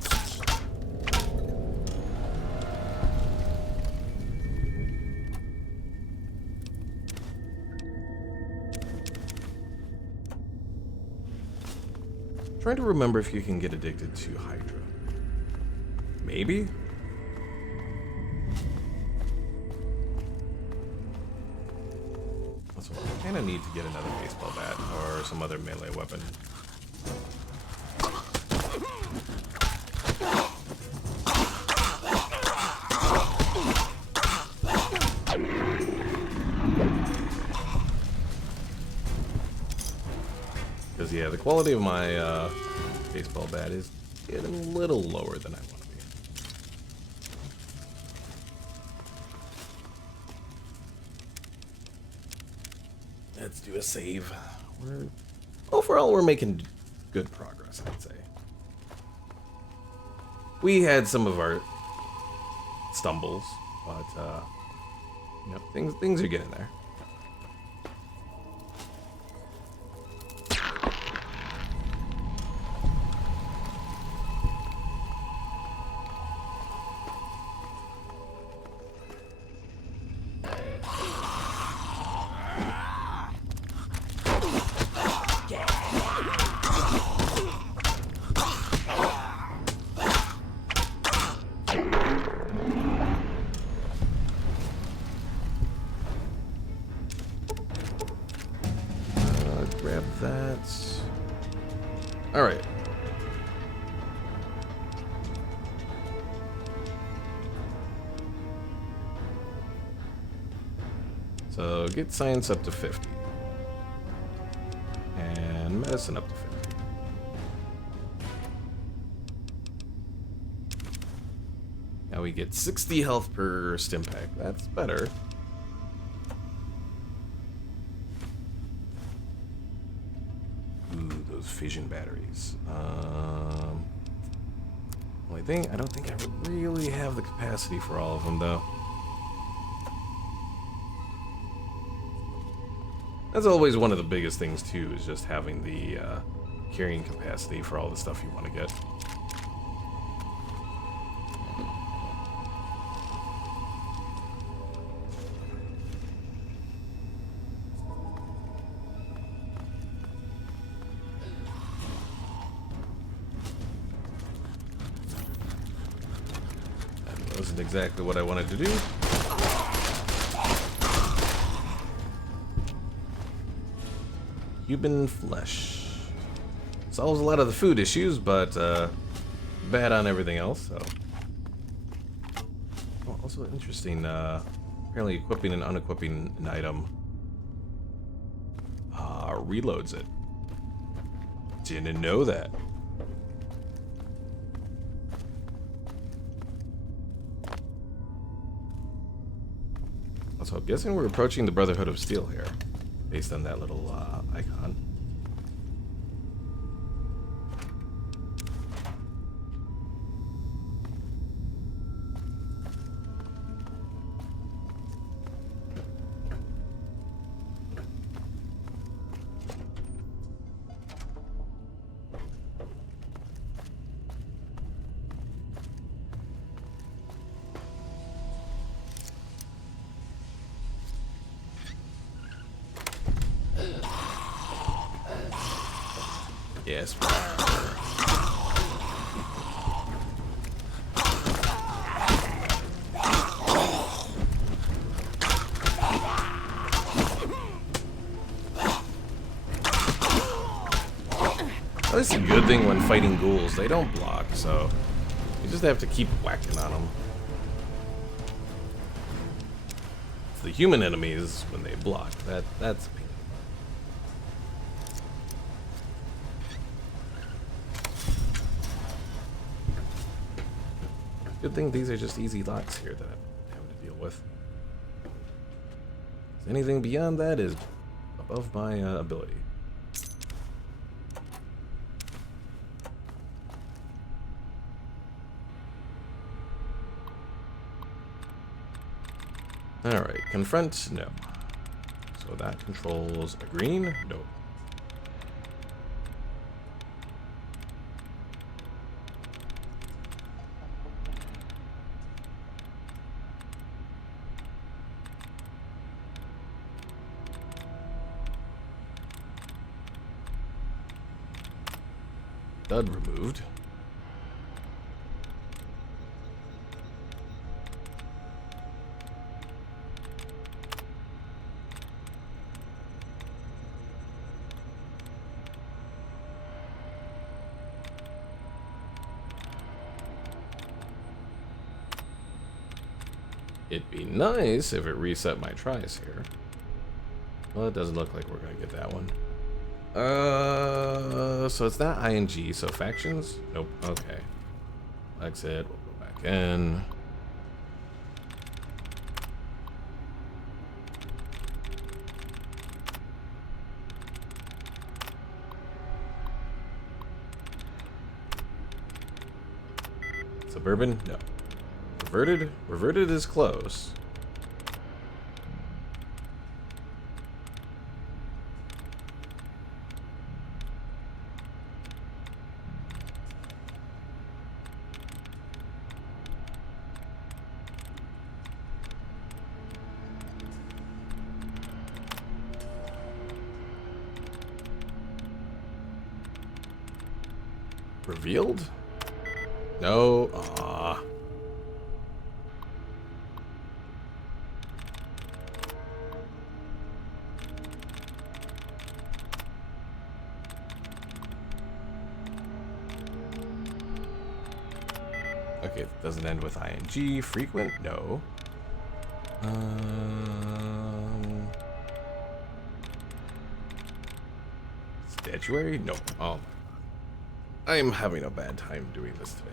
Trying to remember if you can get addicted to Hydra. Maybe? Also, I kind of need to get another baseball bat or some other melee weapon. Because, yeah, the quality of my baseball bat is getting a little lower than I want to be. Let's do a save. Overall, we're making good progress, I'd say. We had some of our stumbles, but, you know, things are getting there. Grab that. All right. So get science up to 50. And medicine up to 50. Now we get 60 health per stim pack. That's better. Ooh, those fission batteries. Only thing, I don't think I really have the capacity for all of them, though. That's always one of the biggest things, too, is just having the carrying capacity for all the stuff you want to get. That wasn't exactly what I wanted to do. Human flesh. Solves a lot of the food issues, but bad on everything else, so. Oh, also interesting, apparently equipping and unequipping an item reloads it. Didn't know that. So I'm guessing we're approaching the Brotherhood of Steel here, based on that little icon. Yes. At least a good thing when fighting ghouls, they don't block, so you just have to keep whacking on them. It's the human enemies when they block. That's a pain. Good thing these are just easy locks here that I'm having to deal with. Anything beyond that is above my ability. Alright, confront, no. So that controls a green, no. Dud removed. It'd be nice if it reset my tries here. Well, it doesn't look like we're gonna get that one. So it's not ING, so factions? Nope, okay. Exit, we'll go back in. Suburban? No. Reverted? Reverted is close. Revealed? No. Aww. Okay, it doesn't end with ING. Frequent? No. Statuary? No. Oh. I'm having a bad time doing this today.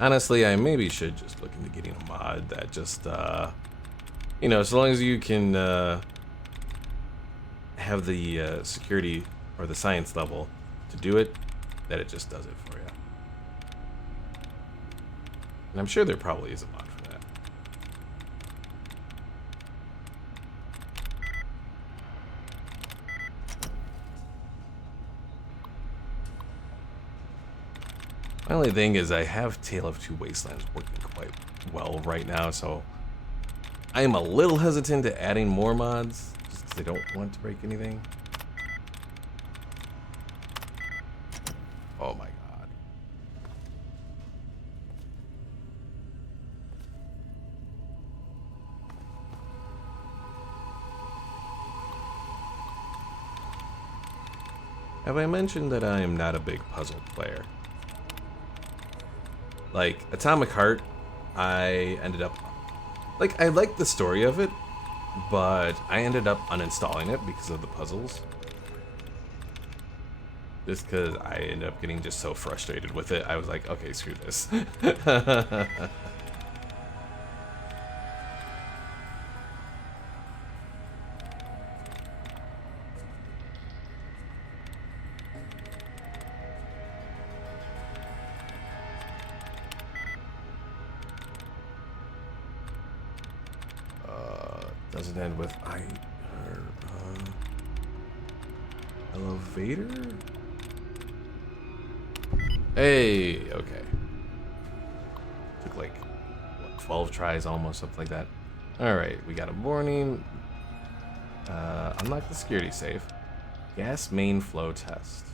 Honestly, I maybe should just look into getting a mod that just, you know, as long as you can have the security or the science level to do it, that it just does it for you. And I'm sure there probably is a mod for that. My only thing is I have Tale of Two Wastelands working quite well right now, so I am a little hesitant to adding more mods, just because I don't want to break anything. Oh my god. Have I mentioned that I am not a big puzzle player? Like, Atomic Heart, I ended up... Like, I liked the story of it, but I ended up uninstalling it because of the puzzles. Just because I ended up getting just so frustrated with it, I was like, okay, screw this. Doesn't end with elevator? Hey, okay. Took like, what, 12 tries almost, something like that. Alright, we got a warning. Unlock the security safe. Gas main flow test.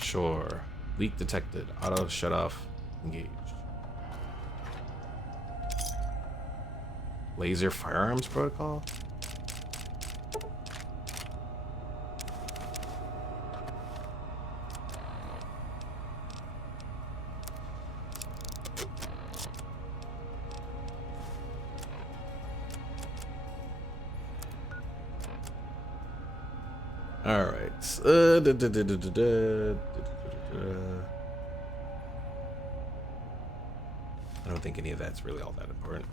Sure. Leak detected. Auto shut off. Engaged. Laser firearms protocol? All right. I don't think any of that's really all that important.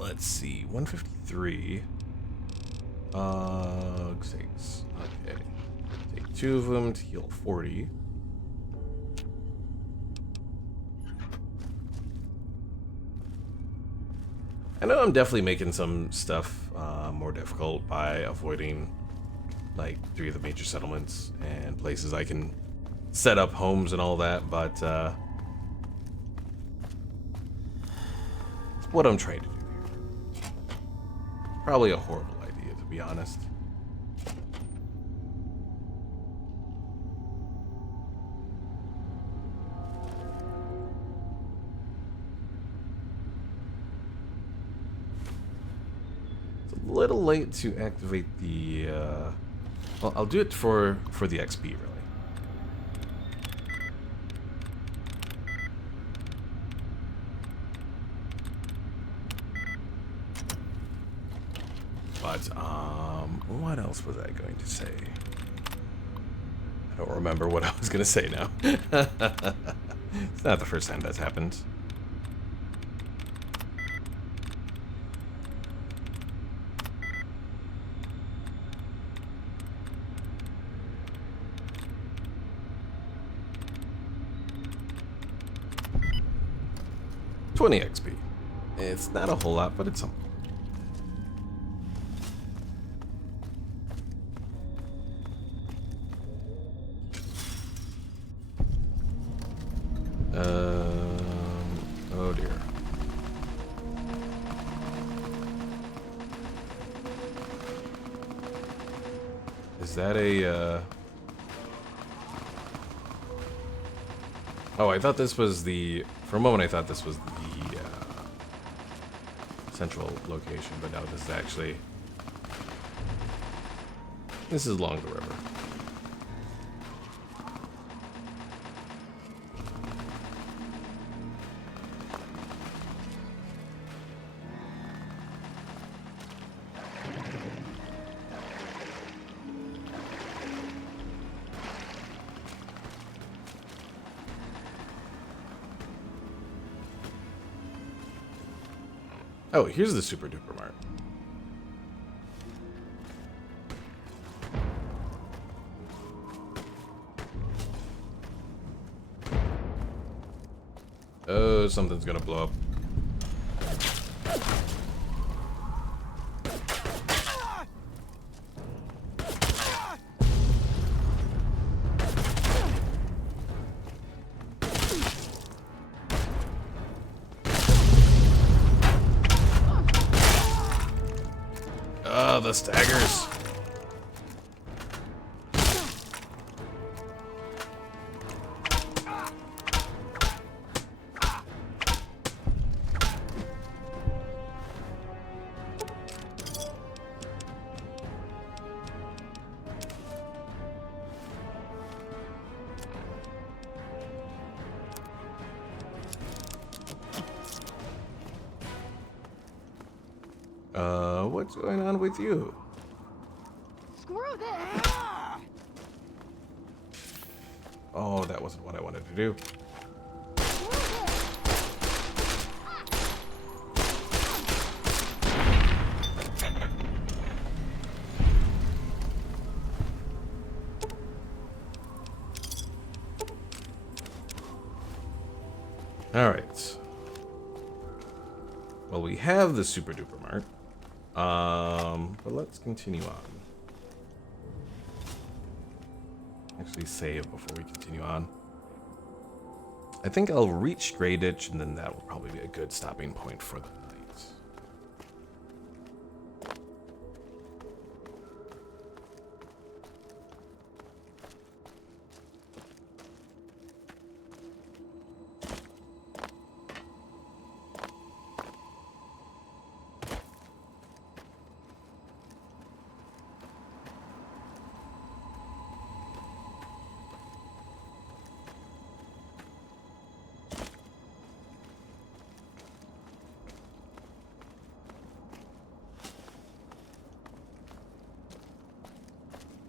Let's see, 153. 6. Okay. Take 2 of them to heal 40. I know I'm definitely making some stuff more difficult by avoiding like 3 of the major settlements and places I can set up homes and all that, but it's what I'm trying to do. Probably a horrible idea, to be honest. It's a little late to activate the, well, I'll do it for the XP, really. But, what else was I going to say? I don't remember what I was going to say now. It's not the first time that's happened. $20 XP. It's not a whole lot, but it's something. Is that a, Oh, I thought this was the... For a moment, I thought this was the, central location, but no, this is actually... This is along the river. Oh, here's the Super Duper Mart. Oh, something's gonna blow up. The staggers. What's going on with you? Screw this! Oh, that wasn't what I wanted to do. All right. Well, we have the Super Duper Mart. But let's continue on. Actually save before we continue on. I think I'll reach Grey Ditch, and then that will probably be a good stopping point for the night.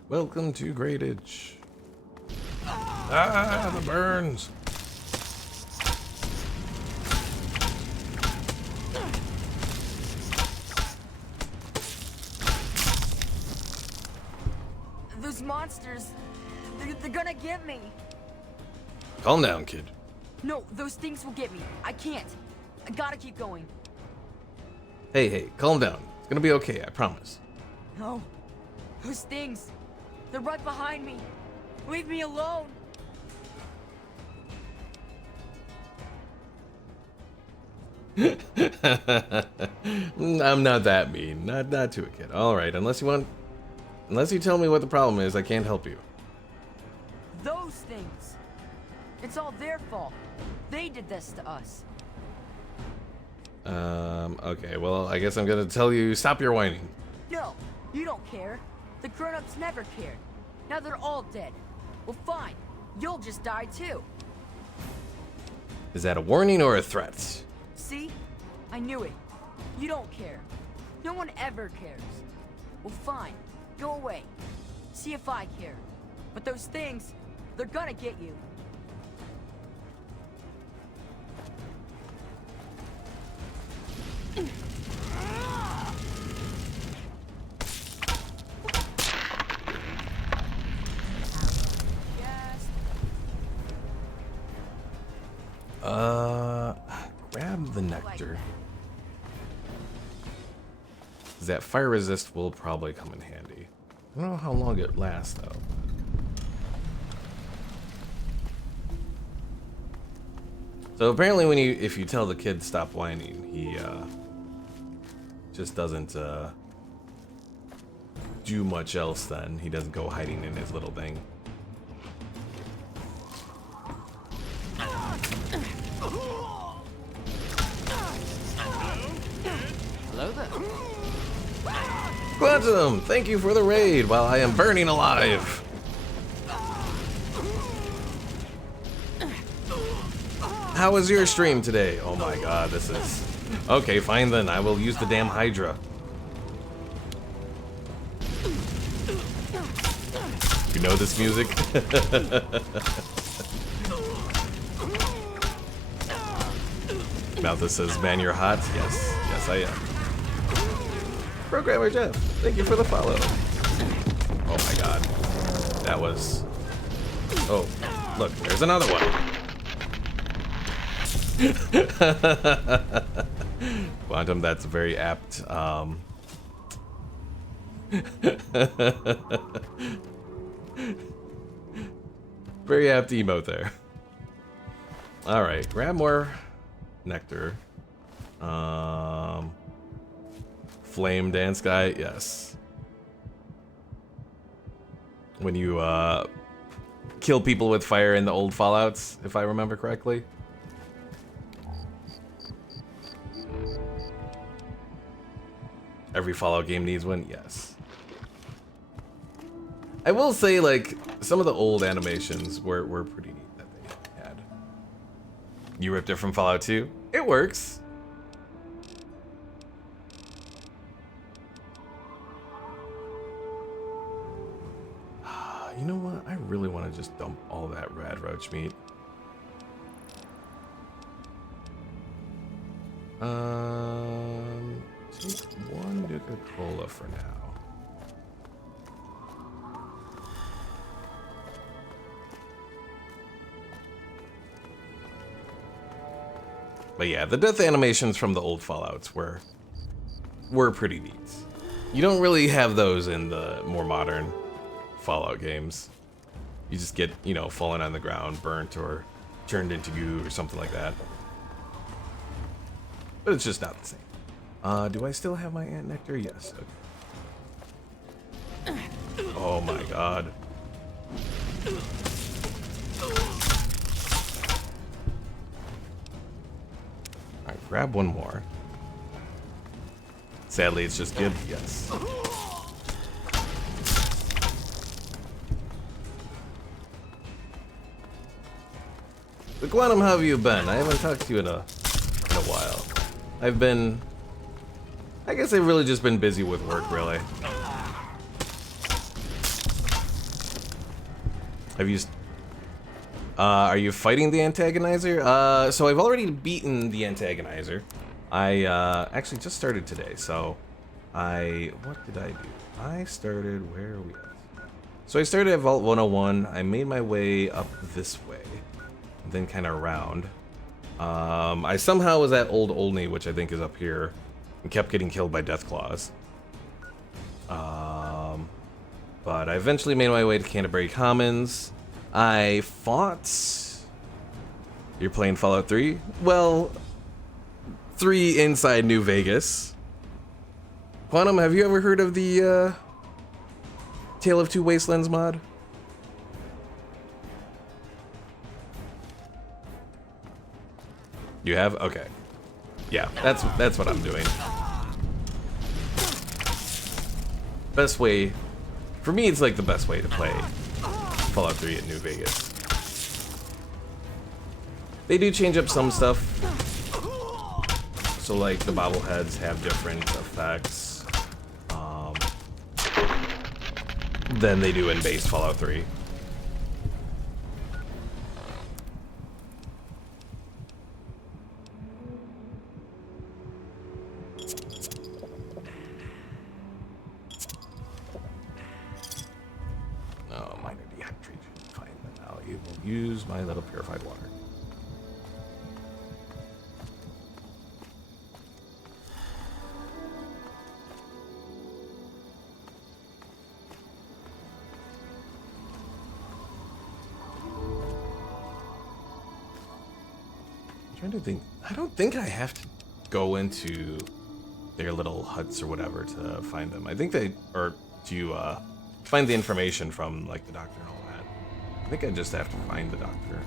Welcome to Grey Ditch. Ah, the burns. Those monsters, they're gonna get me. Calm down, kid. No, those things will get me. I can't. I gotta keep going. Hey, calm down. It's gonna be okay, I promise. No, those things. They're right behind me. Leave me alone. I'm not that mean. Not to a kid. All right, unless you tell me what the problem is, I can't help you. Those things. It's all their fault. They did this to us. Okay, well, I guess I'm gonna tell you, stop your whining. No, you don't care. The grown-ups never cared. Now they're all dead. Well, fine. You'll just die too. Is that a warning or a threat? See? I knew it. You don't care. No one ever cares. Well, fine. Go away. See if I care. But those things, they're gonna get you. Grab the nectar. That fire resist will probably come in handy. I don't know how long it lasts though. So apparently if you tell the kid to stop whining, he just doesn't do much else then. He doesn't go hiding in his little thing. Hello there. Quantum, thank you for the raid while I am burning alive. How was your stream today? Oh my god, this is... Okay, fine then. I will use the damn Hydra. You know this music? Malthus says, man, you're hot. Yes, yes I am. Programmer Jeff, thank you for the follow. Oh my god. That was... Oh, look, there's another one. Quantum, that's very apt. Very apt emote there. Alright, grab more nectar. Flame dance guy, yes. When you kill people with fire in the old Fallouts, if I remember correctly. Every Fallout game needs one, yes. I will say, like, some of the old animations were pretty neat that they had. You ripped it from Fallout 2? It works. You know what? I really want to just dump all that rad roach meat. Take one Nuka-Cola for now. But yeah, the death animations from the old Fallouts were pretty neat. You don't really have those in the more modern Fallout games. You just get, you know, falling on the ground, burnt, or turned into goo or something like that. But it's just not the same. Do I still have my ant nectar? Yes. Okay. Oh my god. Alright, grab one more. Sadly, it's just Gib. Yes. The Quantum, how have you been? I haven't talked to you in a while. I guess I've really just been busy with work, really. Are you fighting the antagonizer? So I've already beaten the antagonizer. I actually just started today, so what did I do? I started, where are we at? So I started at Vault 101, I made my way up this way, then kind of around. I somehow was at Old Olney, which I think is up here, and kept getting killed by Deathclaws. But I eventually made my way to Canterbury Commons. I fought... You're playing Fallout 3? Well, 3 inside New Vegas. Quantum, have you ever heard of the Tale of Two Wastelands mod? You have? Okay. Yeah, that's what I'm doing. Best way, for me, it's like the best way to play Fallout 3 at New Vegas. They do change up some stuff. So like the bobbleheads have different effects than they do in base Fallout 3. Use my little purified water. I'm trying to think. I don't think I have to go into their little huts or whatever to find them. I think they, or to find the information from like the doctor and all that. I think I just have to find the doctor.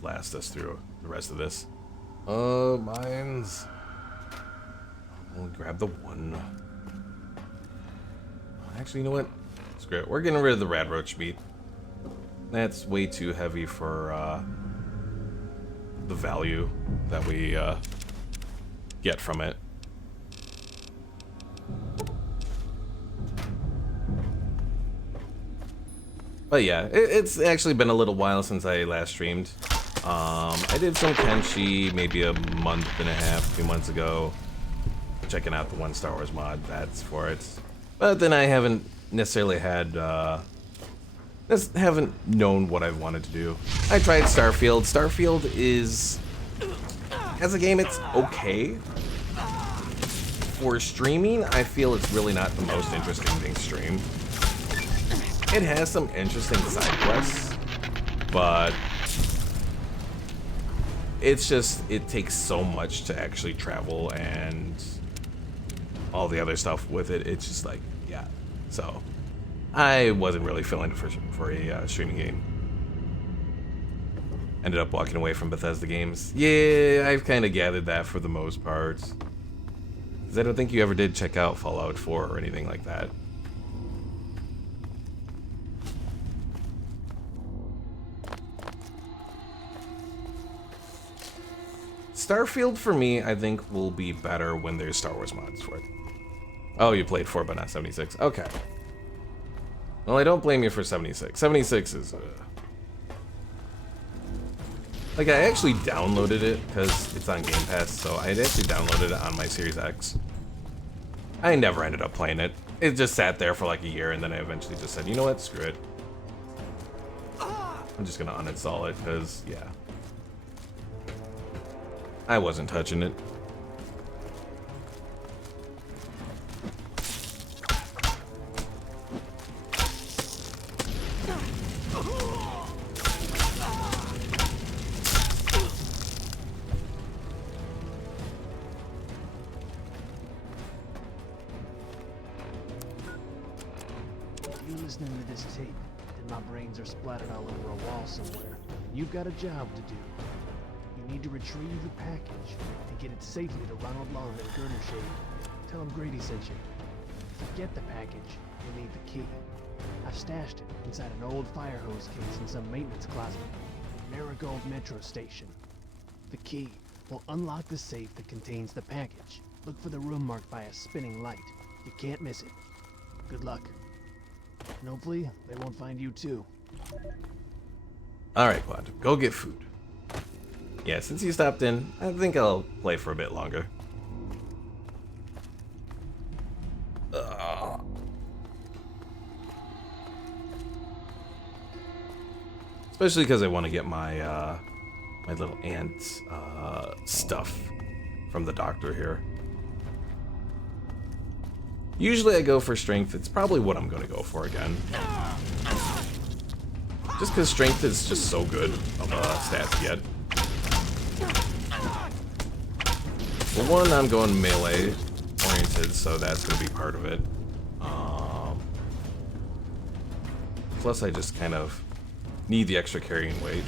Last us through the rest of this. Mines. I'll grab the one. Actually, you know what? Screw it. We're getting rid of the rad roach meat. That's way too heavy for the value that we get from it. But yeah, it's actually been a little while since I last streamed. I did some Kenshi maybe a month and a half, 2 months ago. Checking out the one Star Wars mod that's for it. But then I haven't necessarily had, haven't known what I wanted to do. I tried Starfield. Starfield is, as a game, it's okay. For streaming, I feel it's really not the most interesting thing to stream. It has some interesting side quests, but it's just, it takes so much to actually travel and all the other stuff with it. It's just like, yeah. So I wasn't really feeling it for a streaming game. Ended up walking away from Bethesda games. Yeah, I've kind of gathered that for the most part. 'Cause I don't think you ever did check out Fallout 4 or anything like that. Starfield for me, I think, will be better when there's Star Wars mods for it. Oh, you played 4 but not 76. Okay. Well, I don't blame you for 76. 76 is... Like, I actually downloaded it because it's on Game Pass, so I had actually downloaded it on my Series X. I never ended up playing it. It just sat there for like a year, and then I eventually just said, you know what, screw it. I'm just gonna uninstall it, because, yeah. I wasn't touching it. You listening to this tape, and my brains are splattered all over a wall somewhere. You've got a job to do. You need to retrieve the package and get it safely to Ronald Long at Gurnershade. Tell him Grady sent you. To get the package, you'll need the key. I've stashed it inside an old fire hose case in some maintenance closet. Marigold Metro Station. The key will unlock the safe that contains the package. Look for the room marked by a spinning light. You can't miss it. Good luck. And hopefully, they won't find you too. Alright, Quad, go get food. Yeah, since you stopped in, I think I'll play for a bit longer. Especially because I want to get my my little ant stuff from the doctor here. Usually I go for strength. It's probably what I'm going to go for again. Just because strength is just so good of a stat to get. For one, I'm going melee oriented, so that's going to be part of it. Plus, I just kind of need the extra carrying weight.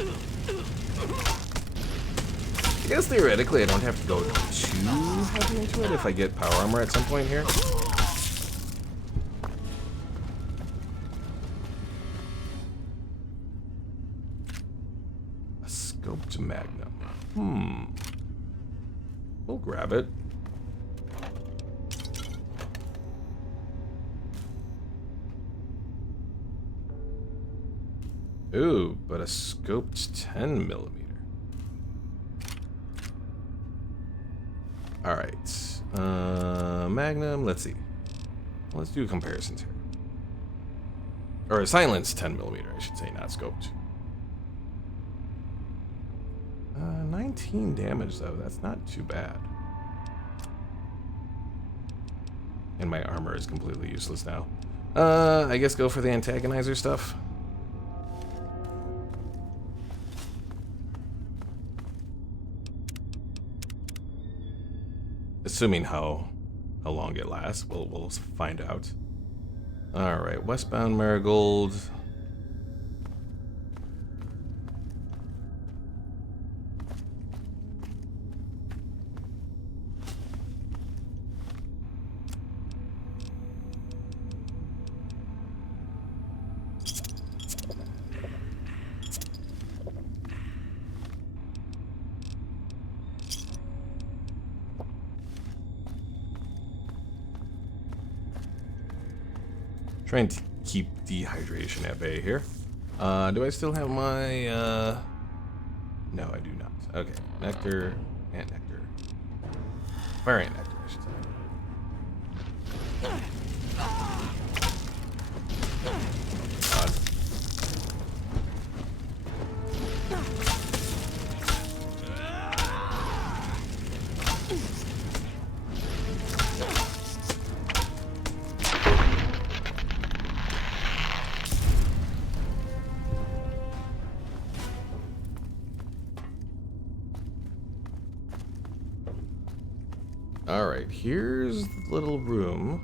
I guess theoretically I don't have to go too heavy into it if I get power armor at some point here. A scoped magnum. We'll grab it. Ooh, but a scoped 10mm. All right. Magnum. Let's see. Let's do comparisons here. Or silence 10mm, I should say, not scoped. 19 damage though. That's not too bad. And my armor is completely useless now. I guess go for the antagonizer stuff. Assuming how long it lasts, we'll find out. All right, westbound Marigold. Trying to keep dehydration at bay here. Do I still have my, no, I do not. Okay, nectar and nectar. Fire and nectar, I should say. Alright, here's the little room.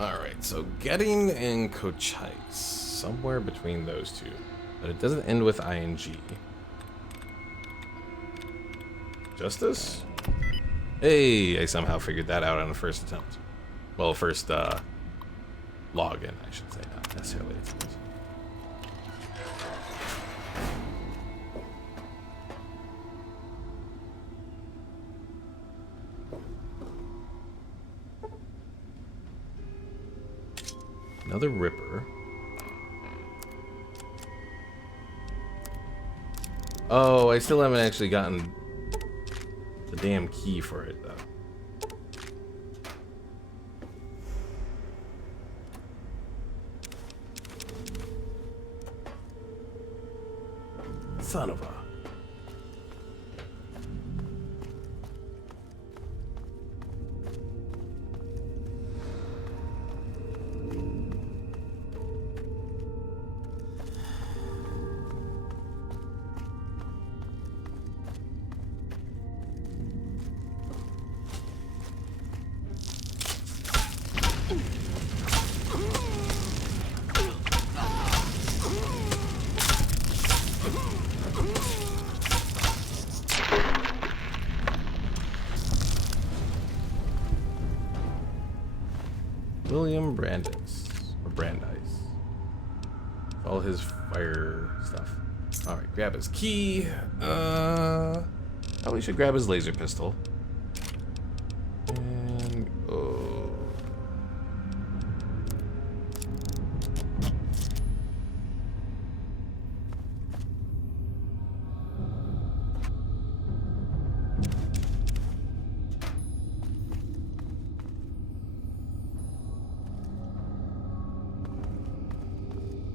Alright, so Getting and Cochise. Somewhere between those two. But it doesn't end with ING. Justice? Hey, I somehow figured that out on the first attempt. Well, first login, I should say, not necessarily attempt. Another Ripper. Oh, I still haven't actually gotten the damn key for it, though. Son of a... William Brandeis, or Brandeis. All his fire stuff. Alright, grab his key. Probably should grab his laser pistol. And oh.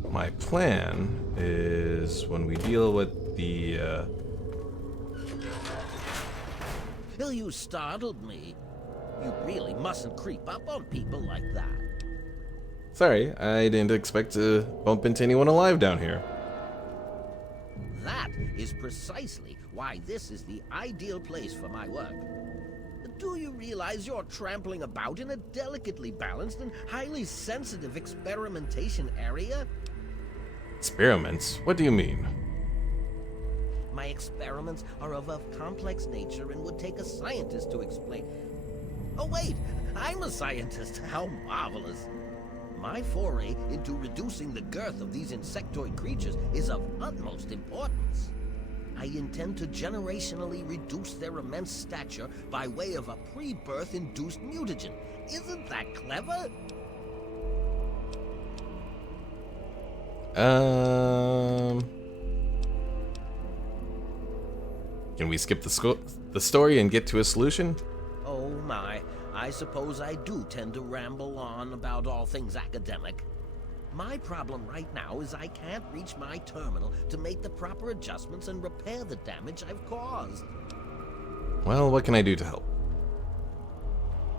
My plan is when we deal with the, Till you startled me. You really mustn't creep up on people like that. Sorry, I didn't expect to bump into anyone alive down here. That is precisely why this is the ideal place for my work. Do you realize you're trampling about in a delicately balanced and highly sensitive experimentation area? Experiments? What do you mean? My experiments are of a complex nature and would take a scientist to explain. Oh wait, I'm a scientist. How marvelous. My foray into reducing the girth of these insectoid creatures is of utmost importance. I intend to generationally reduce their immense stature by way of a pre-birth induced mutagen. Isn't that clever? Can we skip the story and get to a solution? Oh my, I suppose I do tend to ramble on about all things academic. My problem right now is I can't reach my terminal to make the proper adjustments and repair the damage I've caused. Well, what can I do to help?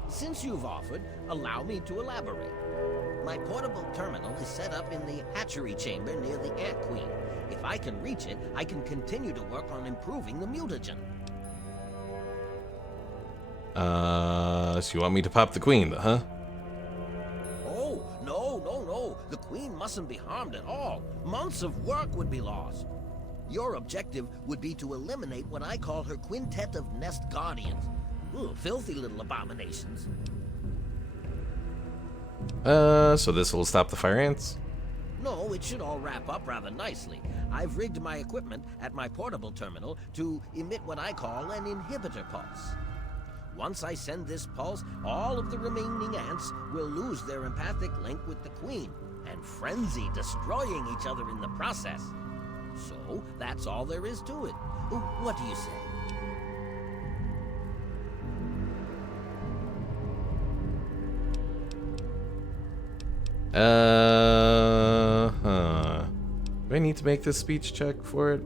Since you've offered, allow me to elaborate. My portable terminal is set up in the hatchery chamber near the Ant Queen. If I can reach it, I can continue to work on improving the mutagen. So you want me to pop the queen, huh? Oh, no. The queen mustn't be harmed at all. Months of work would be lost. Your objective would be to eliminate what I call her quintet of nest guardians. Ooh, filthy little abominations. So this will stop the fire ants? No, it should all wrap up rather nicely. I've rigged my equipment at my portable terminal to emit what I call an inhibitor pulse. Once I send this pulse, all of the remaining ants will lose their empathic link with the queen and frenzy, destroying each other in the process. So, that's all there is to it. What do you say? Do I need to make this speech check for it?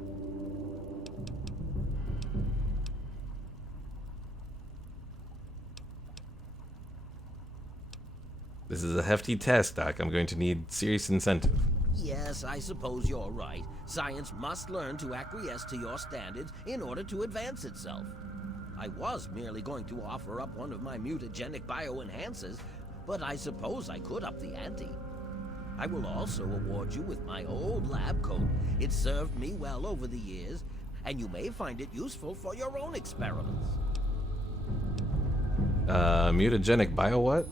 This is a hefty task, Doc. I'm going to need serious incentive. Yes, I suppose you're right. Science must learn to acquiesce to your standards in order to advance itself. I was merely going to offer up one of my mutagenic bioenhancers, but I suppose I could up the ante. I will also award you with my old lab coat. It served me well over the years, and you may find it useful for your own experiments. Mutagenic bio what?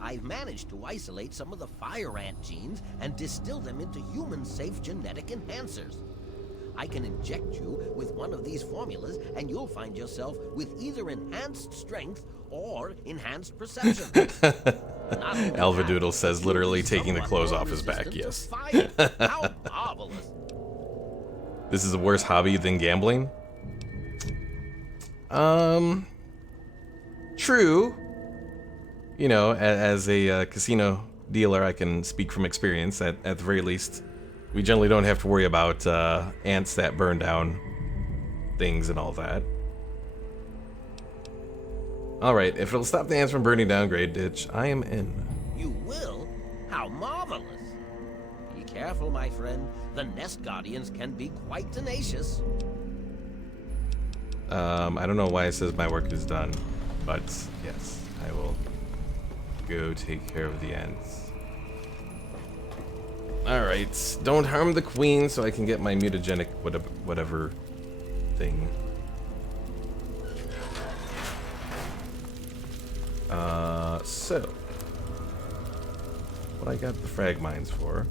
I've managed to isolate some of the fire ant genes and distill them into human-safe genetic enhancers. I can inject you with one of these formulas, and you'll find yourself with either enhanced strength or enhanced perception. Alvadoodle says, literally taking the clothes off his back, yes. How marvelous. This is a worse hobby than gambling? True. You know, as a casino dealer, I can speak from experience. At the very least, we generally don't have to worry about ants that burn down things and all that. Alright, if it'll stop the ants from burning down Great Ditch, I am in. You will? How marvelous. Be careful, my friend. The nest guardians can be quite tenacious. I don't know why it says my work is done, but yes, I will go take care of the ants. Alright, don't harm the queen so I can get my mutagenic whatever thing. So what I got the frag mines for?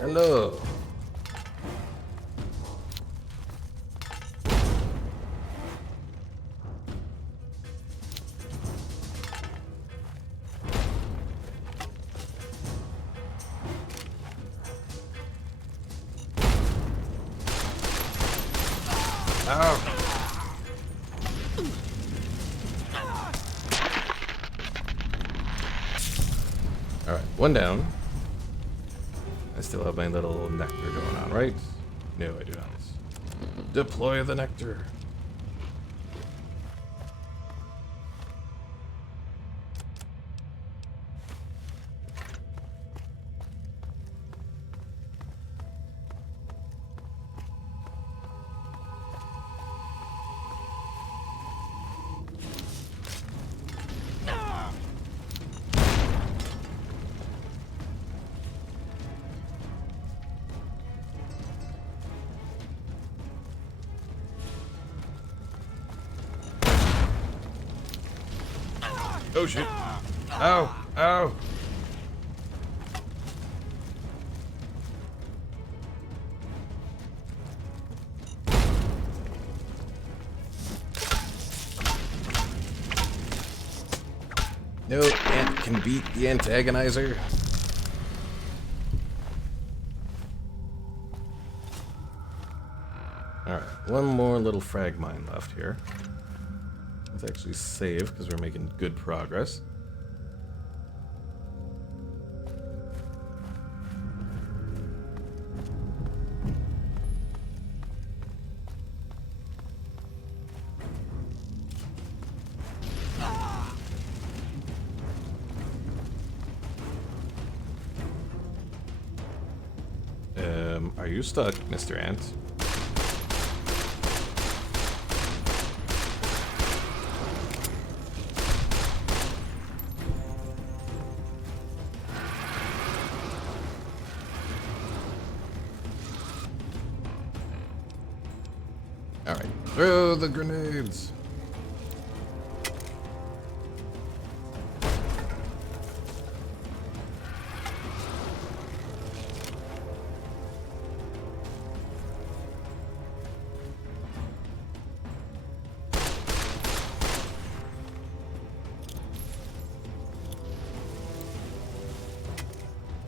Hello. Alright, one down. I still have my little nectar going on, right? No, I do not. Deploy the nectar. Oh shit. Ow. Ow. No ant can beat the antagonizer. Alright, one more little frag mine left here. Let's actually save because we're making good progress. Are you stuck, Mr. Ant? Alright, throw the grenades!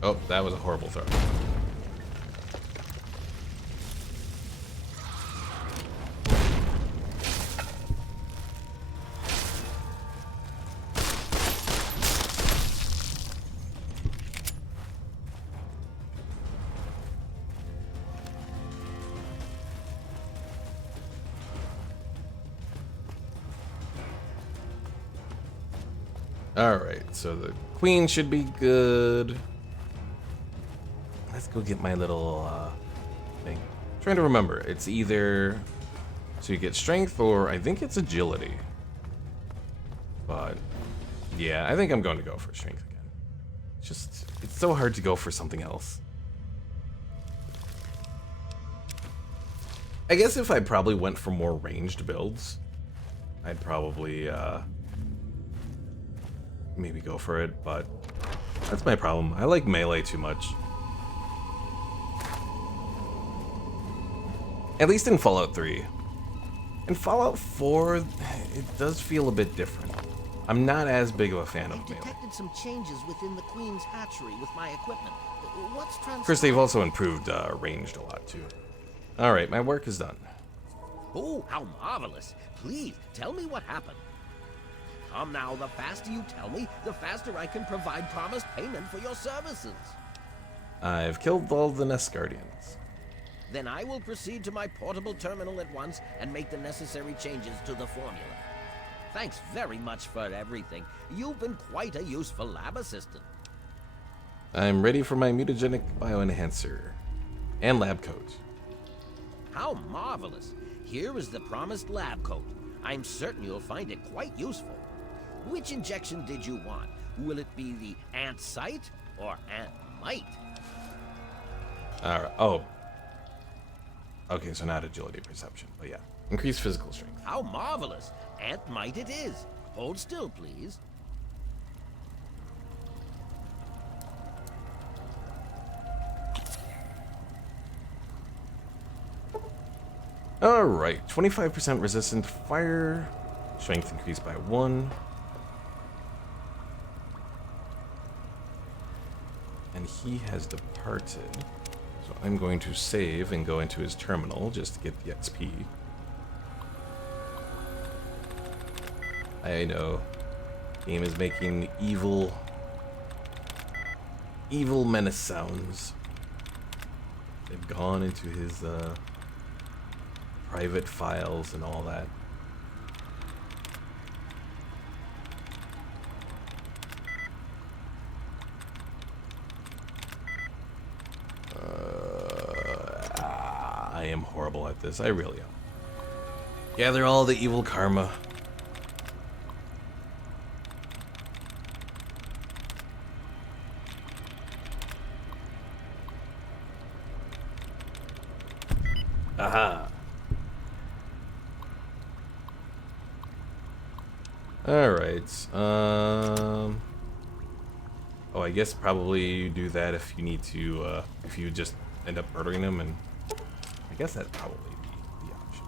Oh, that was a horrible throw. Alright, so the queen should be good. Let's go get my little thing. I'm trying to remember. It's either so you get strength or I think it's agility. But yeah, I think I'm going to go for strength again. It's so hard to go for something else. I guess if I probably went for more ranged builds, I'd probably maybe go for it, but that's my problem. I like melee too much. At least in Fallout 3. In Fallout 4, it does feel a bit different. I'm not as big of a fan of melee. I've detected some changes within the Queen's hatchery with my equipment. What's transpired? Of course, they've also improved ranged a lot too. Alright, my work is done. Oh, how marvelous. Please, tell me what happened. Come now, the faster you tell me, the faster I can provide promised payment for your services. I've killed all the Nest Guardians. Then I will proceed to my portable terminal at once and make the necessary changes to the formula. Thanks very much for everything. You've been quite a useful lab assistant. I'm ready for my mutagenic bioenhancer and lab coat. How marvelous. Here is the promised lab coat. I'm certain you'll find it quite useful. Which injection did you want? Will it be the ant sight or ant might? Alright, oh. Okay, so not agility perception, but yeah. Increased physical strength. How marvelous. Ant might it is. Hold still, please. Alright, 25% resistant to fire. Strength increased by 1. And he has departed. So I'm going to save and go into his terminal just to get the XP. I know. Game is making evil menace sounds. They've gone into his private files and all that. I am horrible at this. I really am. Gather all the evil karma. Aha. Alright, oh, I guess probably you do that if you need to, if you just end up murdering them, and I guess that'd probably be the option.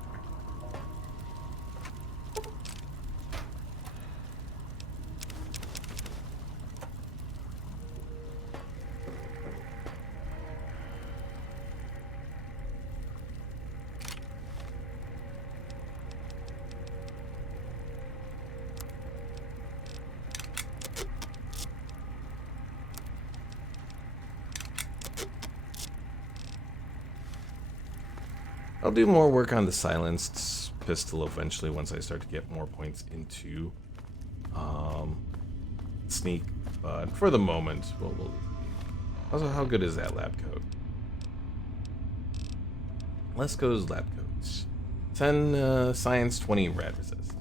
I'll do more work on the silenced pistol eventually once I start to get more points into sneak, but for the moment, we'll also, how good is that lab coat? Let's go with lab coats. 10 science, 20 rad resist.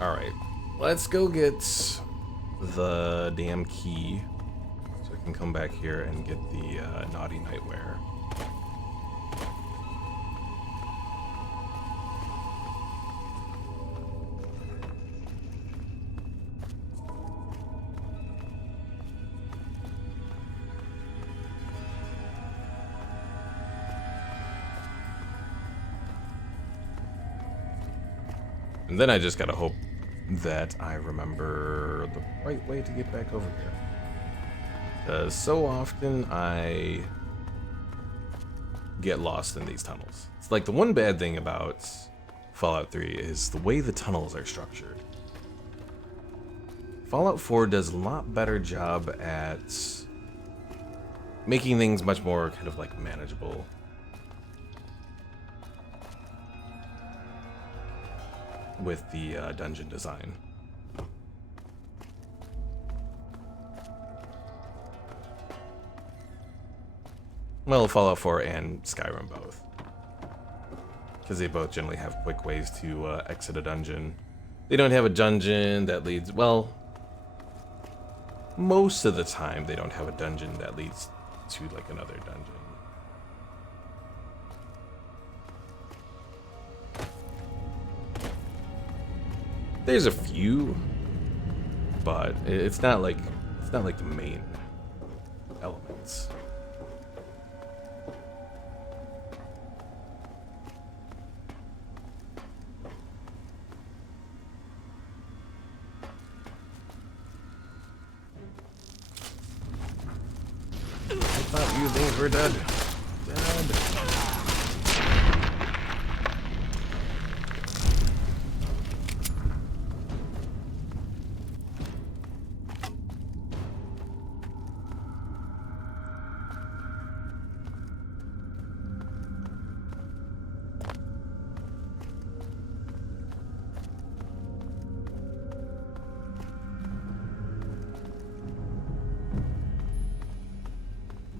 Alright, let's go get the damn key. Can come back here and get the naughty nightwear. And then I just gotta hope that I remember the right way to get back over here. Because so often I get lost in these tunnels. It's like the one bad thing about Fallout 3 is the way the tunnels are structured. Fallout 4 does a lot better job at making things much more kind of like manageable. With the dungeon design. Well, Fallout 4 and Skyrim both. Because they both generally have quick ways to exit a dungeon. They don't have a dungeon that leads... Well, most of the time they don't have a dungeon that leads to, like, another dungeon. There's a few, but it's not like the main elements. I thought you things were dead.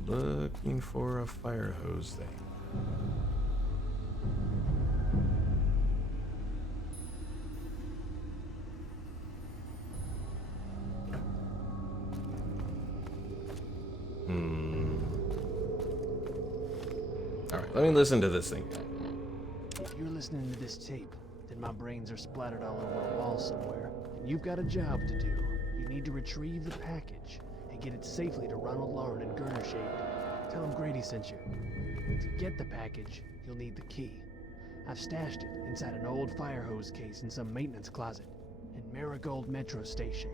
Looking for a fire hose thing. Alright, let me listen to this thing. If you're listening to this tape, then my brains are splattered all over a wall somewhere. And you've got a job to do. You need to retrieve the package and get it safely to Ronald Lauren in Gurnershade. Tell him Grady sent you. To get the package, you'll need the key. I've stashed it inside an old fire hose case in some maintenance closet in Marigold Metro Station.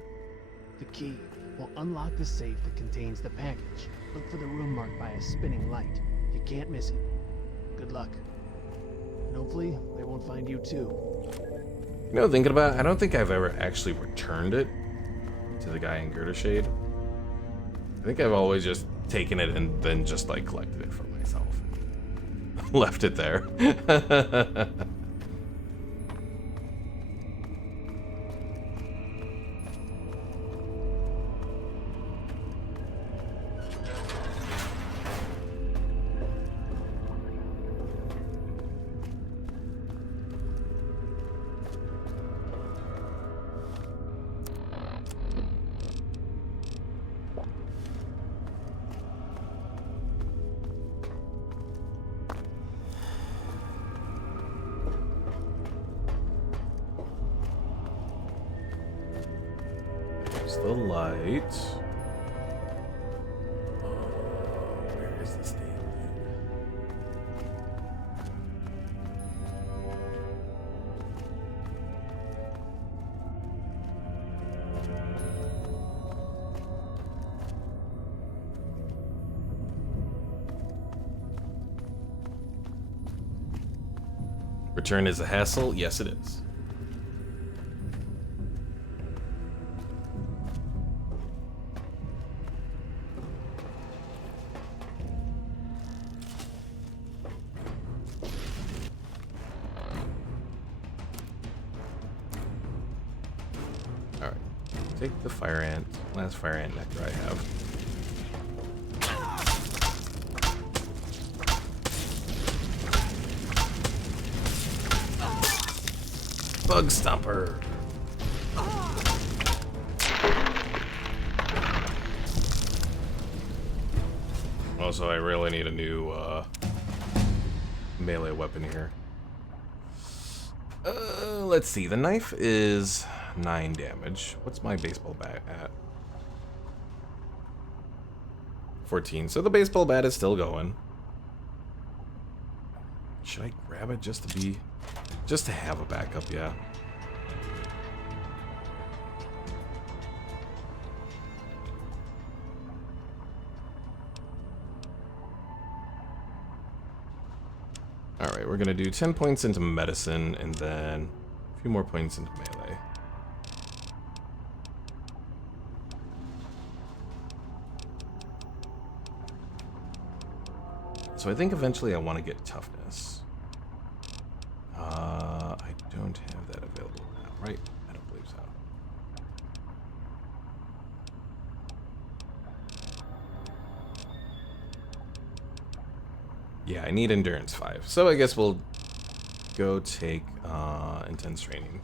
The key will unlock the safe that contains the package. Look for the room marked by a spinning light. You can't miss it. Good luck. And hopefully, they won't find you too. You know, thinking about it, I don't think I've ever actually returned it to the guy in Gurnershade. I think I've always just taken it and then just like collected it for myself. Left it there. There's the light. Where is this damn Return is a hassle? Yes, it is. Alright. Take the fire ant. Last fire ant nectar I have. Bug Stomper. Also, I really need a new melee weapon here. Let's see. The knife is 9 damage. What's my baseball bat at? 14. So the baseball bat is still going. Should I grab it just to have a backup? Yeah. Alright, we're gonna do 10 points into medicine and then a few more points into melee. So I think eventually I want to get toughness. I don't have that available now, right? I don't believe so. Yeah, I need endurance 5. So I guess we'll go take intense training.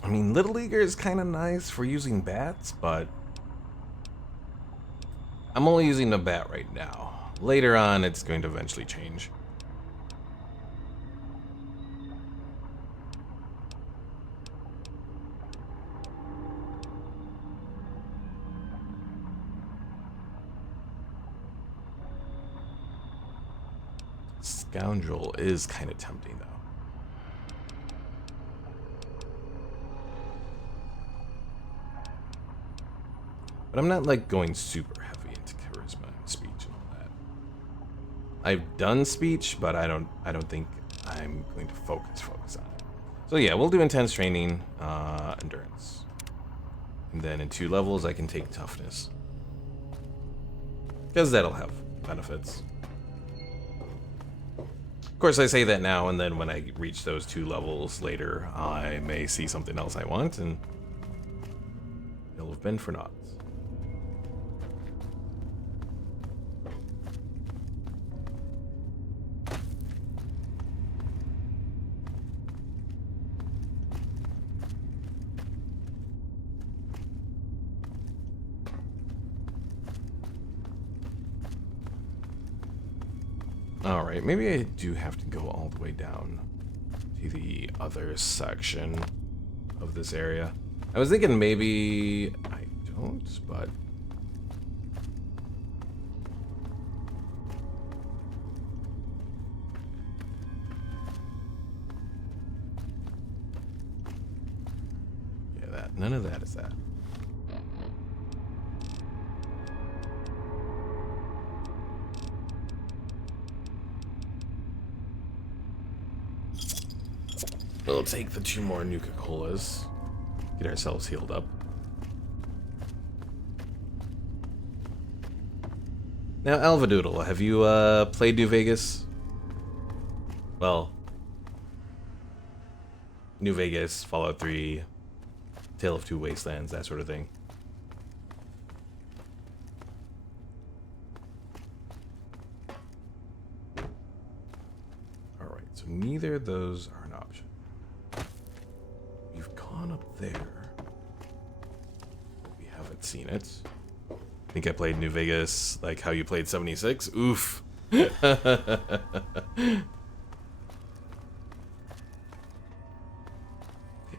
I mean, Little Leaguer is kind of nice for using bats, but I'm only using the bat right now. Later on, it's going to eventually change. Scoundrel is kind of tempting, though. But I'm not like going super heavy into charisma and speech and all that. I've done speech, but I don't think I'm going to focus on it. So yeah, we'll do intense training, endurance. And then in 2 levels I can take toughness. Because that'll have benefits. Of course I say that now, and then when I reach those 2 levels later, I may see something else I want and it'll have been for naught. Alright, maybe I do have to go all the way down to the other section of this area. I was thinking maybe I don't, but... yeah, none of that is that. We'll take the 2 more Nuka-Colas. Get ourselves healed up. Now, Alvadoodle, have you played New Vegas? Well, New Vegas, Fallout 3, Tale of Two Wastelands, that sort of thing. Alright, so neither of those are an option. We've gone up there. We haven't seen it. think I played New Vegas like how you played 76. Oof.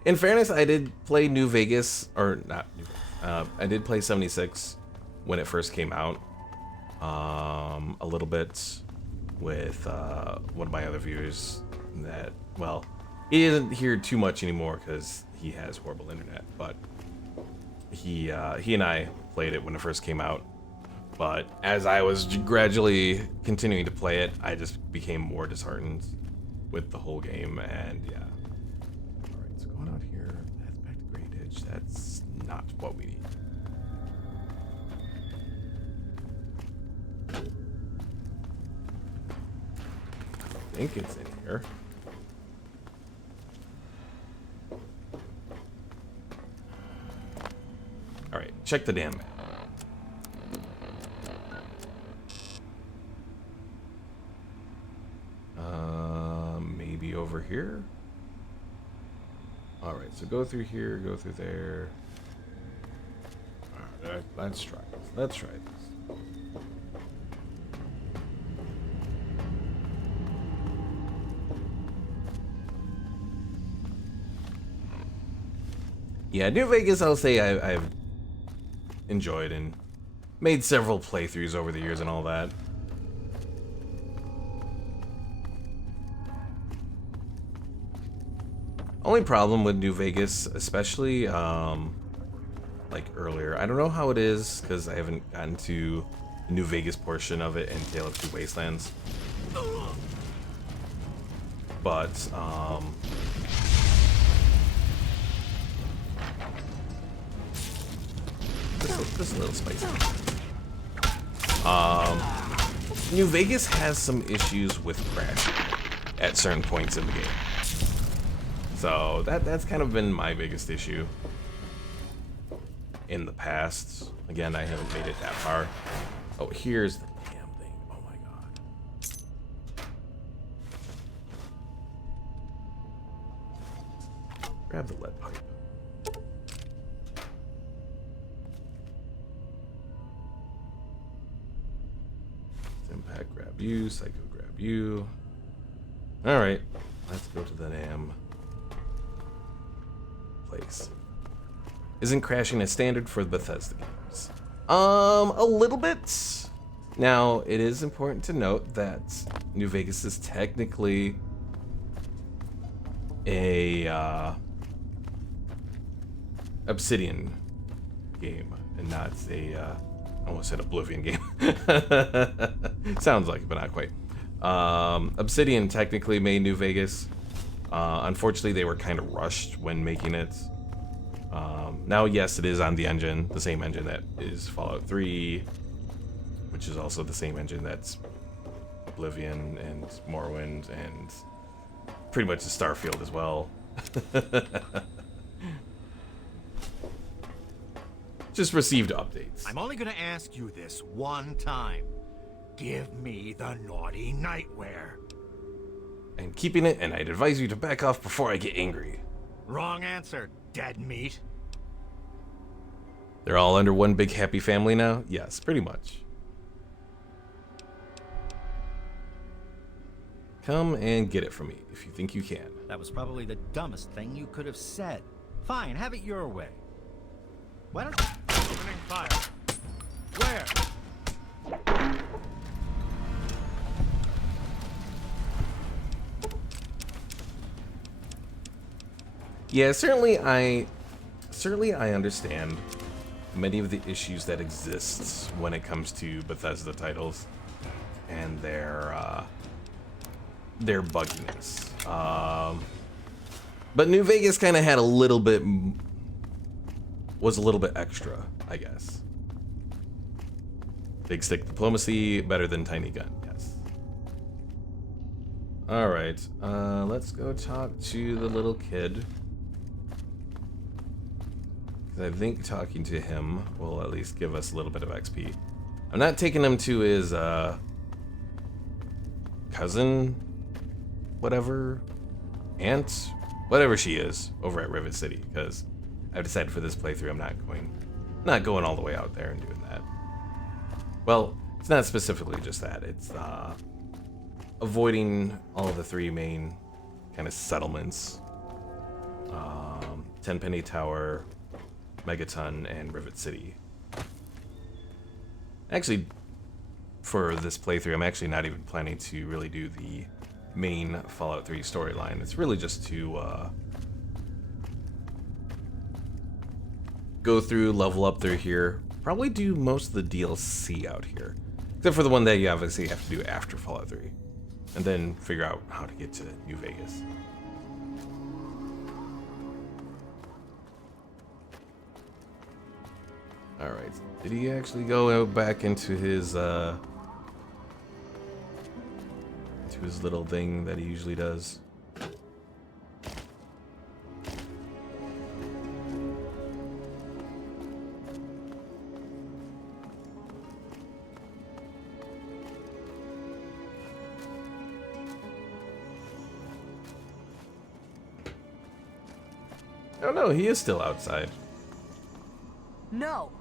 In fairness, I did play New Vegas, or not New Vegas. I did play 76 when it first came out. A little bit with one of my other viewers that, well, he isn't here too much anymore because he has horrible internet, but he and I played it when it first came out. But as I was gradually continuing to play it, I just became more disheartened with the whole game, and yeah. Alright, so going out here, that's back to Great Ditch. That's not what we need. I think it's in here. Alright, check the damn map. Maybe over here? Alright, so go through here, go through there. Alright, let's try this. Let's try this. Yeah, New Vegas, I'll say I've enjoyed and made several playthroughs over the years and all that. Only problem with New Vegas, especially like earlier, I don't know how it is because I haven't gotten to the New Vegas portion of it in Tale of Two Wastelands. But this a little spicy. New Vegas has some issues with crashing at certain points in the game. So that's kind of been my biggest issue in the past. Again, I haven't made it that far. Oh, here's the damn thing. Oh my god. Grab the lead pipe. Impact, grab you. Psycho, grab you. Alright, let's go to the damn place. Isn't crashing a standard for Bethesda games? A little bit. Now, it is important to note that New Vegas is technically a Obsidian game and not a I almost said Oblivion game. Sounds like it, but not quite. Obsidian technically made New Vegas. Unfortunately, they were kind of rushed when making it. Now, yes, it is on the engine, the same engine that is Fallout 3, which is also the same engine that's Oblivion and Morrowind and pretty much the Starfield as well. Just received updates. I'm only gonna ask you this one time. Give me the naughty nightwear. I'm keeping it, and I'd advise you to back off before I get angry. Wrong answer, dead meat. They're all under one big happy family now? Yes, pretty much. Come and get it from me, if you think you can. That was probably the dumbest thing you could have said. Fine, have it your way. Why don't you... Opening fire. Where? Yeah, certainly I understand many of the issues that exist when it comes to Bethesda titles and their bugginess. But New Vegas kind of had was a little bit extra, I guess. Big stick diplomacy, better than tiny gun, yes. Alright, let's go talk to the little kid. I think talking to him will at least give us a little bit of XP. I'm not taking him to his cousin, whatever, aunt, whatever she is, over at Rivet City, because I've decided for this playthrough I'm not going all the way out there and doing that. Well, it's not specifically just that. It's avoiding all of the three main kind of settlements. Tenpenny Tower, Megaton, and Rivet City. Actually, for this playthrough, I'm actually not even planning to really do the main Fallout 3 storyline. It's really just to go through, level up through here, probably do most of the DLC out here. Except for the one that you obviously have to do after Fallout 3. And then figure out how to get to New Vegas. Alright, did he actually go back into his little thing that he usually does? Oh no, he is still outside. No,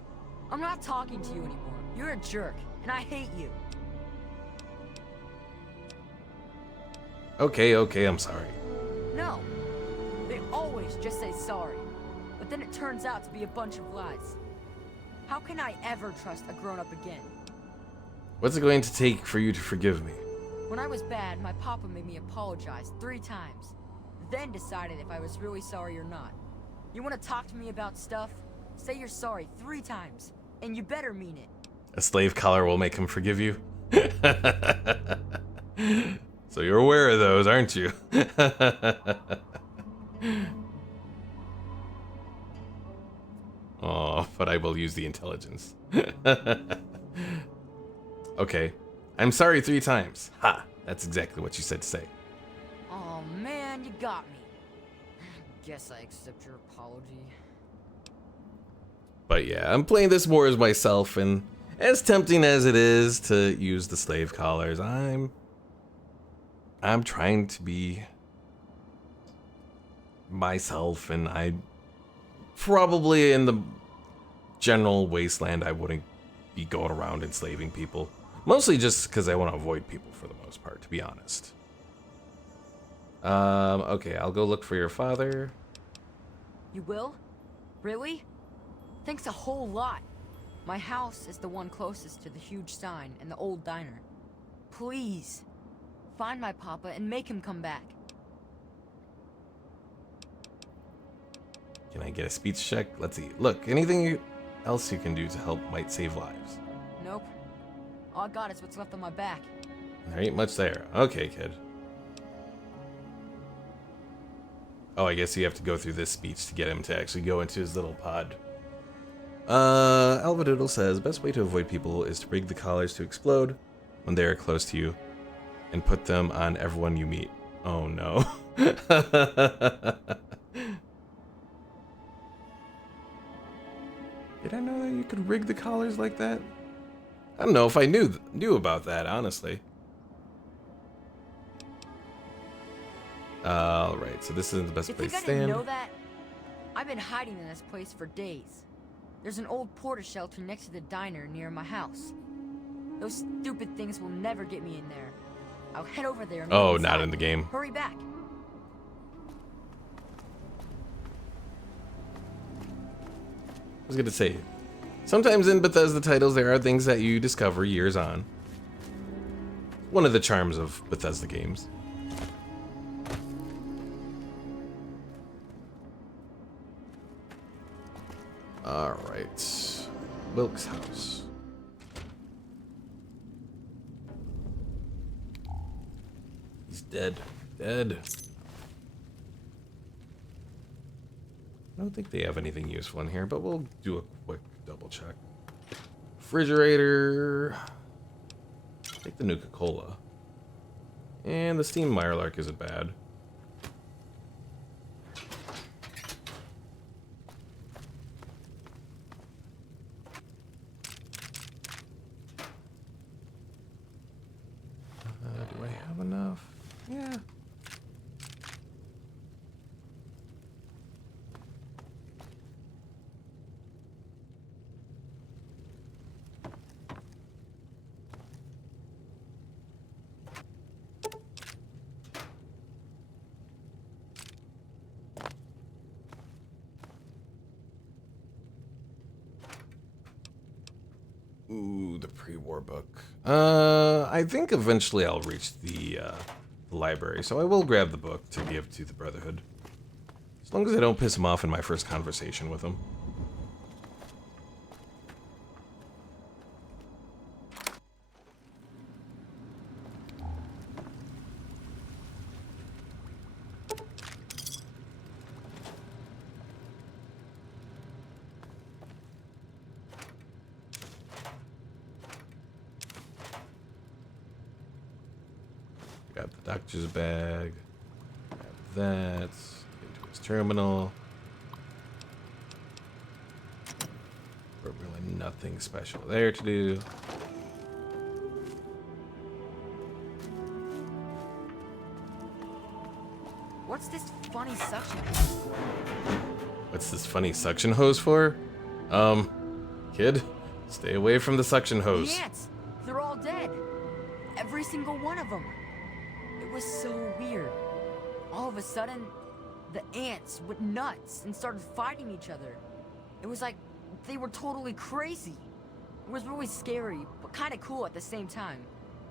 I'm not talking to you anymore. You're a jerk, and I hate you. Okay, I'm sorry. No, they always just say sorry, but then it turns out to be a bunch of lies. How can I ever trust a grown-up again? What's it going to take for you to forgive me? When I was bad, my papa made me apologize 3 times, then decided if I was really sorry or not. You want to talk to me about stuff? Say you're sorry 3 times, and you better mean it. A slave collar will make him forgive you? So you're aware of those, aren't you? Oh, but I will use the intelligence. Okay. I'm sorry 3 times. Ha! That's exactly what you said to say. Oh man, you got me. Guess I accept your apology. But yeah, I'm playing this more as myself, and as tempting as it is to use the slave collars, I'm trying to be myself, and I probably in the general wasteland I wouldn't be going around enslaving people. Mostly just because I want to avoid people for the most part, to be honest. Okay, I'll go look for your father. You will? Really? Thanks a whole lot. My house is the one closest to the huge sign and the old diner. Please, find my papa and make him come back. Can I get a speech check? Let's see. Look, anything else you can do to help might save lives. Nope. All I got is what's left on my back. There ain't much there. Okay, kid. Oh, I guess you have to go through this speech to get him to actually go into his little pod. Alvadoodle says, best way to avoid people is to rig the collars to explode when they are close to you and put them on everyone you meet. Oh no. Did I know that you could rig the collars like that? I don't know if I knew about that, honestly. Alright, so this isn't the best place to stand. You think I didn't know that? I've been hiding in this place for days. There's an old porta shelter next to the diner near my house. Those stupid things will never get me in there. I'll head over there and oh, not in the game. Hurry back. I was gonna say, sometimes in Bethesda titles there are things that you discover years on. One of the charms of Bethesda games. Alright. Wilkes' house. He's dead. Dead. I don't think they have anything useful in here, but we'll do a quick double check. Refrigerator. Take the Nuka-Cola. And the steamed Mirelurk isn't bad. Do I have enough? Yeah. Ooh, the pre-war book. I think eventually I'll reach the library, so I will grab the book to give to the Brotherhood. As long as I don't piss him off in my first conversation with him. Grab the doctor's bag. Grab that. Into his terminal. But really nothing special there to do. What's this funny suction? What's this funny suction hose for? Kid, stay away from the suction hose. The ants! They're all dead. Every single one of them. It was so weird. All of a sudden, the ants went nuts and started fighting each other. It was like they were totally crazy. It was really scary, but kind of cool at the same time.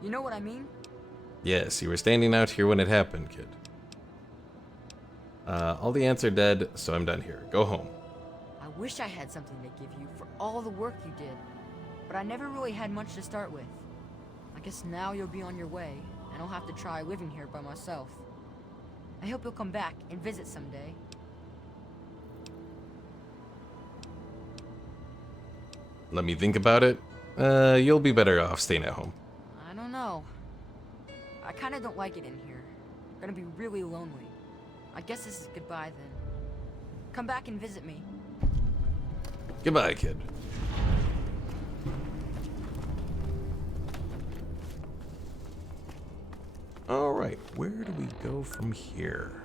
You know what I mean? Yes, you were standing out here when it happened, kid. All the ants are dead, so I'm done here. Go home. I wish I had something to give you for all the work you did, but I never really had much to start with. I guess now you'll be on your way, and I'll have to try living here by myself. I hope you'll come back and visit someday. Let me think about it. You'll be better off staying at home. I don't know. I kind of don't like it in here. I'm gonna be really lonely. I guess this is goodbye then. Come back and visit me. Goodbye, kid. Alright, where do we go from here?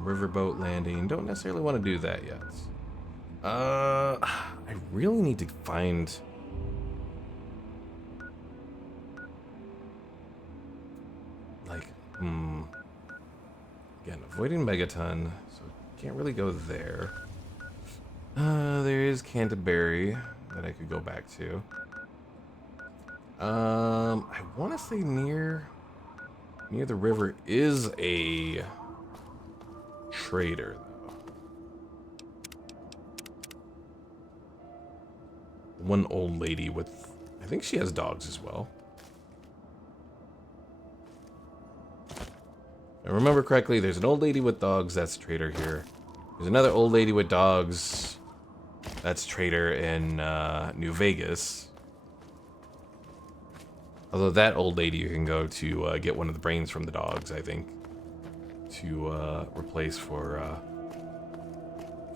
Riverboat landing. Don't necessarily want to do that yet. I really need to find... Like, Again, avoiding Megaton, so can't really go there. There is Canterbury that I could go back to. I want to say near the river is a trader, though. One old lady with, I think she has dogs as well. If I remember correctly, there's an old lady with dogs, that's a trader here. There's another old lady with dogs, that's trader in New Vegas. Although that old lady you can go to get one of the brains from the dogs, I think, to replace for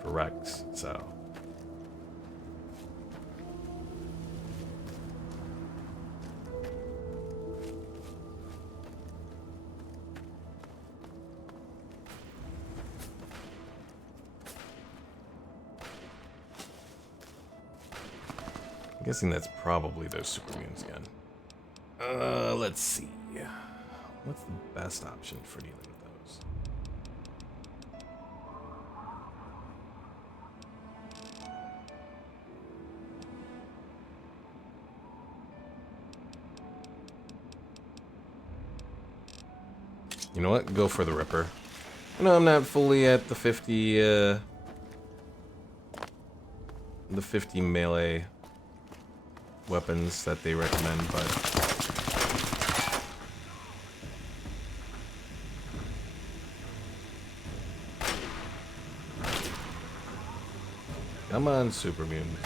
Rex. So. I'm guessing that's probably those super mutants again. Let's see. What's the best option for dealing with those? You know what? Go for the Ripper. No, I'm not fully at the 50 melee weapons that they recommend, but come on, super mutant.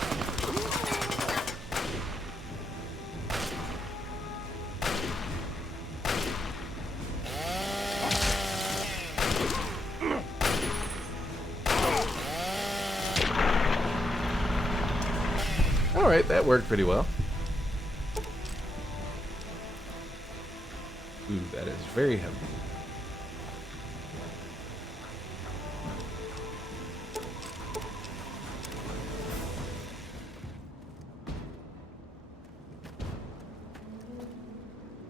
Alright, that worked pretty well. Ooh, that is very heavy.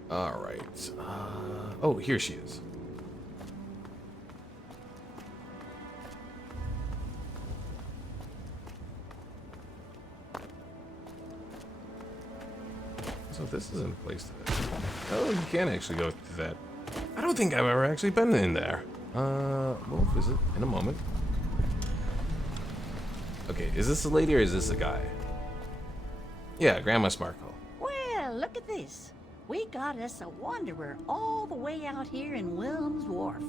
Alright. Oh, here she is. So this isn't a place to... Oh, you can actually go to that. I don't think I've ever actually been in there. We'll visit in a moment. Okay, is this a lady or is this a guy? Yeah, Grandma Smarkle. Well, look at this. We got us a wanderer all the way out here in Wilm's Wharf.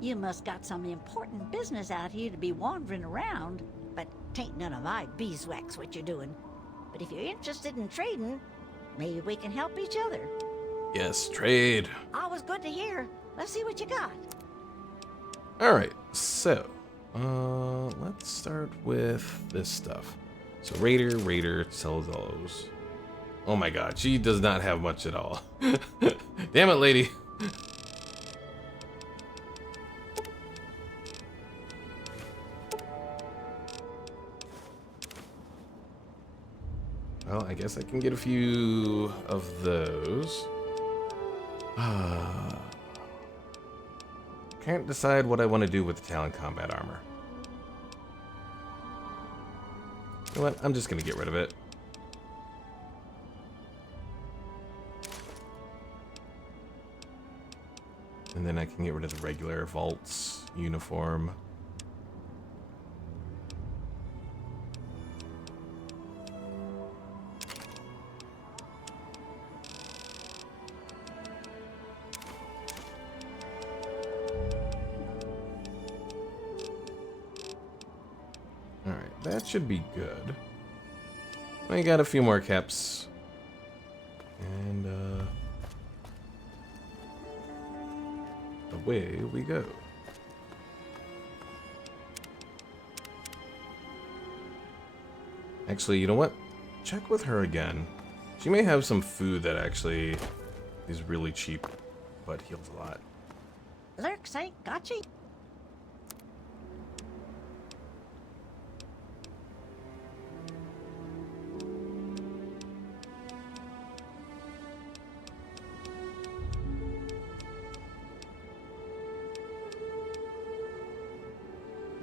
You must got some important business out here to be wandering around, but tain't none of my beeswax what you're doing. But if you're interested in trading, maybe we can help each other. Yes, trade. Always good to hear. Let's see what you got. Alright, so, let's start with this stuff. So Raider, sell those. Oh my god, she does not have much at all. Damn it, lady. Well, I guess I can get a few of those. Can't decide what I want to do with the Talon combat armor. You know what? I'm just going to get rid of it. And then I can get rid of the regular Vault's uniform. Alright, that should be good. I got a few more caps. And, away we go. Actually, you know what? Check with her again. She may have some food that actually is really cheap, but heals a lot. Lurks ain't got you.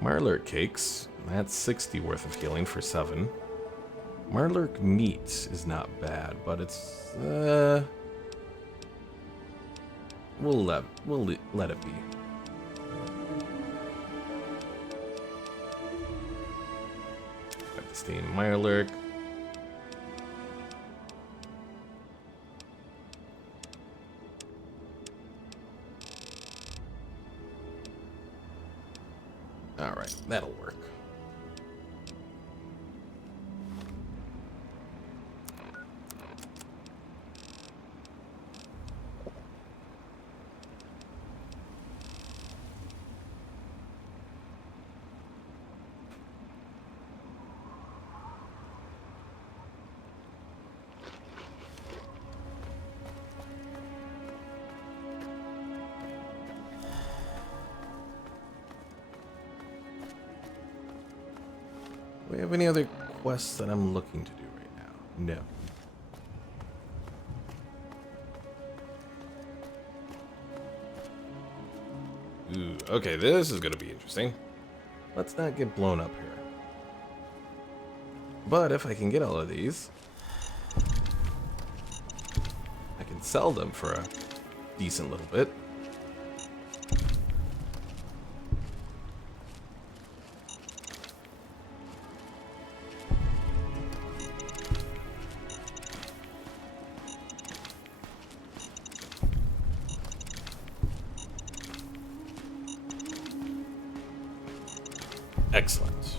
Marlurk cakes, that's 60 worth of healing for 7. Marlurk meat is not bad, but it's we'll let it be. Got the steamed Marlurk. Alright, that'll work. Do we have any other quests that I'm looking to do right now? No. Ooh, okay, this is gonna be interesting. Let's not get blown up here. But if I can get all of these, I can sell them for a decent little bit. Excellent.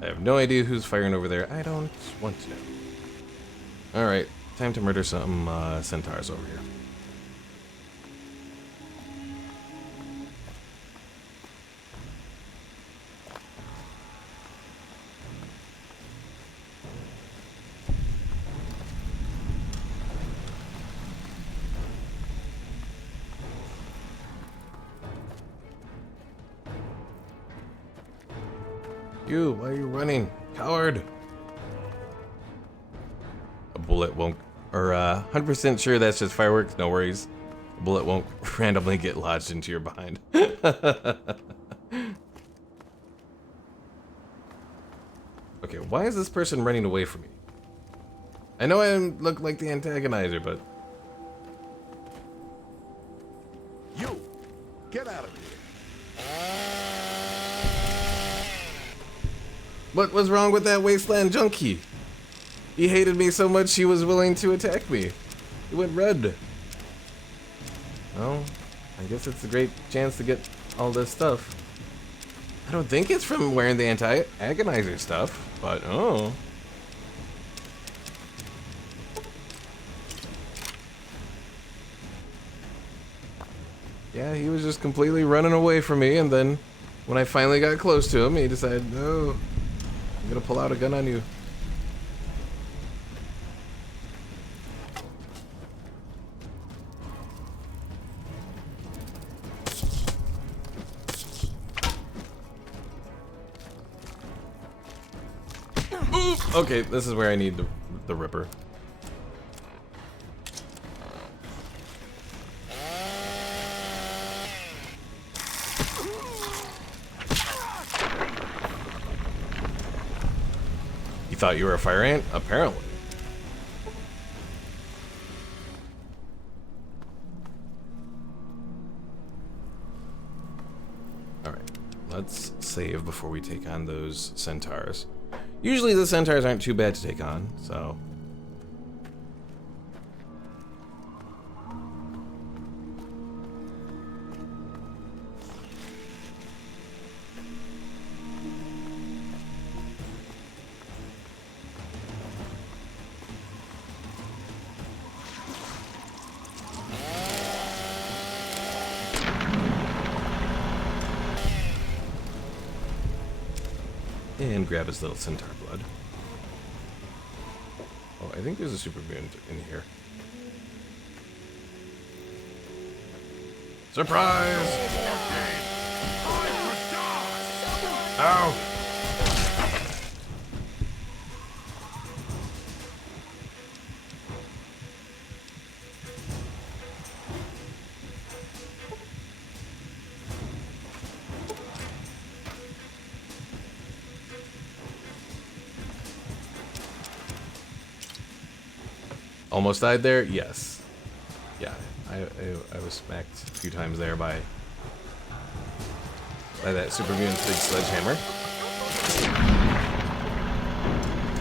I have no idea who's firing over there. I don't want to know. Alright, time to murder some centaurs over here. You, why are you running? Coward! A bullet won't... Or, 100% sure that's just fireworks, no worries. A bullet won't randomly get lodged into your behind. Okay, why is this person running away from me? I know I look like the antagonizer, but... You! Get out of here! What was wrong with that wasteland junkie? He hated me so much he was willing to attack me. He went red. Well, I guess it's a great chance to get all this stuff. I don't think it's from wearing the anti-agonizer stuff, but oh. Yeah, he was just completely running away from me, and then when I finally got close to him, he decided, no, I'm gonna pull out a gun on you. Okay, this is where I need the Ripper. You thought you were a fire ant? Apparently. Alright, let's save before we take on those centaurs. Usually the centaurs aren't too bad to take on, so... And grab his little centaur blood. Oh, I think there's a super mutant in here. Surprise! Ow! Almost died there? Yes. Yeah, I was smacked a few times there by that super mutant's big sledgehammer.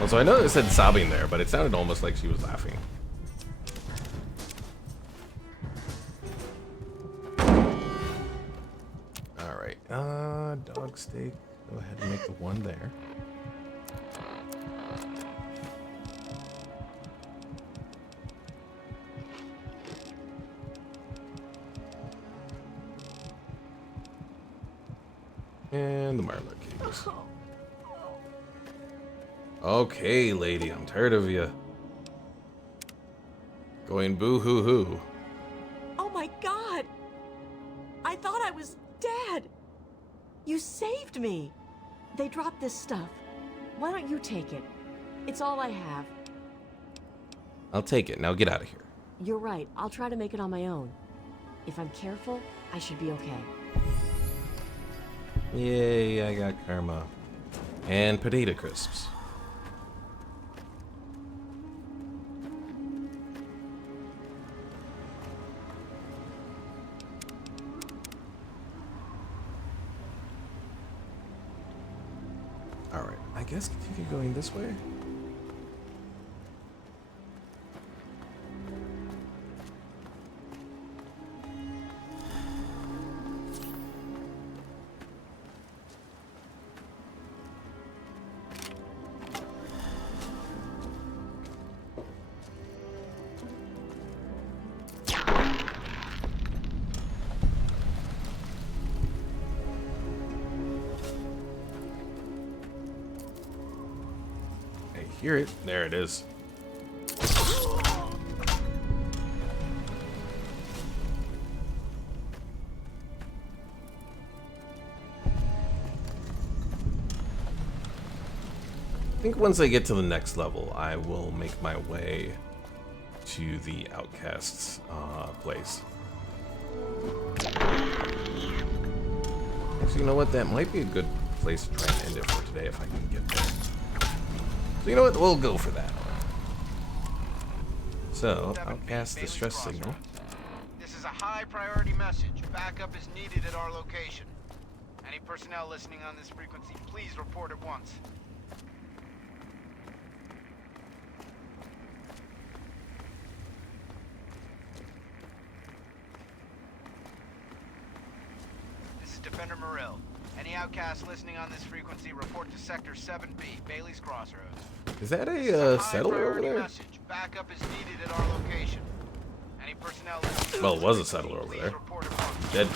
Also, I know it said sobbing there, but it sounded almost like she was laughing. Alright, dog steak. Go ahead and make the one there. And the Marla cakes. Okay, lady, I'm tired of you. Going boo-hoo-hoo. Oh my god! I thought I was dead! You saved me! They dropped this stuff. Why don't you take it? It's all I have. I'll take it. Now get out of here. You're right. I'll try to make it on my own. If I'm careful, I should be okay. Yay, I got karma. And potato crisps. Alright, I guess continue going this way. Hear it. There it is. I think once I get to the next level, I will make my way to the Outcast's place. Actually, you know what? That might be a good place to try and end it for today if I can get there. So you know what? We'll go for that. So I'll cast the stress signal. This is a high priority message. Backup is needed at our location. Any personnel listening on this frequency, please report at once. This is Defender Morrill. Any outcasts listening on this frequency, report to Sector 7B, Bailey's Crossroads. Is that a settler over there? Message. Backup is needed at our location. Any personnel listening Well, it was a settler over there. Dead.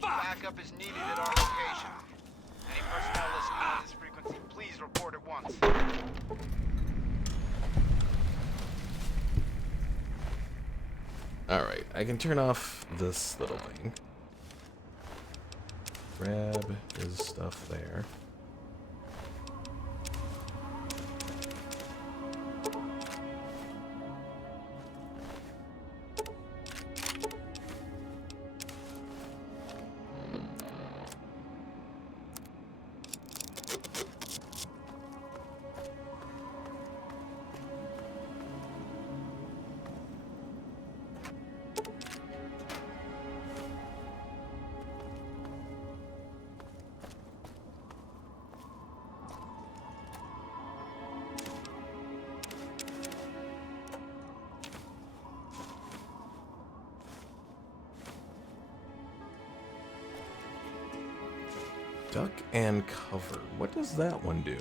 Backup is needed at our location. Any personnel listening on this frequency, please report at once. Alright, I can turn off this little thing. Grab his stuff there. Duck and cover. What does that one do?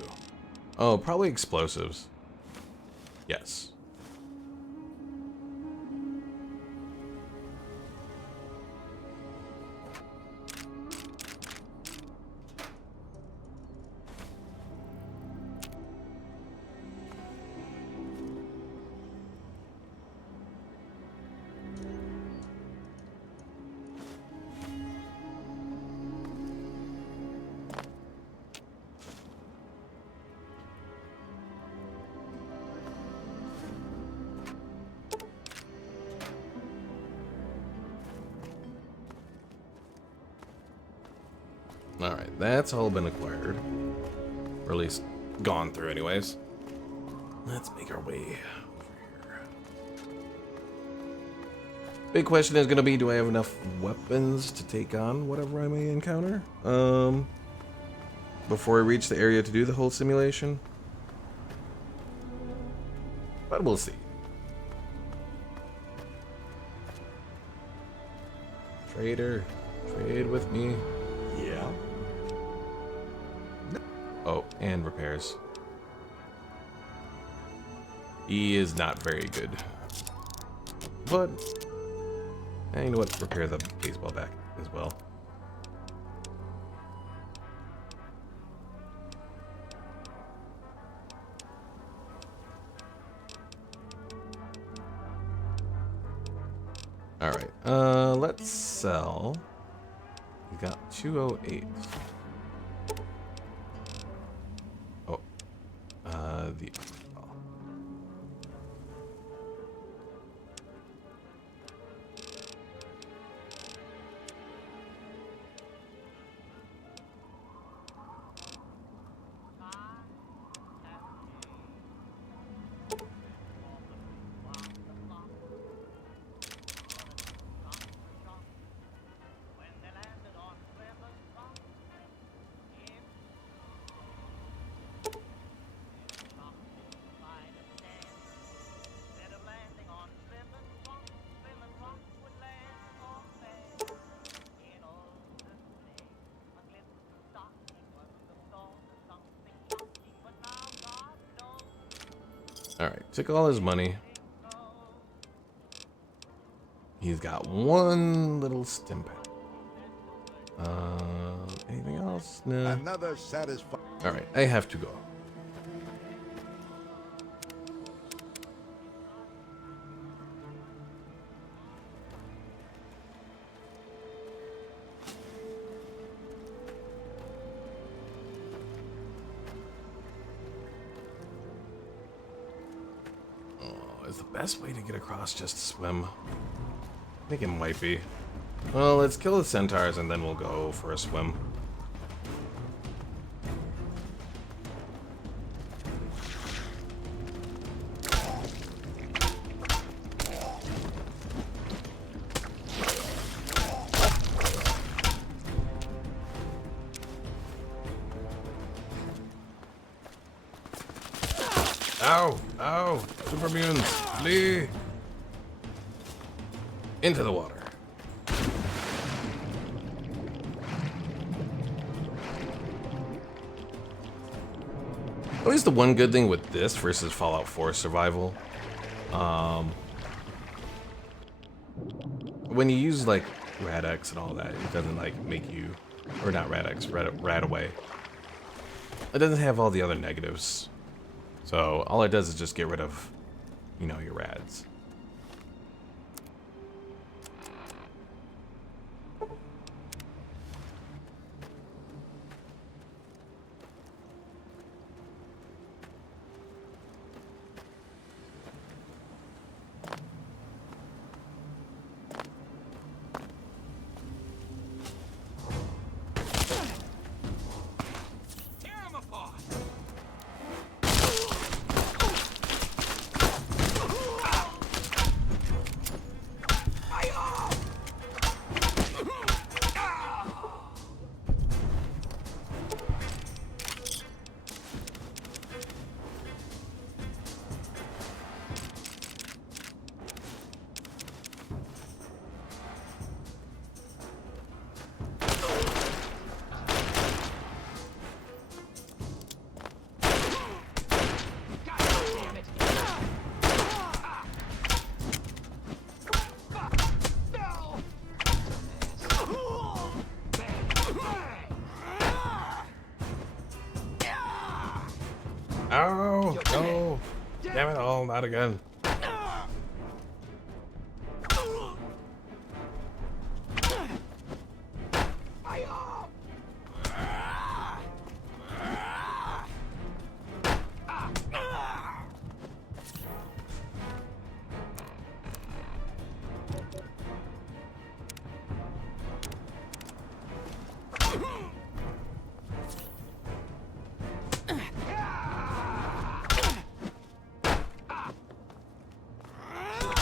Oh, probably explosives. Yes. Alright, that's all been acquired. Or at least gone through anyways. Let's make our way over here. Big question is gonna be, do I have enough weapons to take on whatever I may encounter? Before I reach the area to do the whole simulation? But we'll see. Trader, trade with me. Yeah. Oh, and repairs. He is not very good. But, you know what? Repair the baseball bat as well. Alright, let's sell. We got 208. Oh, the. Alright, took all his money. He's got one little stim pack. Anything else? No. Another satisfying. Alright, I have to go. is the best way to get across just to swim? I think it might be. Well, let's kill the centaurs and then we'll go for a swim. Ow! Ow! Super mutants! Flee! Into the water. At least the one good thing with this versus Fallout 4 survival, when you use like Rad-X and all that, it doesn't like make you, or not Rad-X, Rad-Away. It doesn't have all the other negatives. So all it does is just get rid of, you know, your rads. Oh, no. Damn it all, not again.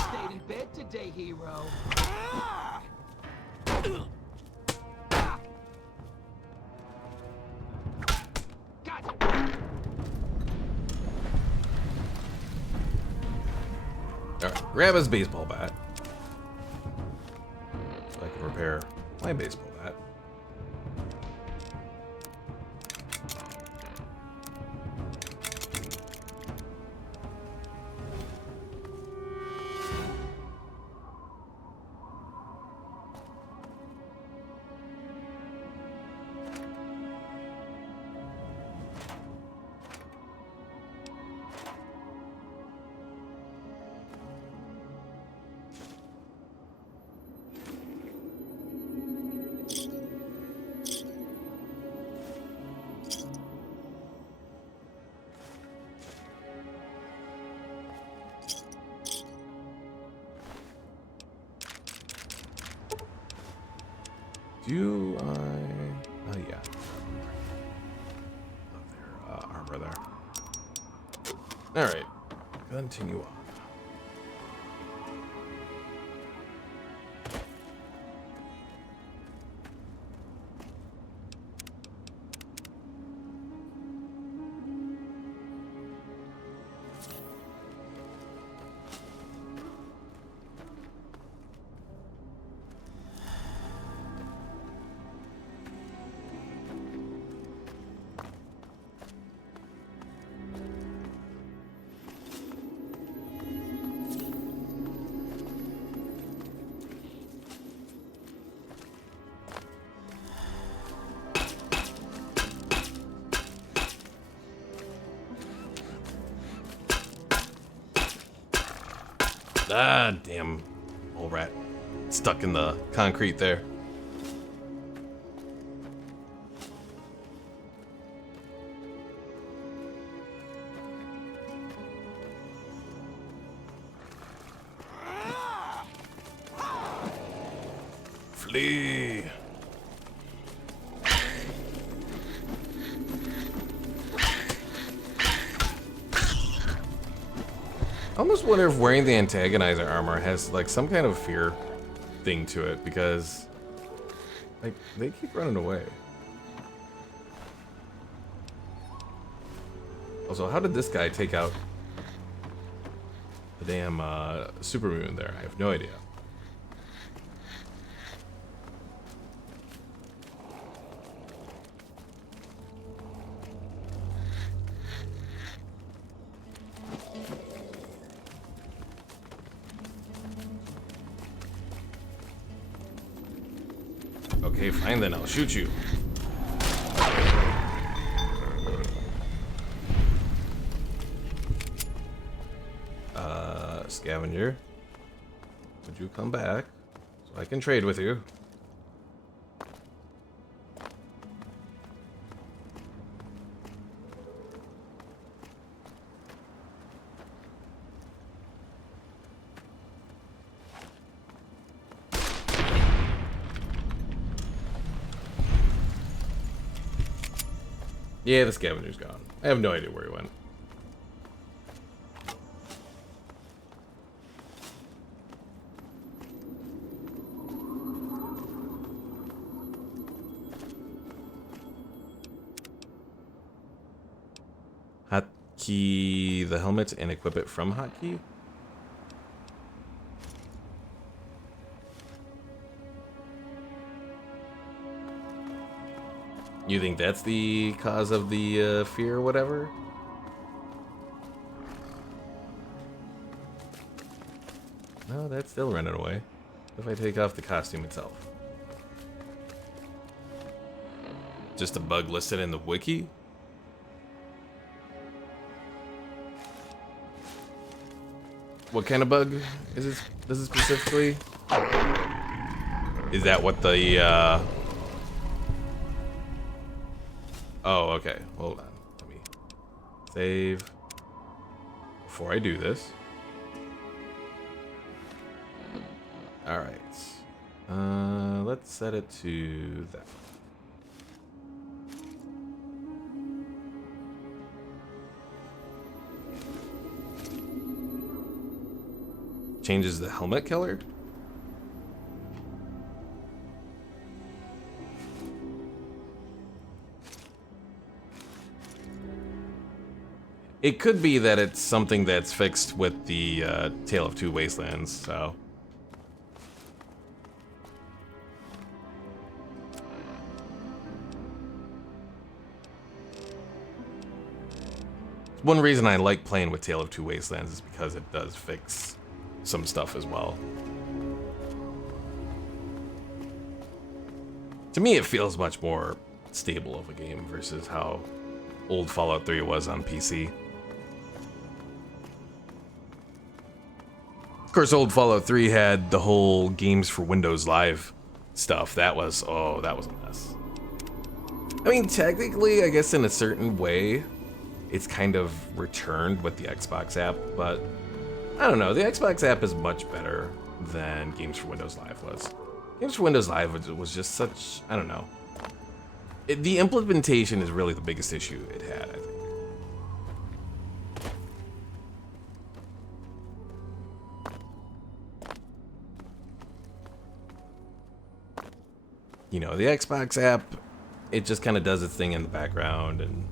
Stayed in bed today, hero. Alright, grab his baseball bat. So I can repair my baseball bat. Do I... Oh, yeah. Love their armor there. Alright. Continue on. Ah, damn old rat. Stuck in the concrete there. Flee. I almost wonder if wearing the antagonizer armor has like some kind of fear thing to it, because like they keep running away. Also, how did this guy take out the damn supermoon there? I have no idea. Okay, fine then, I'll shoot you. Scavenger, would you come back so I can trade with you? Yeah, the scavenger's gone. I have no idea where he went. Hotkey the helmet and equip it from hotkey? You think that's the cause of the fear or whatever? No, that's still running away. If I take off the costume itself. Just a bug listed in the wiki? What kind of bug is this specifically? Is that what the Oh, okay. Hold on. Let me save before I do this. All right. Let's set it to that. Changes the helmet color. It could be that it's something that's fixed with the Tale of Two Wastelands, so. One reason I like playing with Tale of Two Wastelands is because it does fix some stuff as well. To me, it feels much more stable of a game versus how old Fallout 3 was on PC. Of course, old Fallout 3 had the whole games for Windows Live stuff. That was, oh, that was a mess. I mean, technically, I guess in a certain way, it's kind of returned with the Xbox app, but I don't know. The Xbox app is much better than Games for Windows Live was. Games for Windows Live was just such, I don't know. The implementation is really the biggest issue it had, I think. You know, the Xbox app, it just kind of does its thing in the background, and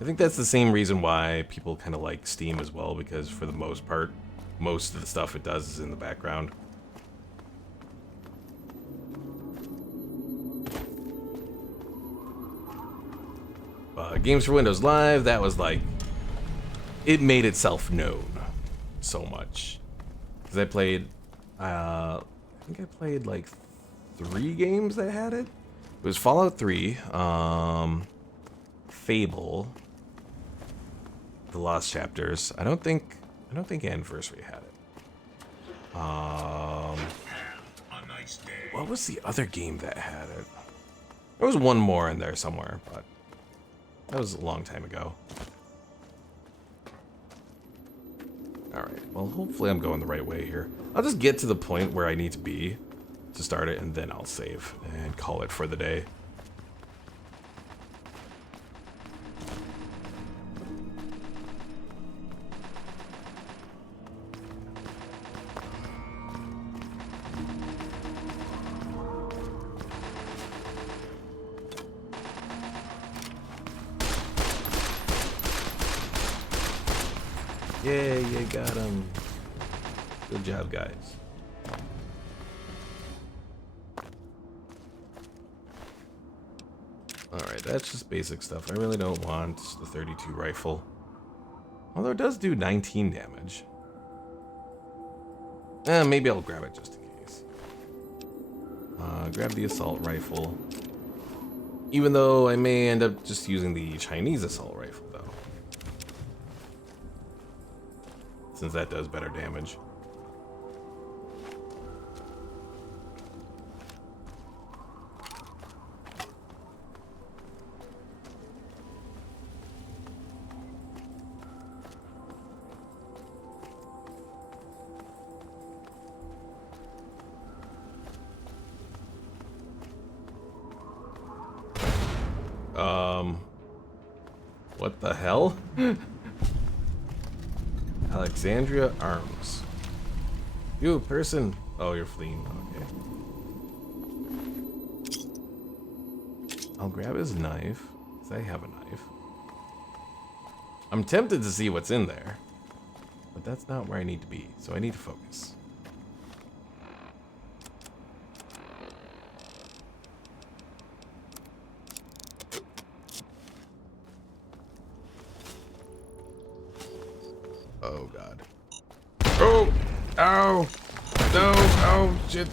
I think that's the same reason why people kind of like Steam as well, because for the most part, most of the stuff it does is in the background. Games for Windows Live, that was like, it made itself known so much. Because I played, I think I played like 3 games that had it. It was Fallout 3, Fable, The Lost Chapters. I don't think Anniversary had it. What was the other game that had it? There was one more in there somewhere, but that was a long time ago. Alright, well, hopefully I'm going the right way here. I'll just get to the point where I need to be, to start it, and then I'll save and call it for the day. Yay, you got him. Good job, guys. Alright, that's just basic stuff. I really don't want the 32 rifle. Although it does do 19 damage. Maybe I'll grab it just in case. Grab the assault rifle. Even though I may end up just using the Chinese assault rifle, though. Since that does better damage. What the hell? Alexandria Arms. You, person. Oh, you're fleeing. Okay. I'll grab his knife, because I have a knife. I'm tempted to see what's in there, but that's not where I need to be, so I need to focus. Oh god. Oh! Ow! No! Oh shit!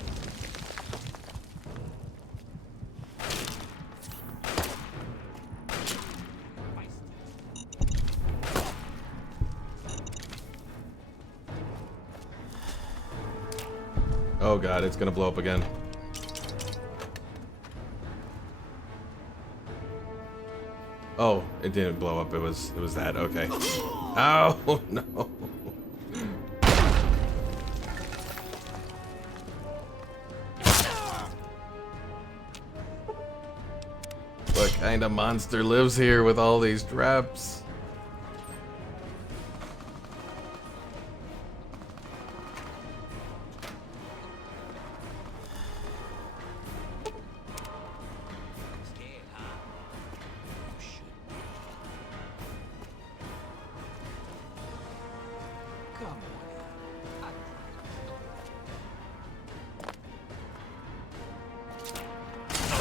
Oh god, it's gonna blow up again. Oh, it didn't blow up. It was that. Okay. Oh no. What kind of monster lives here with all these traps?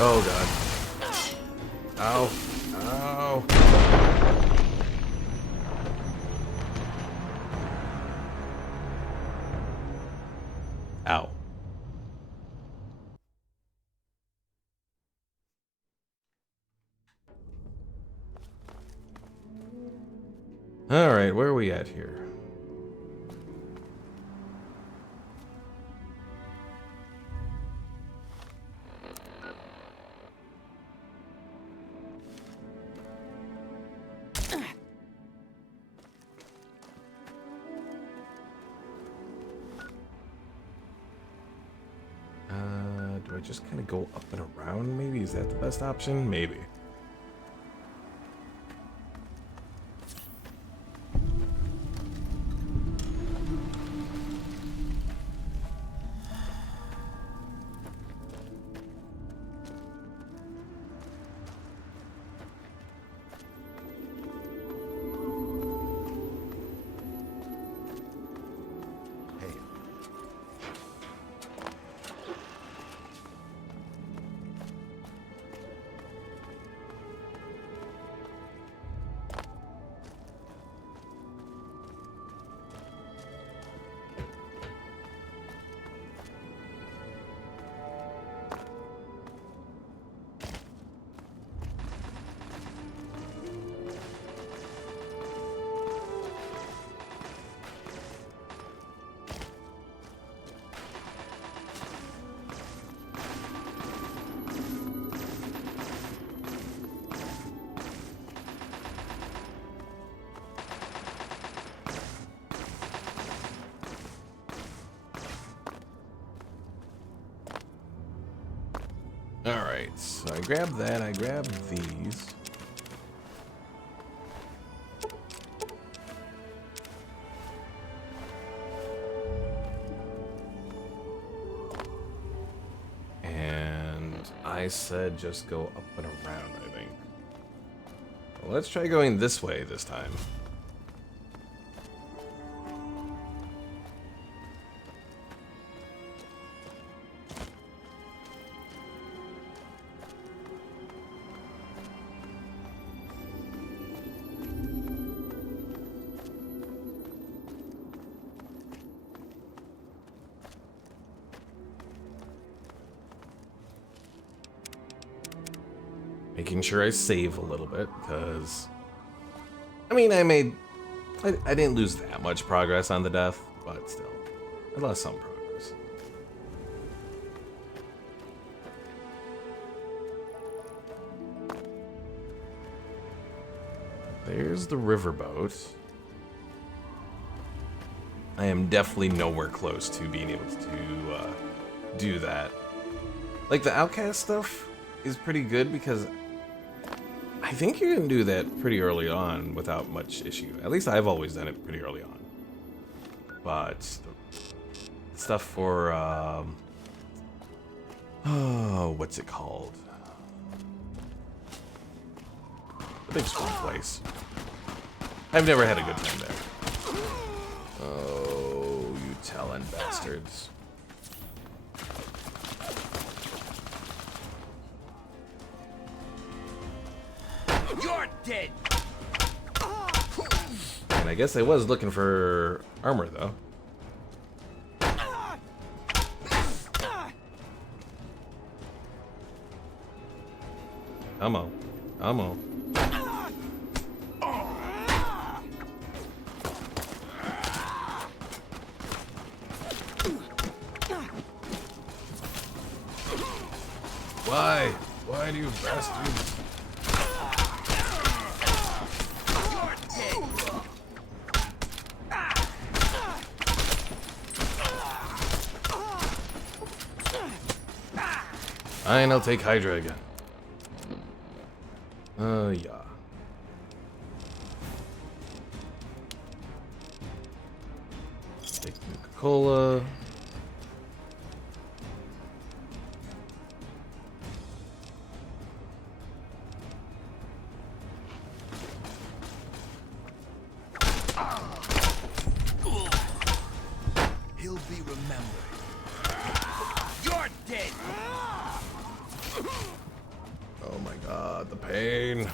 Oh god. Ow. Ow. Ow. Alright, where are we at here? Do I just kind of go up and around, maybe? Is that the best option? Maybe. Alright, so I grabbed that, I grabbed these. And I said just go up and around, I think. Well, let's try going this way this time. Making sure I save a little bit, because... I mean, I didn't lose that much progress on the death, but still. I lost some progress. There's the riverboat. I am definitely nowhere close to being able to do that. Like, the outcast stuff is pretty good because I think you can do that pretty early on without much issue. At least I've always done it pretty early on. But the stuff for oh, what's it called? The big swing place. I've never had a good time there. Oh, you Talon bastards. You're dead. And I guess I was looking for armor, though. Ammo. Ammo. Why? Why do you bastards? Fine, I'll take Hydra again. Yeah. Take Coca-Cola. He'll be remembered. You're dead. Oh my god, the pain.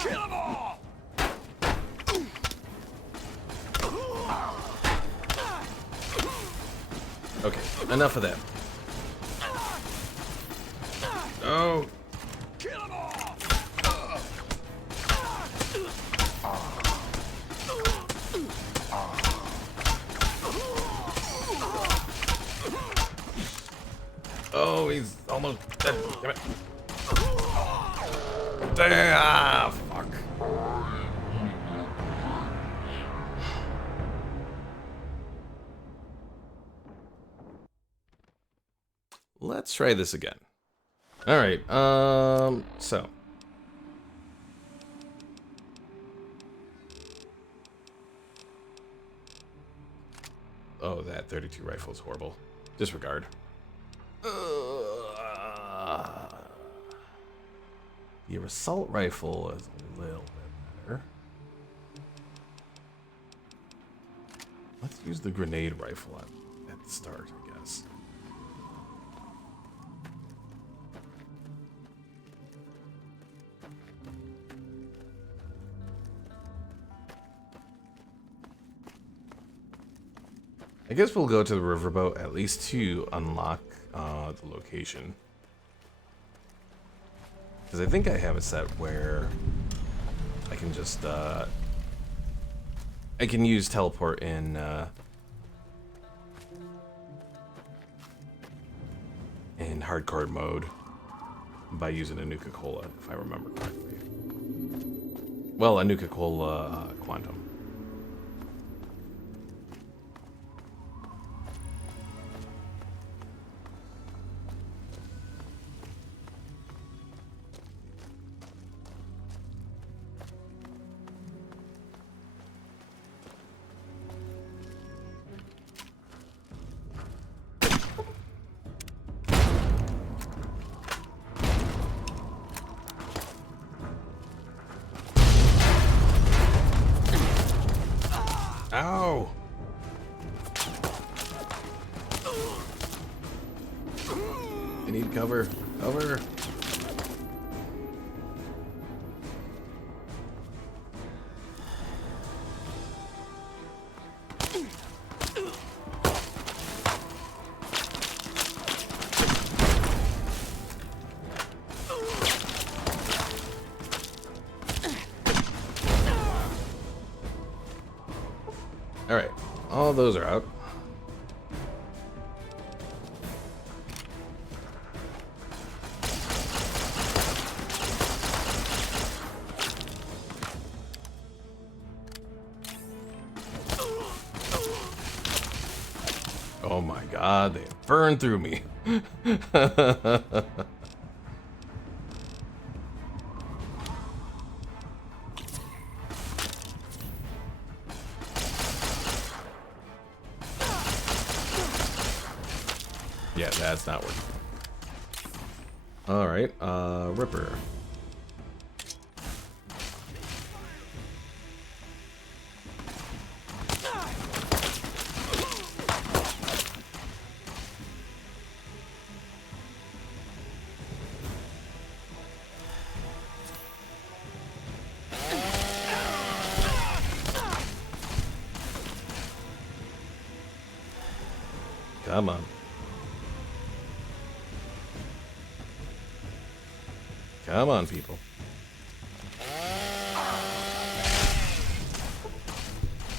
Kill them all. Okay, enough of that. Oh. Kill them all. Oh, he's almost dead. Damn it. Damn, fuck. Let's try this again. All right, so. Oh, that 32 rifle is horrible. Disregard. Your assault rifle is a little bit better. Let's use the grenade rifle at the start, I guess. I guess we'll go to the riverboat at least to unlock the location. Because I think I have it set where I can just I can use teleport in hardcore mode by using a Nuka-Cola, if I remember correctly. Well, a Nuka-Cola Quantum. Ow! I need cover. Cover! Alright, all those are out. Oh my god, they burned through me. Yeah, that's not working. Alright, Ripper. Come on. Come on, people.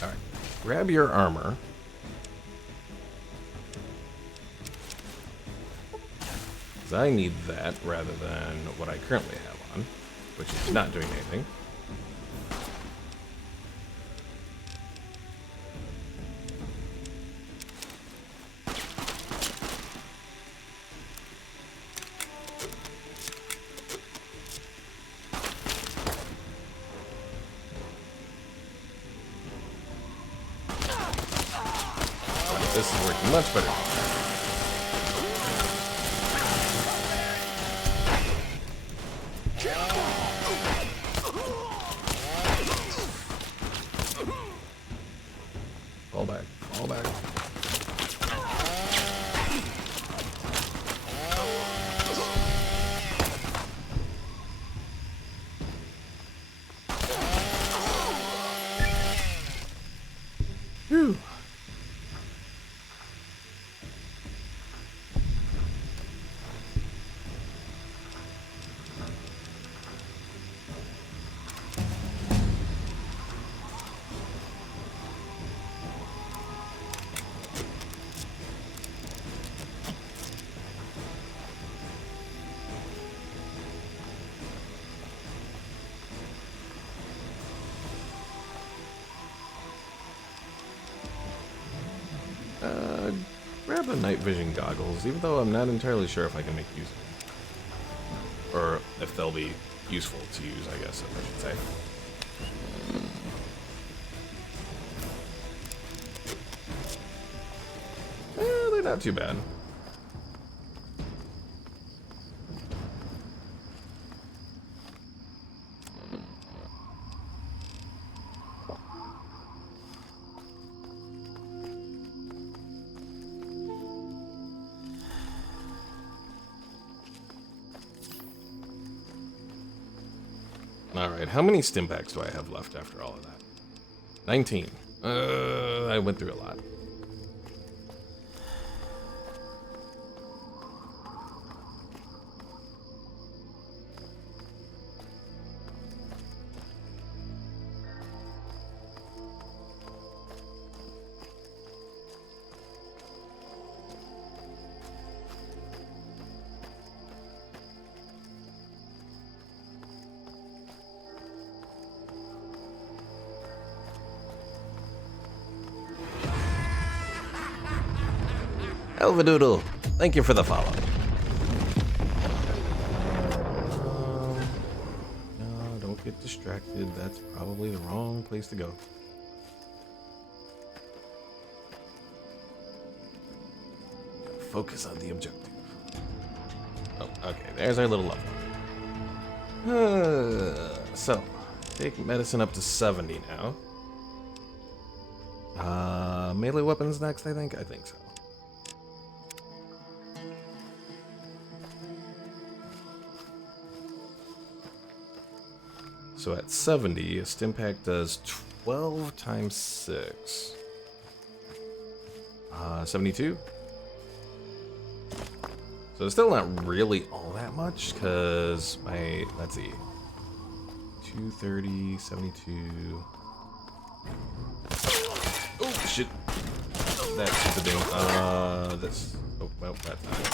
Alright. Grab your armor. Because I need that rather than what I currently have on, which is not doing anything. This is working much better. Fall back. Fall back. Whew. Grab the night vision goggles, even though I'm not entirely sure if I can make use of them. Or if they'll be useful to use, I guess, I should say. They're not too bad. Alright, how many stim packs do I have left after all of that? 19. I went through a lot. Elvadoodle, thank you for the follow. No, don't get distracted. That's probably the wrong place to go. Focus on the objective. Oh, okay, there's our little level. So, take medicine up to 70 now. Melee weapons next, I think? I think so. So at 70, a Stimpack does 12 times 6. 72. So it's still not really all that much, because my, let's see, 230, 72. Oh, shit. That's the thing. This. Oh, well, that's not it.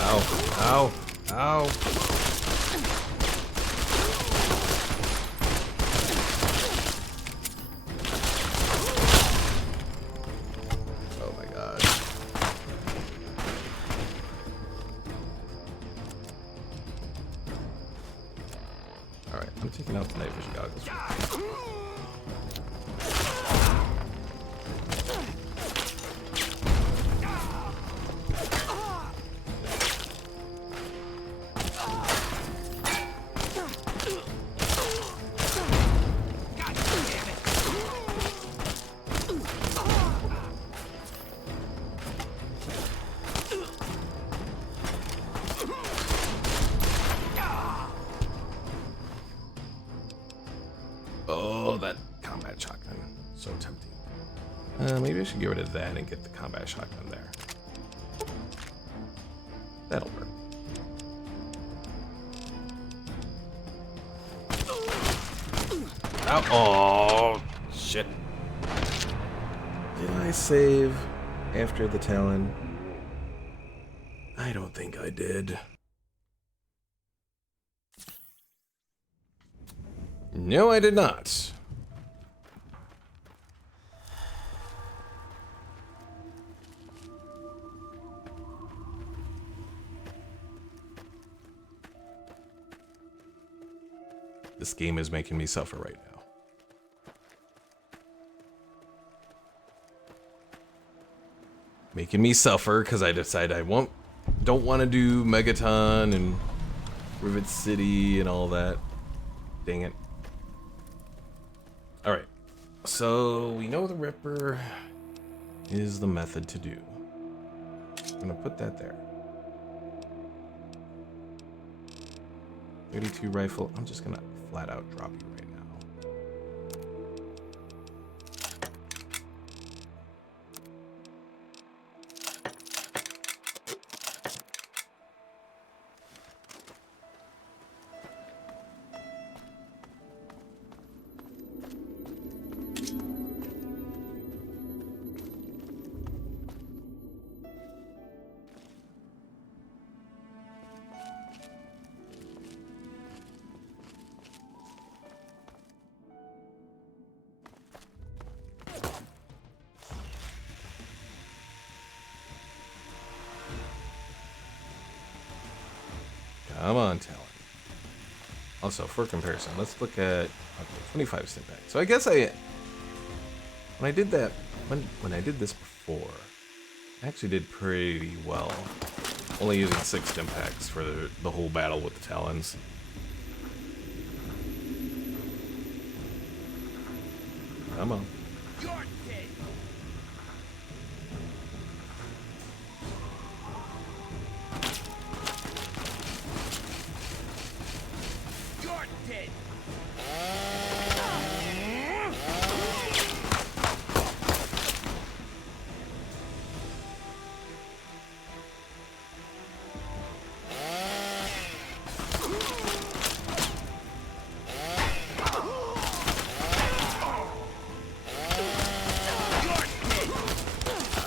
Ow, ow, ow. Oh my god. Alright, I'm taking out the night vision goggles. Oh, that combat shotgun. So tempting. Maybe I should get rid of that and get the combat shotgun there. That'll work. Ow. Oh, shit. Did I save after the Talon? I don't think I did. No, I did not. This game is making me suffer right now. Making me suffer because I decide I don't want to do Megaton and Rivet City and all that. Dang it. Alright, so we know the Ripper is the method to do. I'm gonna put that there. 32 rifle, I'm just gonna flat out drop you right now. Come on, Talon. Also, for comparison, let's look at okay, 25 Stimpack. So I guess when I did that, when I did this before, I actually did pretty well. Only using 6 Stimpaks for the whole battle with the Talons. Come on.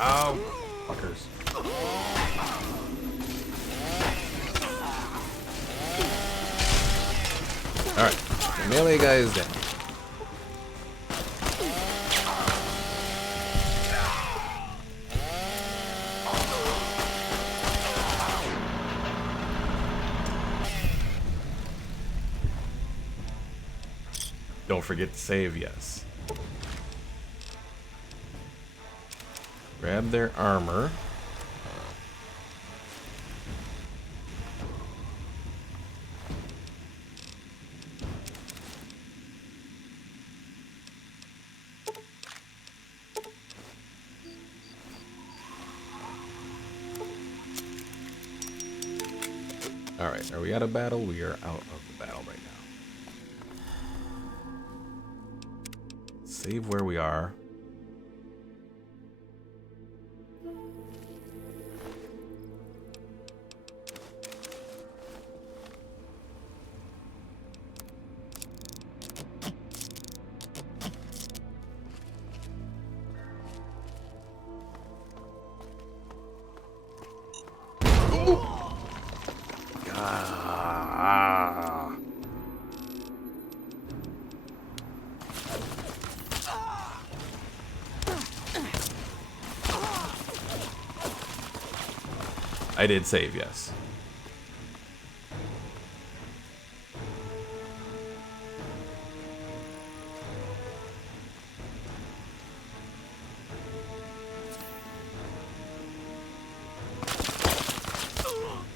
Ow, fuckers. Alright, the melee guy is down. Don't forget to save, yes. Grab their armor. Alright, are we out of battle? We are out of the battle right now. Save where we are. I did save, yes.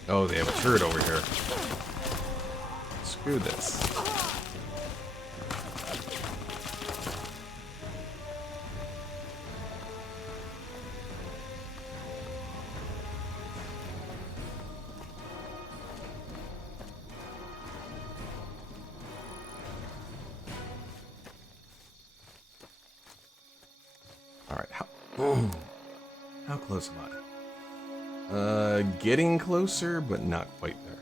Oh, they have a turret over here. Screw this. Alright, how close am I? Getting closer, but not quite there.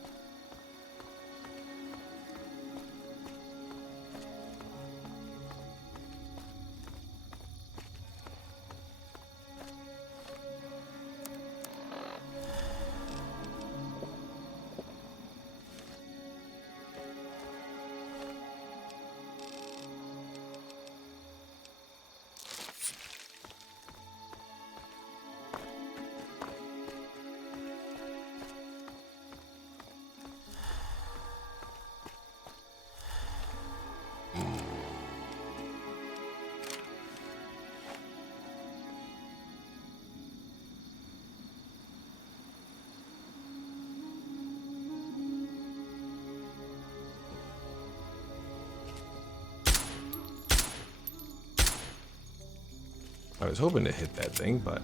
I was hoping to hit that thing, but...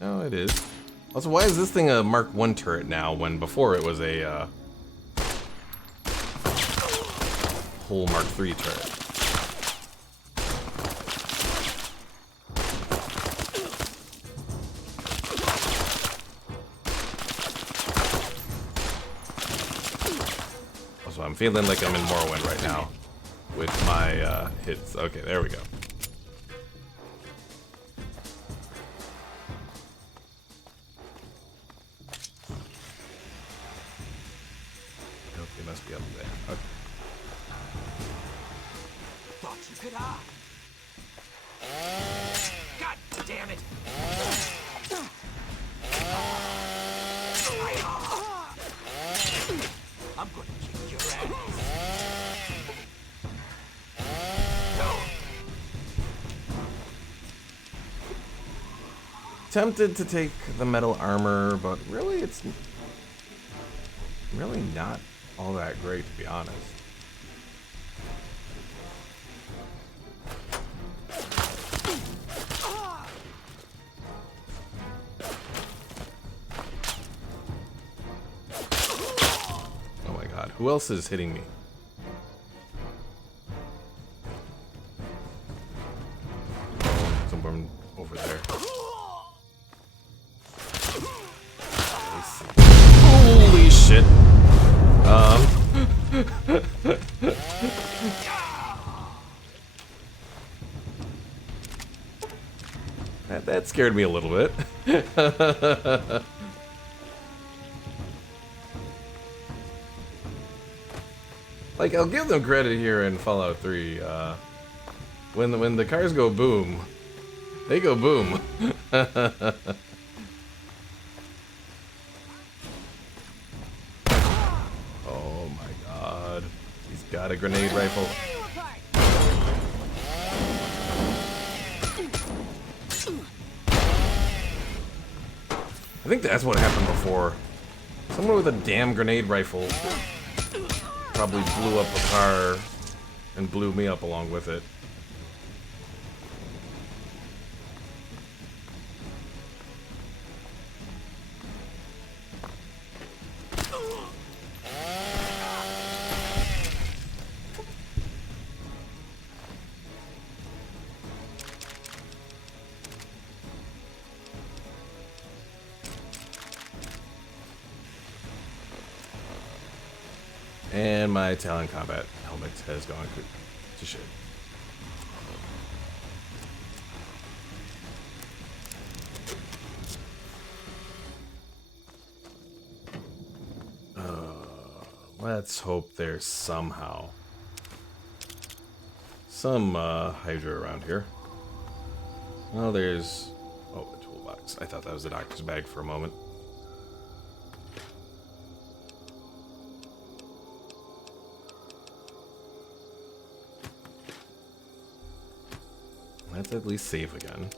Oh, it is. Also, why is this thing a Mark 1 turret now, when before it was a, whole Mark 3 turret? Also, I'm feeling like I'm in Morrowind right now with my, hits. Okay, there we go. They must be up there. Okay. Thought you could hide. God damn it! I'm gonna kick your ass. Tempted to take the metal armor, but really it's really not all that great, to be honest. Oh my god, who else is hitting me? Oh, someone over there. Holy shit. That scared me a little bit. Like, I'll give them credit here in Fallout 3. When the cars go boom, they go boom. Oh my god. He's got a grenade rifle. I think that's what happened before. Someone with a damn grenade rifle probably blew up a car and blew me up along with it. And my Talon Combat helmet has gone to shit. Let's hope there's somehow some Hydra around here. Well, there's... oh, a toolbox. I thought that was the doctor's bag for a moment. Let's at least save again.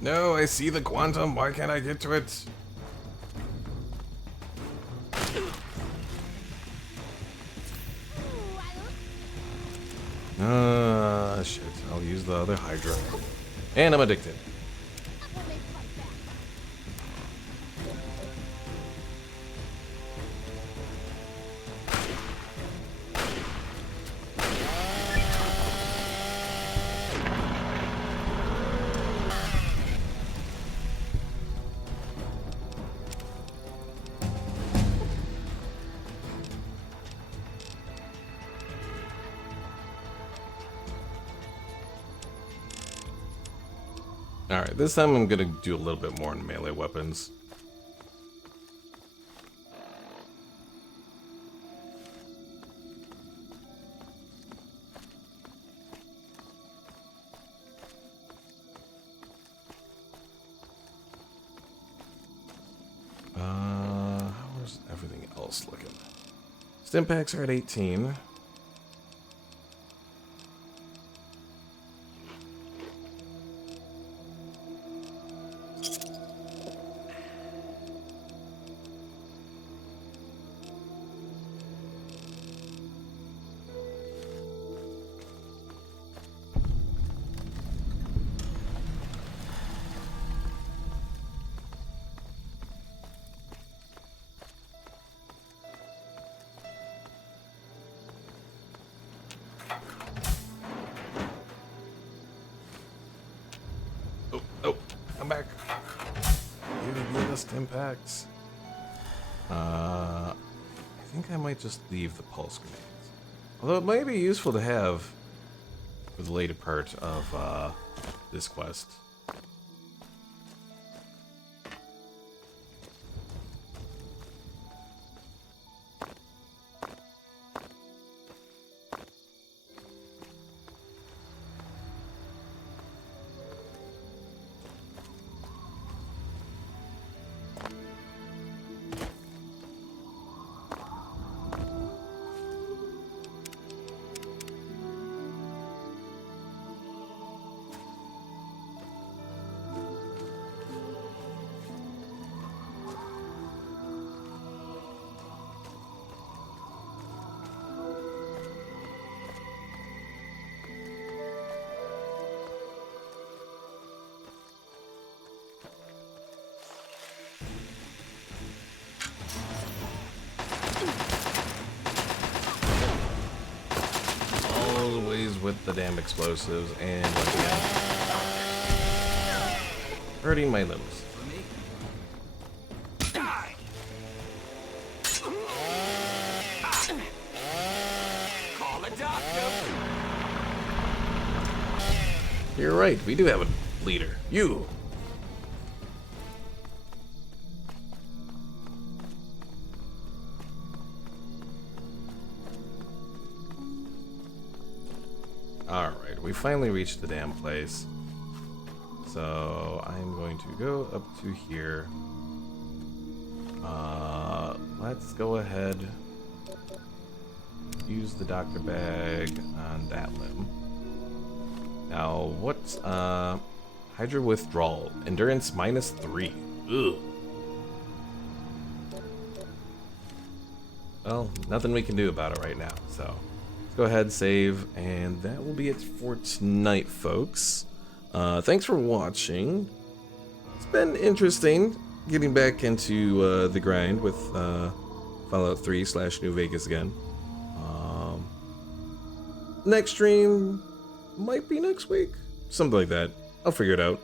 No, I see the quantum. Why can't I get to it? Shit. I'll use the other Hydra. And I'm addicted. Alright, this time I'm gonna do a little bit more in melee weapons. How's everything else looking? Stim packs are at 18. Oh, I'm back. Give me the stim packs. I think I might just leave the pulse grenades. Although it might be useful to have for the later part of this quest. With the damn explosives and once again hurting my limbs. Call a doctor. You're right, we do have a leader. You. Alright, we finally reached the damn place. So I'm going to go up to here. Let's go ahead. Use the doctor bag on that limb. Now, what's Hydra withdrawal? Endurance -3. Ugh. Well, nothing we can do about it right now, so let's go ahead, save, and that will be it for tonight, folks. Thanks for watching. It's been interesting getting back into the grind with Fallout 3 / New Vegas again. Next stream might be next week. Something like that. I'll figure it out.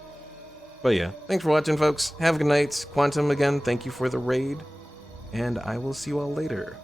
But yeah, thanks for watching, folks. Have a good night. Quantum, again, thank you for the raid. And I will see you all later.